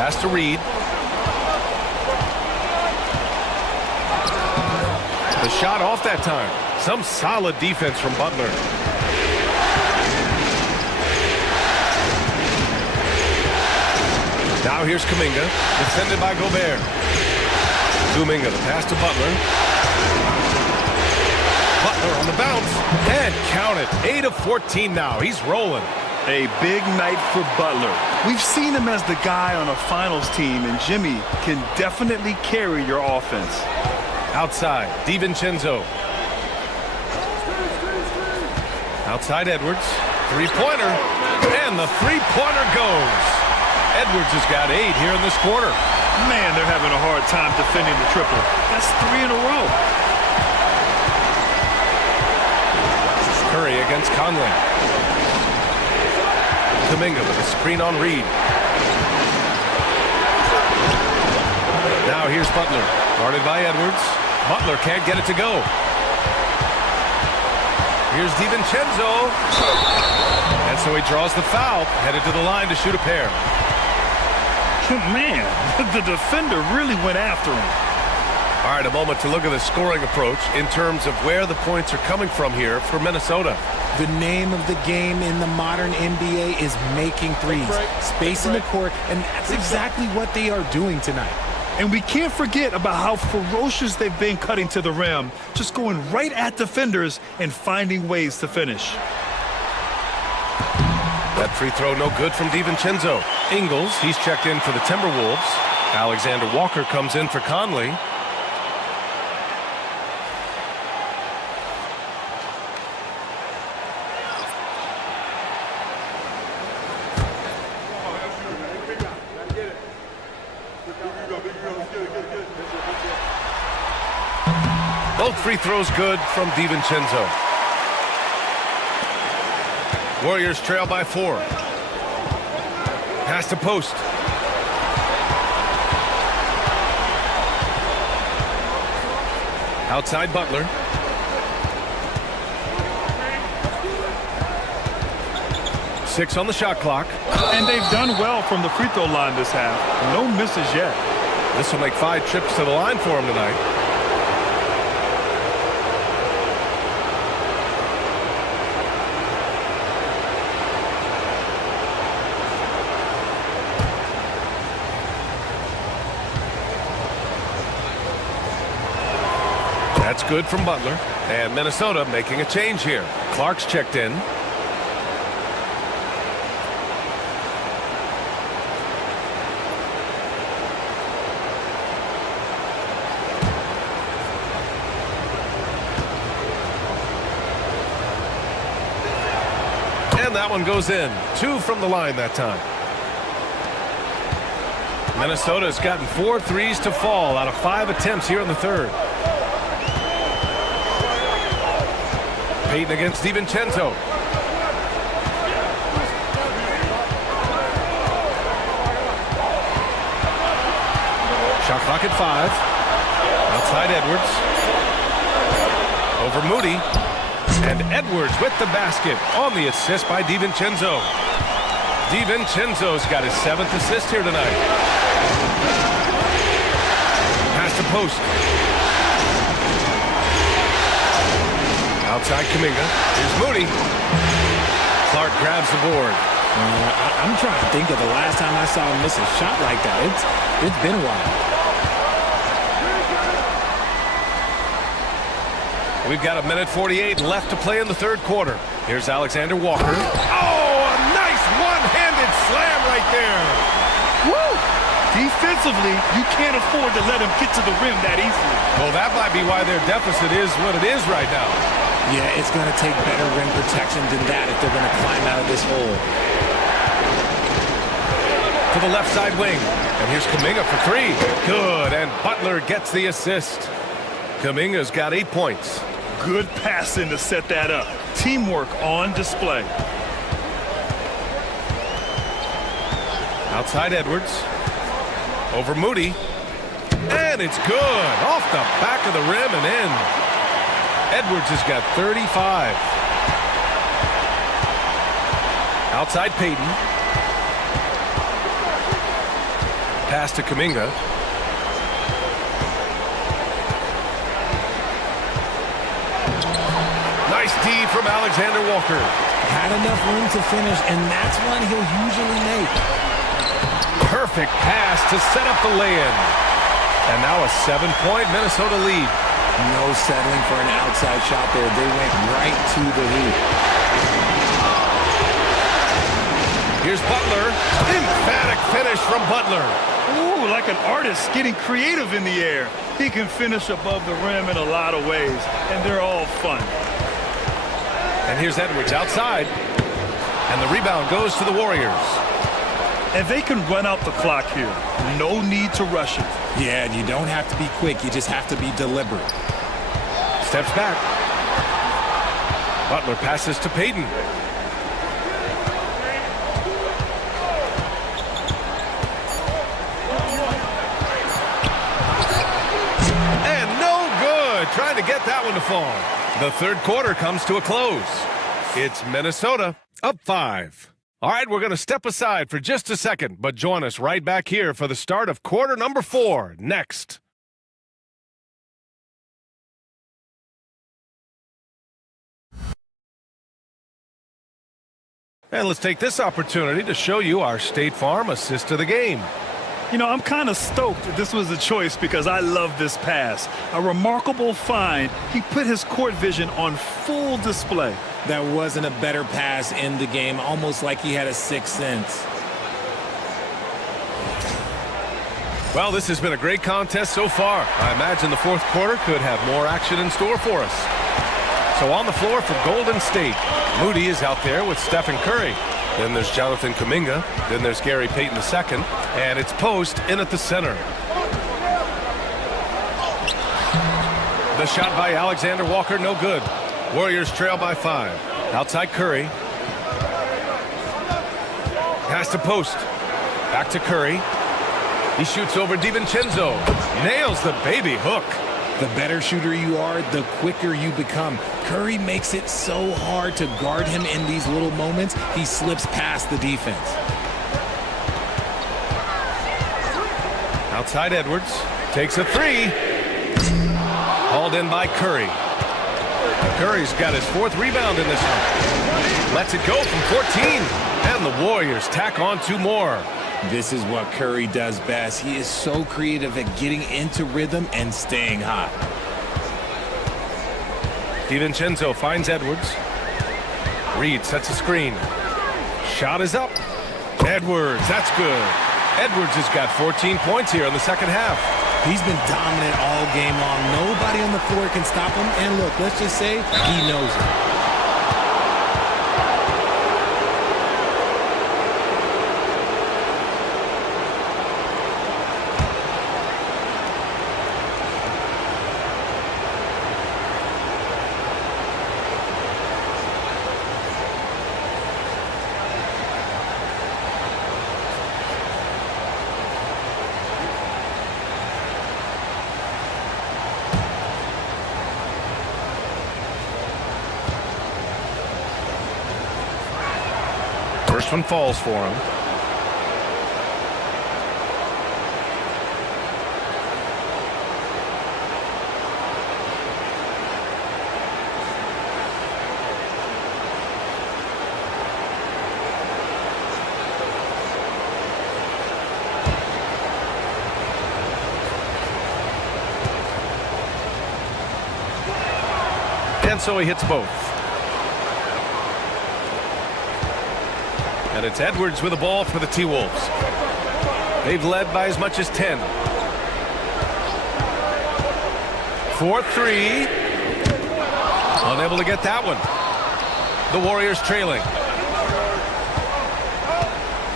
Pass to Reed. The shot off that time. Some solid defense from Butler. Now here's Kuminga, defended by Gobert. Kuminga, the pass to Butler. Butler on the bounce, and count it. 8 of 14 now. He's rolling. A big night for Butler. We've seen him as the guy on a finals team, and Jimmy can definitely carry your offense. Outside, DiVincenzo. Outside Edwards. Three-pointer, and the three-pointer goes. Edwards has got 8 here in this quarter. Man, they're having a hard time defending the triple. That's 3 in a row. Curry against Conley. Kuminga with a screen on Reed. Now here's Butler, guarded by Edwards. Butler can't get it to go. Here's DiVincenzo. And so he draws the foul, headed to the line to shoot a pair. Man, the defender really went after him. All right, a moment to look at the scoring approach in terms of where the points are coming from here for Minnesota. The name of the game in the modern NBA is making threes, spacing the court, and that's exactly what they are doing tonight. And we can't forget about how ferocious they've been cutting to the rim, just going right at defenders and finding ways to finish. That free throw no good from DiVincenzo. Ingles, he's checked in for the Timberwolves. Alexander Walker comes in for Conley. Both free throws good from DiVincenzo. Warriors trail by 4. Pass to post. Outside Butler. Six on the shot clock. And they've done well from the free throw line this half. No misses yet. This will make 5 trips to the line for him tonight. That's good from Butler. And Minnesota making a change here. Clark's checked in. And that one goes in. 2 from the line that time. Minnesota's gotten 4 threes to fall out of 5 attempts here in the third. Payton against DiVincenzo. Shot clock at 5. Outside Edwards. Over Moody. And Edwards with the basket on the assist by DiVincenzo. DiVincenzo's got his 7th assist here tonight. Pass to post. Outside Kuminga. Here's Moody. Clark grabs the board. I'm trying to think of the last time I saw him miss a shot like that. It's been a while. We've got 1:48 left to play in the third quarter. Here's Alexander Walker. Oh, a nice one-handed slam right there. Woo! defensively, you can't afford to let him get to the rim that easily. Well, that might be why their deficit is what it is right now. Yeah, it's going to take better rim protection than that if they're going to climb out of this hole. To the left side wing. And here's Kuminga for three. Good, and Butler gets the assist. Kuminga's got 8 points. Good passing to set that up. Teamwork on display. Outside Edwards. Over Moody. And it's good. Off the back of the rim and in. Edwards has got 35. Outside Payton. Pass to Kuminga. Nice D from Alexander Walker. Had enough room to finish, and that's one he'll usually make. Perfect pass to set up the lay-in. And now a 7-point Minnesota lead. No settling for an outside shot there. They went right to the hoop. Here's Butler. Emphatic finish from Butler. Ooh, like an artist getting creative in the air. He can finish above the rim in a lot of ways, and they're all fun. And here's Edwards outside. And the rebound goes to the Warriors. And they can run out the clock here. No need to rush it. Yeah, and you don't have to be quick. You just have to be deliberate. Steps back. Butler passes to Payton. And no good. Trying to get that one to fall. The third quarter comes to a close. It's Minnesota up 5. All right, we're going to step aside for just a second, but join us right back here for the start of quarter number 4 next. And let's take this opportunity to show you our State Farm assist of the game. You know, I'm kind of stoked that this was a choice because I love this pass. A remarkable find. He put his court vision on full display. That wasn't a better pass in the game, almost like he had a sixth sense. Well, this has been a great contest so far. I imagine the fourth quarter could have more action in store for us. So on the floor for Golden State, Moody is out there with Stephen Curry. Then there's Jonathan Kuminga. Then there's Gary Payton II. And it's Post in at the center. The shot by Alexander Walker, no good. Warriors trail by 5. Outside Curry. Pass to Post. Back to Curry. He shoots over DiVincenzo. Nails the baby hook. The better shooter you are, the quicker you become. Curry makes it so hard to guard him in these little moments. He slips past the defense. Outside Edwards. Takes a 3. Hauled in by Curry. Curry's got his 4th rebound in this one. Lets it go from 14. And the Warriors tack on 2 more. This is what Curry does best. He is so creative at getting into rhythm and staying hot. DiVincenzo finds Edwards. Reed sets a screen. Shot is up. Edwards, that's good. Edwards has got 14 points here in the second half. He's been dominant all game long. Nobody on the floor can stop him. And look, let's just say he knows it. First one falls for him. And so he hits both. And it's Edwards with the ball for the T-Wolves. They've led by as much as 10. 4-3. Unable to get that one. The Warriors trailing.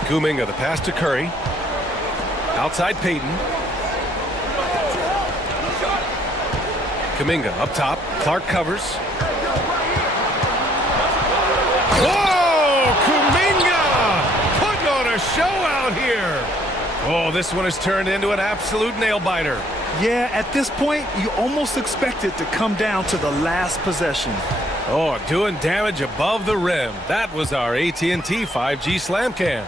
Kuminga, the pass to Curry. Outside Payton. Kuminga up top. Clark covers. Whoa! Kuminga! Putting on a show out here. Oh, this one has turned into an absolute nail-biter. Yeah, at this point, you almost expect it to come down to the last possession. Oh, doing damage above the rim. That was our AT&T 5G slam cam.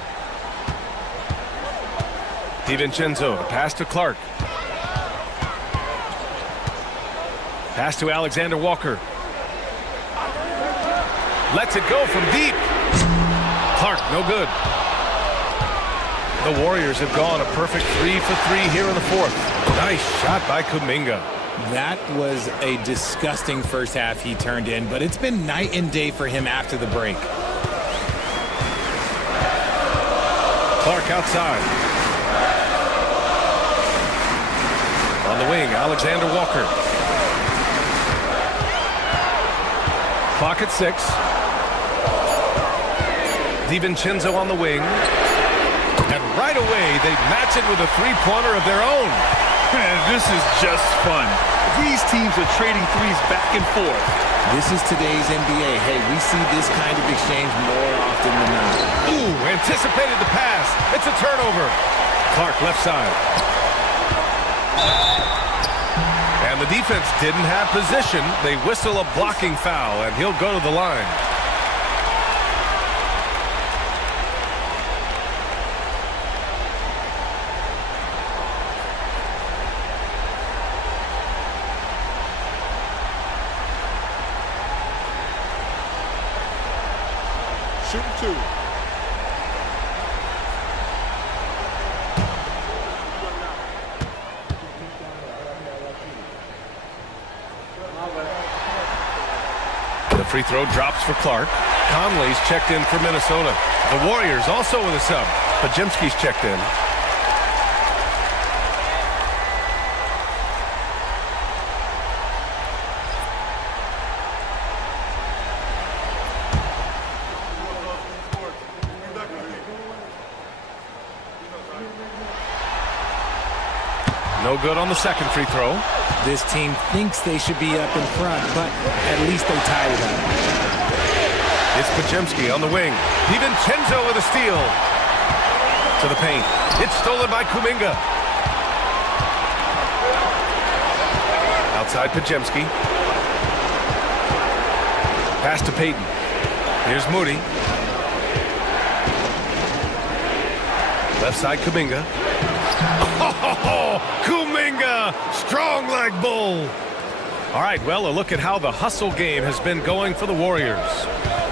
DiVincenzo, the pass to Clark. Pass to Alexander Walker. Lets it go from deep. Clark, no good. The Warriors have gone a perfect 3 for 3 here in the fourth. Nice shot by Kuminga. That was a disgusting first half he turned in, but it's been night and day for him after the break. Clark outside. On the wing, Alexander Walker. Clock at 6. DiVincenzo on the wing. And right away, they match it with a three-pointer of their own. Man, this is just fun. These teams are trading threes back and forth. This is today's NBA. Hey, we see this kind of exchange more often than not. Ooh, anticipated the pass. It's a turnover. Clark left side. And the defense didn't have position. They whistle a blocking foul, and he'll go to the line. Shooting 2. The free throw drops for Clark. Conley's checked in for Minnesota. The Warriors also with a sub. Podziemski's checked in. No good on the second free throw. This team thinks they should be up in front, but at least they tied it up. It's Podziemski on the wing. DiVincenzo with a steal. To the paint. It's stolen by Kuminga. Outside Podziemski. Pass to Payton. Here's Moody. Left side Kuminga. Oh, Kuminga! Strong leg bull. All right, well, a look at how the hustle game has been going for the Warriors.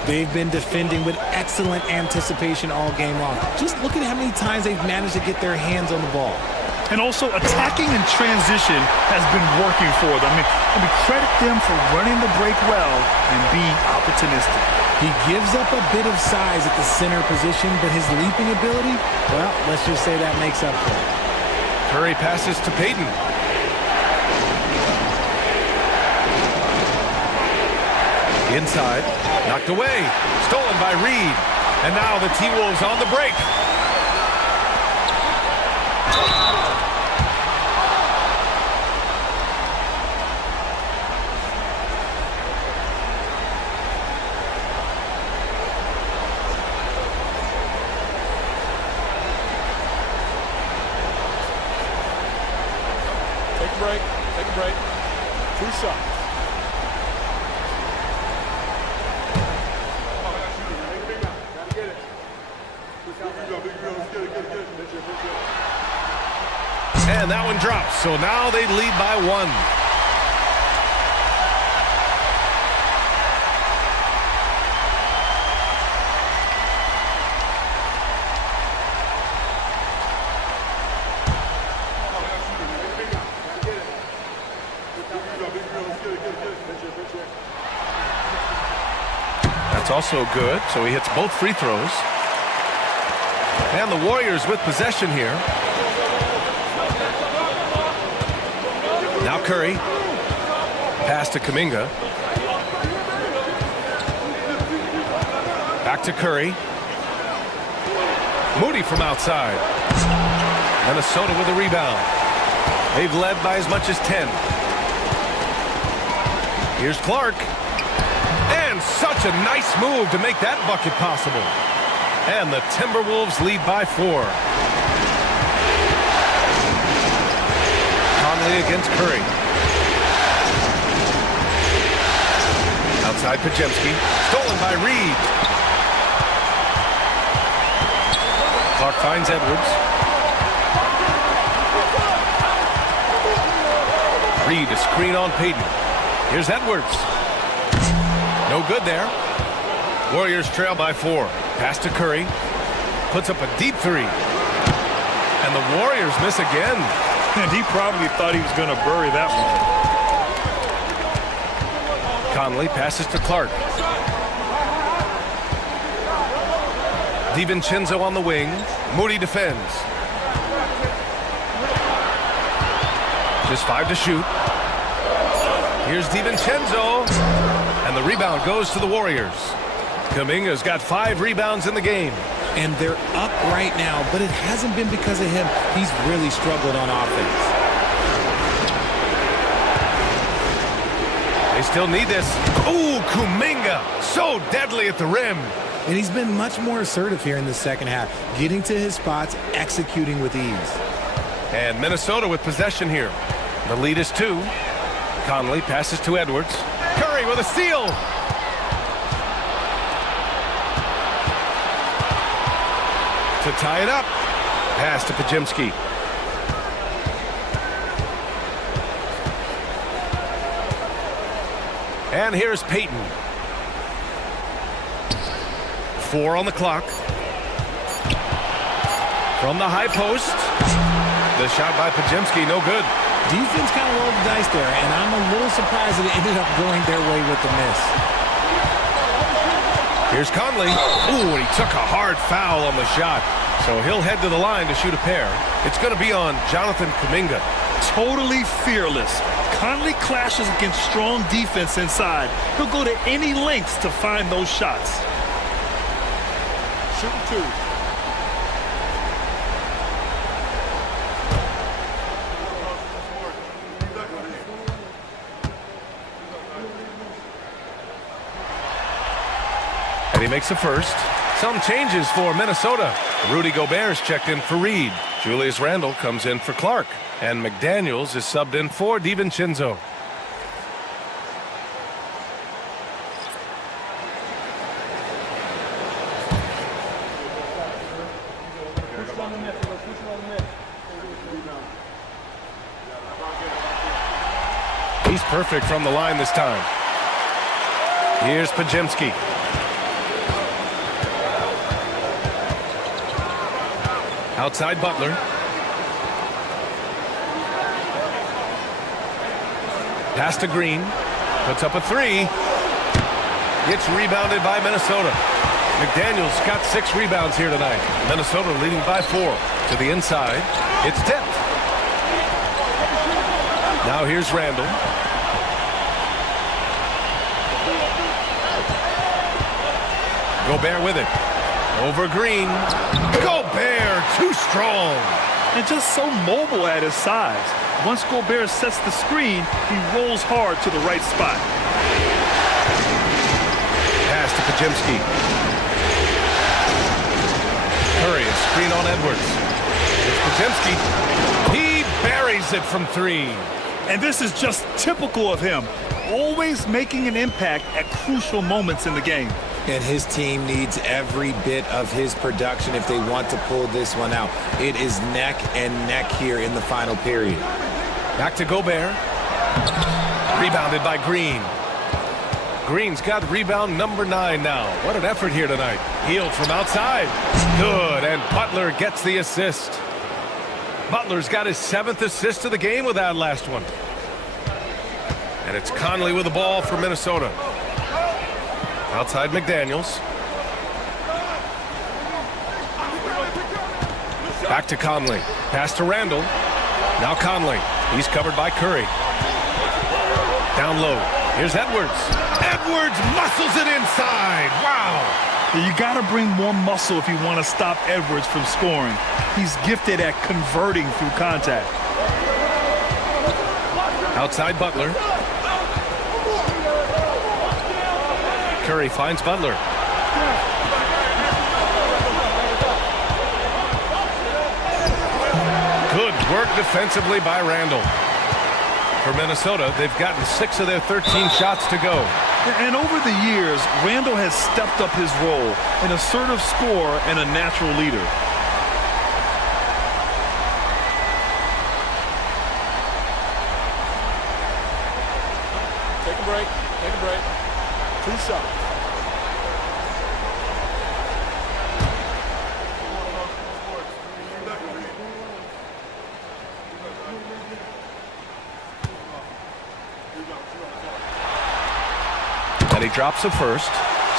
They've been defending with excellent anticipation all game long. Just look at how many times they've managed to get their hands on the ball. And also attacking in transition has been working for them. I mean, credit them for running the break well and being opportunistic. He gives up a bit of size at the center position, but his leaping ability, well, let's just say that makes up for it. Curry passes to Payton. Inside, knocked away, stolen by Reed. And now the T-Wolves on the break. Take a break. 2 shots. And that one drops, so now they lead by 1. That's also good, so he hits both free throws. And the Warriors with possession here. Now Curry. Pass to Kuminga. Back to Curry. Moody from outside. Minnesota with a rebound. They've led by as much as 10. Here's Clark. And such a nice move to make that bucket possible. And the Timberwolves lead by 4. Conley against Curry. Outside Pajemski. Stolen by Reed. Clark finds Edwards. Reed, a screen on Payton. Here's Edwards. No good there. Warriors trail by 4. Pass to Curry. Puts up a deep 3. And the Warriors miss again. And he probably thought he was going to bury that one. Conley passes to Clark. DiVincenzo on the wing. Moody defends. Just 5 to shoot. Here's DiVincenzo. And the rebound goes to the Warriors. Kuminga's got 5 rebounds in the game. And they're up right now, but it hasn't been because of him. He's really struggled on offense. They still need this. Ooh, Kuminga. So deadly at the rim. And he's been much more assertive here in the second half, getting to his spots, executing with ease. And Minnesota with possession here. The lead is 2. Conley passes to Edwards. Curry with a steal. To tie it up. Pass to Pajemski. And here's Payton. 4 on the clock. From the high post. The shot by Pajemski, no good. Defense kind of rolled the dice there, and I'm a little surprised that it ended up going their way with the miss. Here's Conley. Ooh, and he took a hard foul on the shot. So he'll head to the line to shoot a pair. It's going to be on Jonathan Kuminga. Totally fearless. Conley clashes against strong defense inside. He'll go to any lengths to find those shots. Shoot 2. And he makes the first. Some changes for Minnesota. Rudy Gobert's checked in for Reed. Julius Randle comes in for Clark. And McDaniels is subbed in for DiVincenzo. He's perfect from the line this time. Here's Pajemski. Outside Butler. Pass to Green. Puts up a 3. Gets rebounded by Minnesota. McDaniels got 6 rebounds here tonight. Minnesota leading by 4. To the inside. It's tipped. Now here's Randle. Gobert with it. Over Green. Gobert, too strong. And just so mobile at his size. Once Gobert sets the screen, he rolls hard to the right spot. Pass to Pajemski. Curry, a screen on Edwards. Here's Pajemski. He buries it from 3. And this is just typical of him. Always making an impact at crucial moments in the game. And his team needs every bit of his production if they want to pull this one out. It is neck and neck here in the final period. Back to Gobert. Rebounded by Green. Green's got rebound number 9 now. What an effort here tonight. Healed from outside. Good, and Butler gets the assist. Butler's got his 7th assist of the game with that last one. And it's Conley with the ball for Minnesota. Outside McDaniels. Back to Conley. Pass to Randle. Now Conley. He's covered by Curry. Down low. Here's Edwards. Edwards muscles it inside. Wow. You got to bring more muscle if you want to stop Edwards from scoring. He's gifted at converting through contact. Outside Butler. Curry finds Butler. Good work defensively by Randall. For Minnesota, they've gotten 6 of their 13 shots to go. And over the years, Randall has stepped up his role, an assertive scorer and a natural leader. Take a break. Take a break. 2 shots. And he drops a first.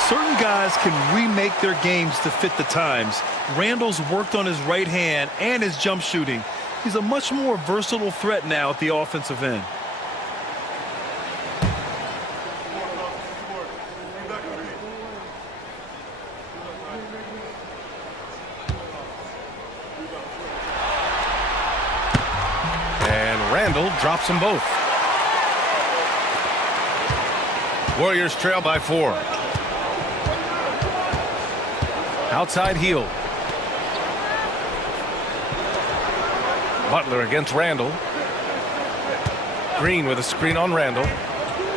Certain guys can remake their games to fit the times. Randall's worked on his right hand and his jump shooting. He's a much more versatile threat now at the offensive end. And Randall drops them both. Warriors trail by 4. Outside heel. Butler against Randall. Green with a screen on Randall.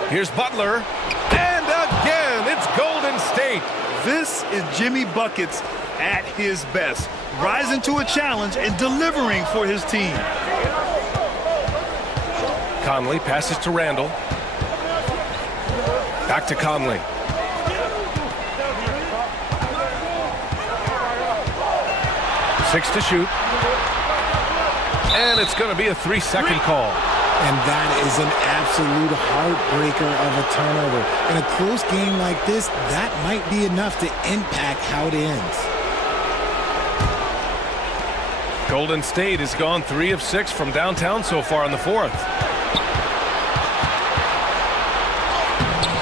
Here's Butler. And again, it's Golden State. This is Jimmy Buckets at his best, rising to a challenge and delivering for his team. Conley passes to Randall. Back to Conley. Six to shoot. And it's going to be a 3-second call. And that is an absolute heartbreaker of a turnover. In a close game like this, that might be enough to impact how it ends. Golden State has gone 3 of 6 from downtown so far in the 4th.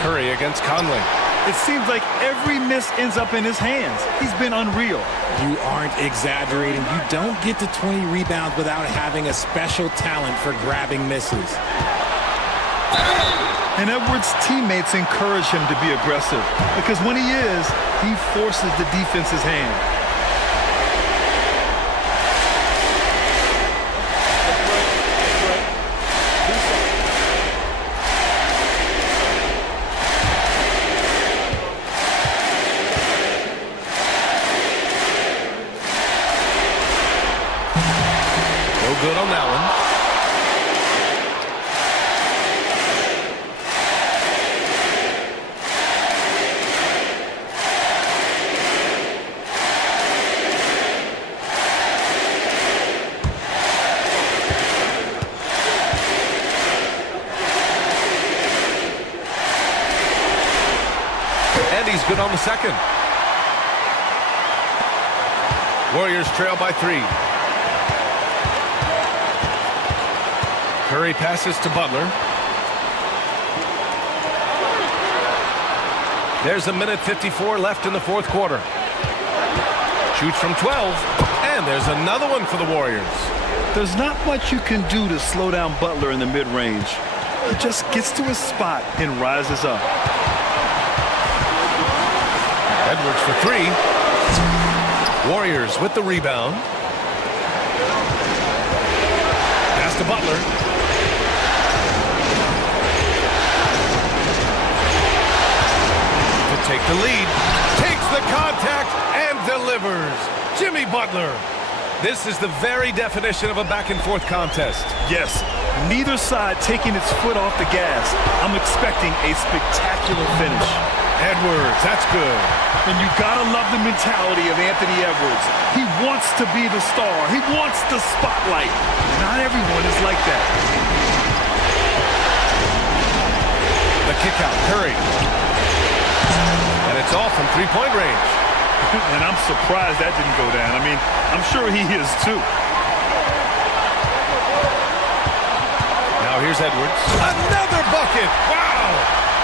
Curry against Conley. It seems like every miss ends up in his hands. He's been unreal. You aren't exaggerating. You don't get to 20 rebounds without having a special talent for grabbing misses. And Edwards' teammates encourage him to be aggressive because when he is, he forces the defense's hand. Good on that one. And he's good on the second. Warriors trail by 3. Curry passes to Butler. There's 1:54 left in the 4th quarter. Shoots from 12, and there's another one for the Warriors. There's not much you can do to slow down Butler in the mid-range. He just gets to his spot and rises up. Edwards for 3. Warriors with the rebound. Pass to Butler. Take the lead, takes the contact, and delivers. Jimmy Butler. This is the very definition of a back-and-forth contest. Yes, neither side taking its foot off the gas. I'm expecting a spectacular finish. Edwards, that's good. And you gotta love the mentality of Anthony Edwards. He wants to be the star. He wants the spotlight. Not everyone is like that. The kick out, Curry. And it's off from 3-point range. And I'm surprised that didn't go down. I mean, I'm sure he is too. Now Now here's Edwards. Another bucket! Wow!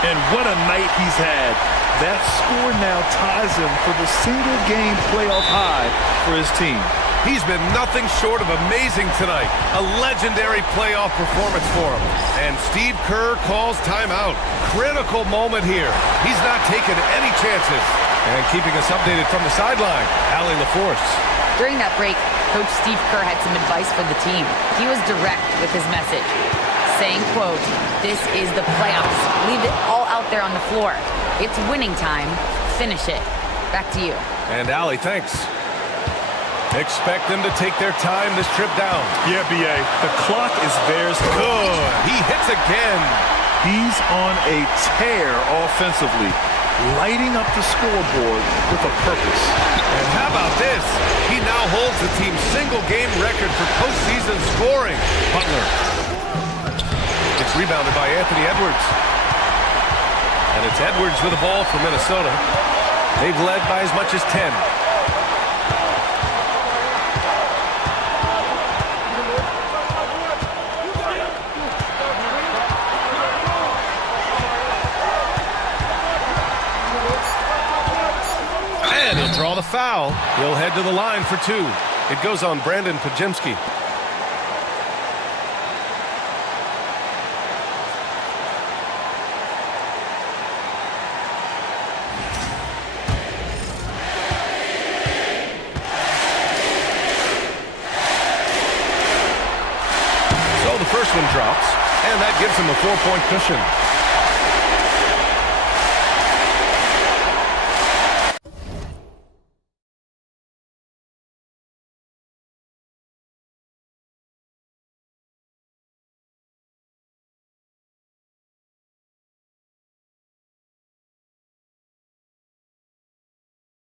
And what a night he's had. That score now ties him for the single-game playoff high for his team. He's been nothing short of amazing tonight. A legendary playoff performance for him. And Steve Kerr calls timeout. Critical moment here. He's not taking any chances. And keeping us updated from the sideline, Allie LaForce. During that break, Coach Steve Kerr had some advice for the team. He was direct with his message, saying, quote, "This is the playoffs. Leave it all out there on the floor. It's winning time. Finish it." Back to you. And Allie, thanks. Expect them to take their time this trip down. Yeah, B.A., the clock is theirs. Good. He hits again. He's on a tear offensively, lighting up the scoreboard with a purpose. And how about this? He now holds the team's single-game record for postseason scoring. Butler. It's rebounded by Anthony Edwards. And it's Edwards with the ball for Minnesota. They've led by as much as 10. And he'll draw the foul. He'll head to the line for two. It goes on Brandon Pajemski. So the first one drops, and that gives him a 4-point cushion.